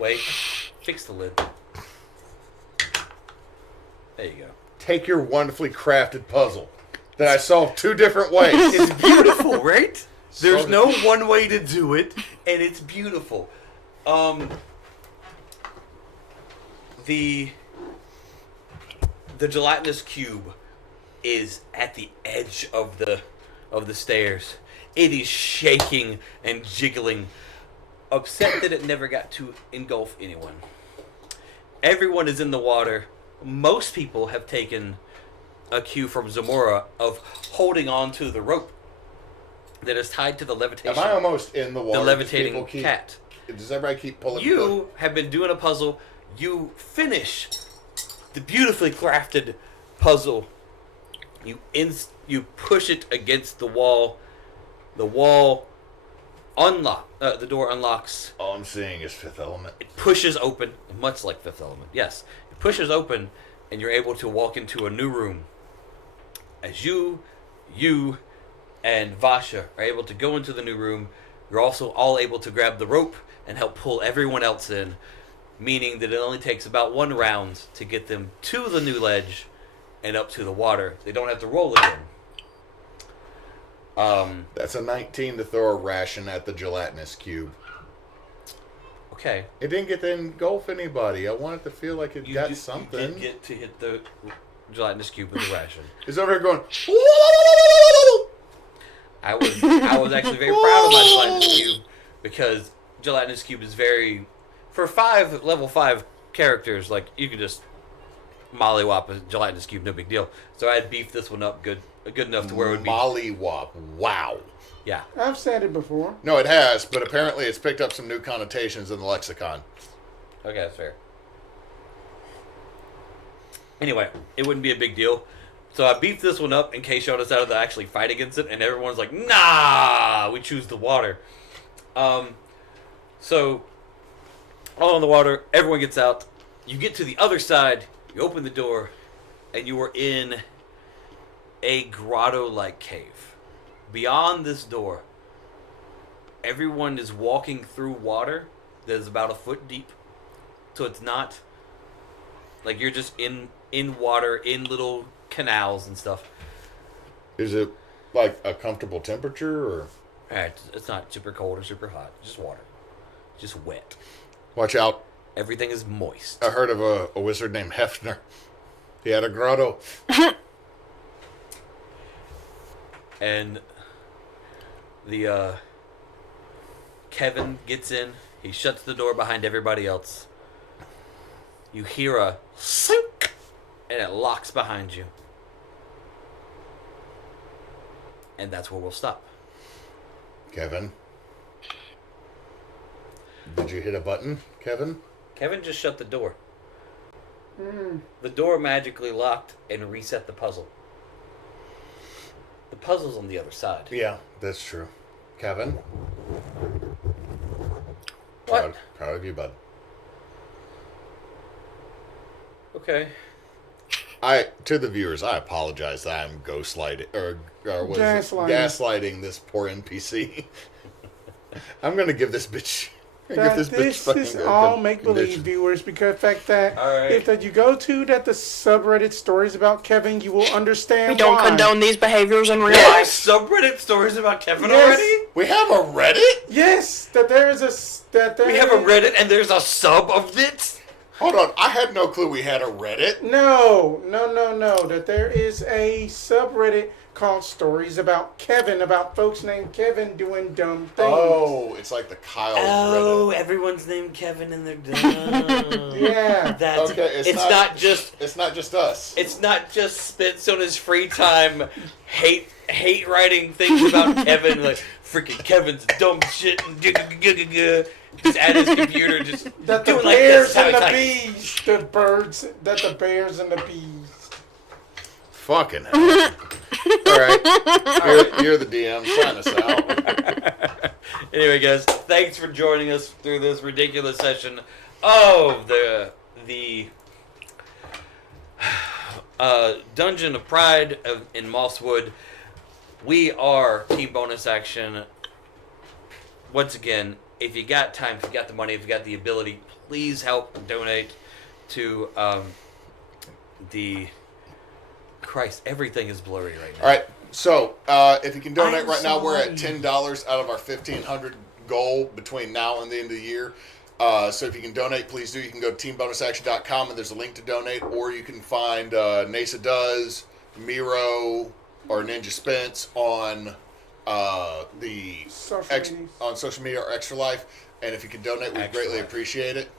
Wait. Fix the lid. There you go. Take your wonderfully crafted puzzle that I solved 2 different ways. It's beautiful, right? There's So- no one way to do it, and it's beautiful. The gelatinous cube is at the edge of the stairs. It is shaking and jiggling, upset that it never got to engulf anyone. Everyone is in the water. Most people have taken a cue from Zamora of holding on to the rope that is tied to the levitation. Am I almost in the water? The levitating Does people cat. Does everybody keep pulling? You have been doing a puzzle. You finish the beautifully crafted puzzle. You push it against the wall. The wall the door unlocks. All I'm seeing is Fifth Element. It pushes open, much like Fifth Element. Yes, it pushes open, and you're able to walk into a new room. As you, and Vasha are able to go into the new room, you're also all able to grab the rope and help pull everyone else in, meaning that it only takes about 1 round to get them to the new ledge and up to the water. They don't have to roll again. That's a 19 to throw a ration at the gelatinous cube. Okay. It didn't get to engulf anybody. I wanted to feel like it got something. You did get to hit the gelatinous cube with the ration. It's over here going. I was actually very proud of my gelatinous cube because gelatinous cube is very, for level 5 characters, like you can just mollywop a gelatinous cube, no big deal. So I had beefed this one up good enough to where it would be. Mollywop. Wow. Yeah. I've said it before. No, it has, but apparently it's picked up some new connotations in the lexicon. Okay, that's fair. Anyway, it wouldn't be a big deal. So I beefed this one up in case y'all decided to actually fight against it, and everyone's like, nah, we choose the water. So, all in the water, everyone gets out. You get to the other side, you open the door, and you are in a grotto-like cave. Beyond this door, everyone is walking through water that is about 1 foot deep. So it's not like you're just in water, in little canals and stuff. Is it like a comfortable temperature or? It's not super cold or super hot. Just water. Just wet. Watch out. Everything is moist. I heard of a wizard named Hefner. He had a grotto. And the Kevin gets in. He shuts the door behind everybody else. You hear a sink, and it locks behind you. And that's where we'll stop. Kevin. Did you hit a button, Kevin? Kevin just shut the door. The door magically locked and reset the puzzle. The puzzle's on the other side. Yeah, that's true. Kevin? What? Proud of you, bud. Okay. To the viewers, I apologize that I'm gaslighting this poor NPC. I'm gonna give this bitch. This is all make-believe, viewers, because the fact that if that you go to the subreddit stories about Kevin, you will understand We don't why. condone these behaviors in real We have life. subreddit stories about Kevin Yes. already? We have a Reddit? Yes, that there is We have a Reddit and there's a sub of it? Hold on, I had no clue we had a Reddit. No. That there is a subreddit called Stories About Kevin, about folks named Kevin doing dumb things. Oh, it's like the Kyle Reddit. Everyone's named Kevin and they're dumb. Yeah. That's Okay, it's not just It's not just us. It's not just Spence on his free time hate writing things about Kevin, like freaking Kevin's dumb shit and just at his computer just That the doing like bears this. and the Like, bees, the birds, that the bears and the bees. Fucking hell. Alright. You're the DM. Sign us out. Anyway, guys, thanks for joining us through this ridiculous session of the Dungeon of Pride in Mosswood. We are Team Bonus Action. once again, if you got time, if you got the money, if you got the ability, please help donate to the. Christ, everything is blurry right now. All right. So if you can donate I'm right now, we're at sorry. $10 out of our 1,500 goal between now and the end of the year. So if you can donate, please do. You can go to teambonusaction.com and there's a link to donate, or you can find Neysa Does, Miro, or Ninjaspence on the social media or Extra Life. And if you can donate, we'd greatly appreciate it.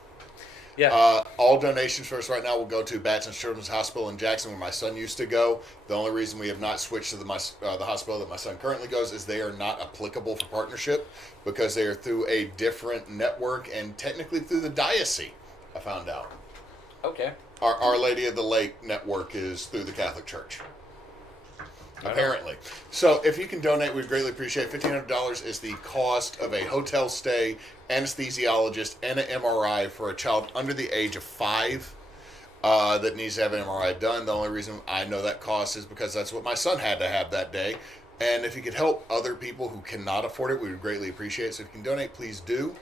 Yeah. All donations for us right now will go to Batson Children's Hospital in Jackson, where my son used to go. The only reason we have not switched to the hospital that my son currently goes is they are not applicable for partnership because they are through a different network and technically through the diocese, I found out. Okay. Our Lady of the Lake network is through the Catholic Church. Apparently. So if you can donate, we'd greatly appreciate it. $1,500 is the cost of a hotel stay, anesthesiologist, and an MRI for a child under the age of 5 that needs to have an MRI done. The only reason I know that cost is because that's what my son had to have that day. And if you could help other people who cannot afford it, we would greatly appreciate it. So if you can donate, please do.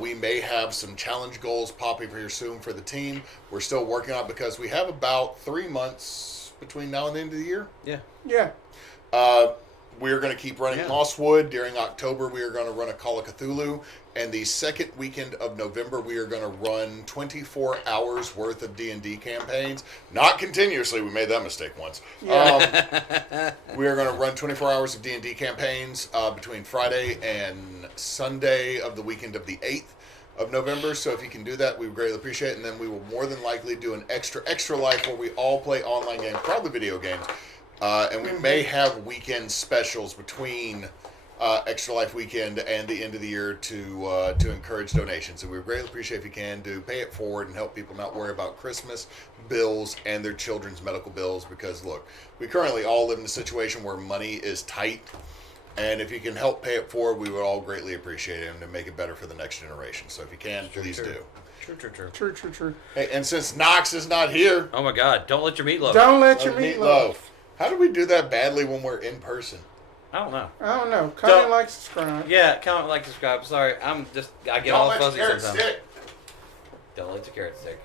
We may have some challenge goals popping up here soon for the team. We're still working on it because we have about 3 months between now and the end of the year. Yeah. Yeah. We're going to keep running Mosswood. During October, we are going to run a Call of Cthulhu. And the second weekend of November, we are going to run 24 hours worth of D&D campaigns. Not continuously. We made that mistake once. Yeah. We are going to run 24 hours of D&D campaigns between Friday and Sunday of the weekend of the 8th of November. So if you can do that, we would greatly appreciate it. And then we will more than likely do an extra life where we all play online games, probably video games. And we may have weekend specials between Extra Life Weekend and the end of the year to encourage donations. And we would greatly appreciate if you can pay it forward and help people not worry about Christmas bills and their children's medical bills. Because look, we currently all live in a situation where money is tight. And if you can help pay it forward, we would all greatly appreciate it and to make it better for the next generation. So if you can, please do. True. Hey, and since Knox is not here, Oh my God! Don't let your meatloaf. Don't let your meatloaf. How do we do that badly when we're in person? I don't know. I don't know. Comment, like, subscribe. Yeah, comment, like, subscribe. Sorry, I get all fuzzy sometimes. Don't let the carrot stick.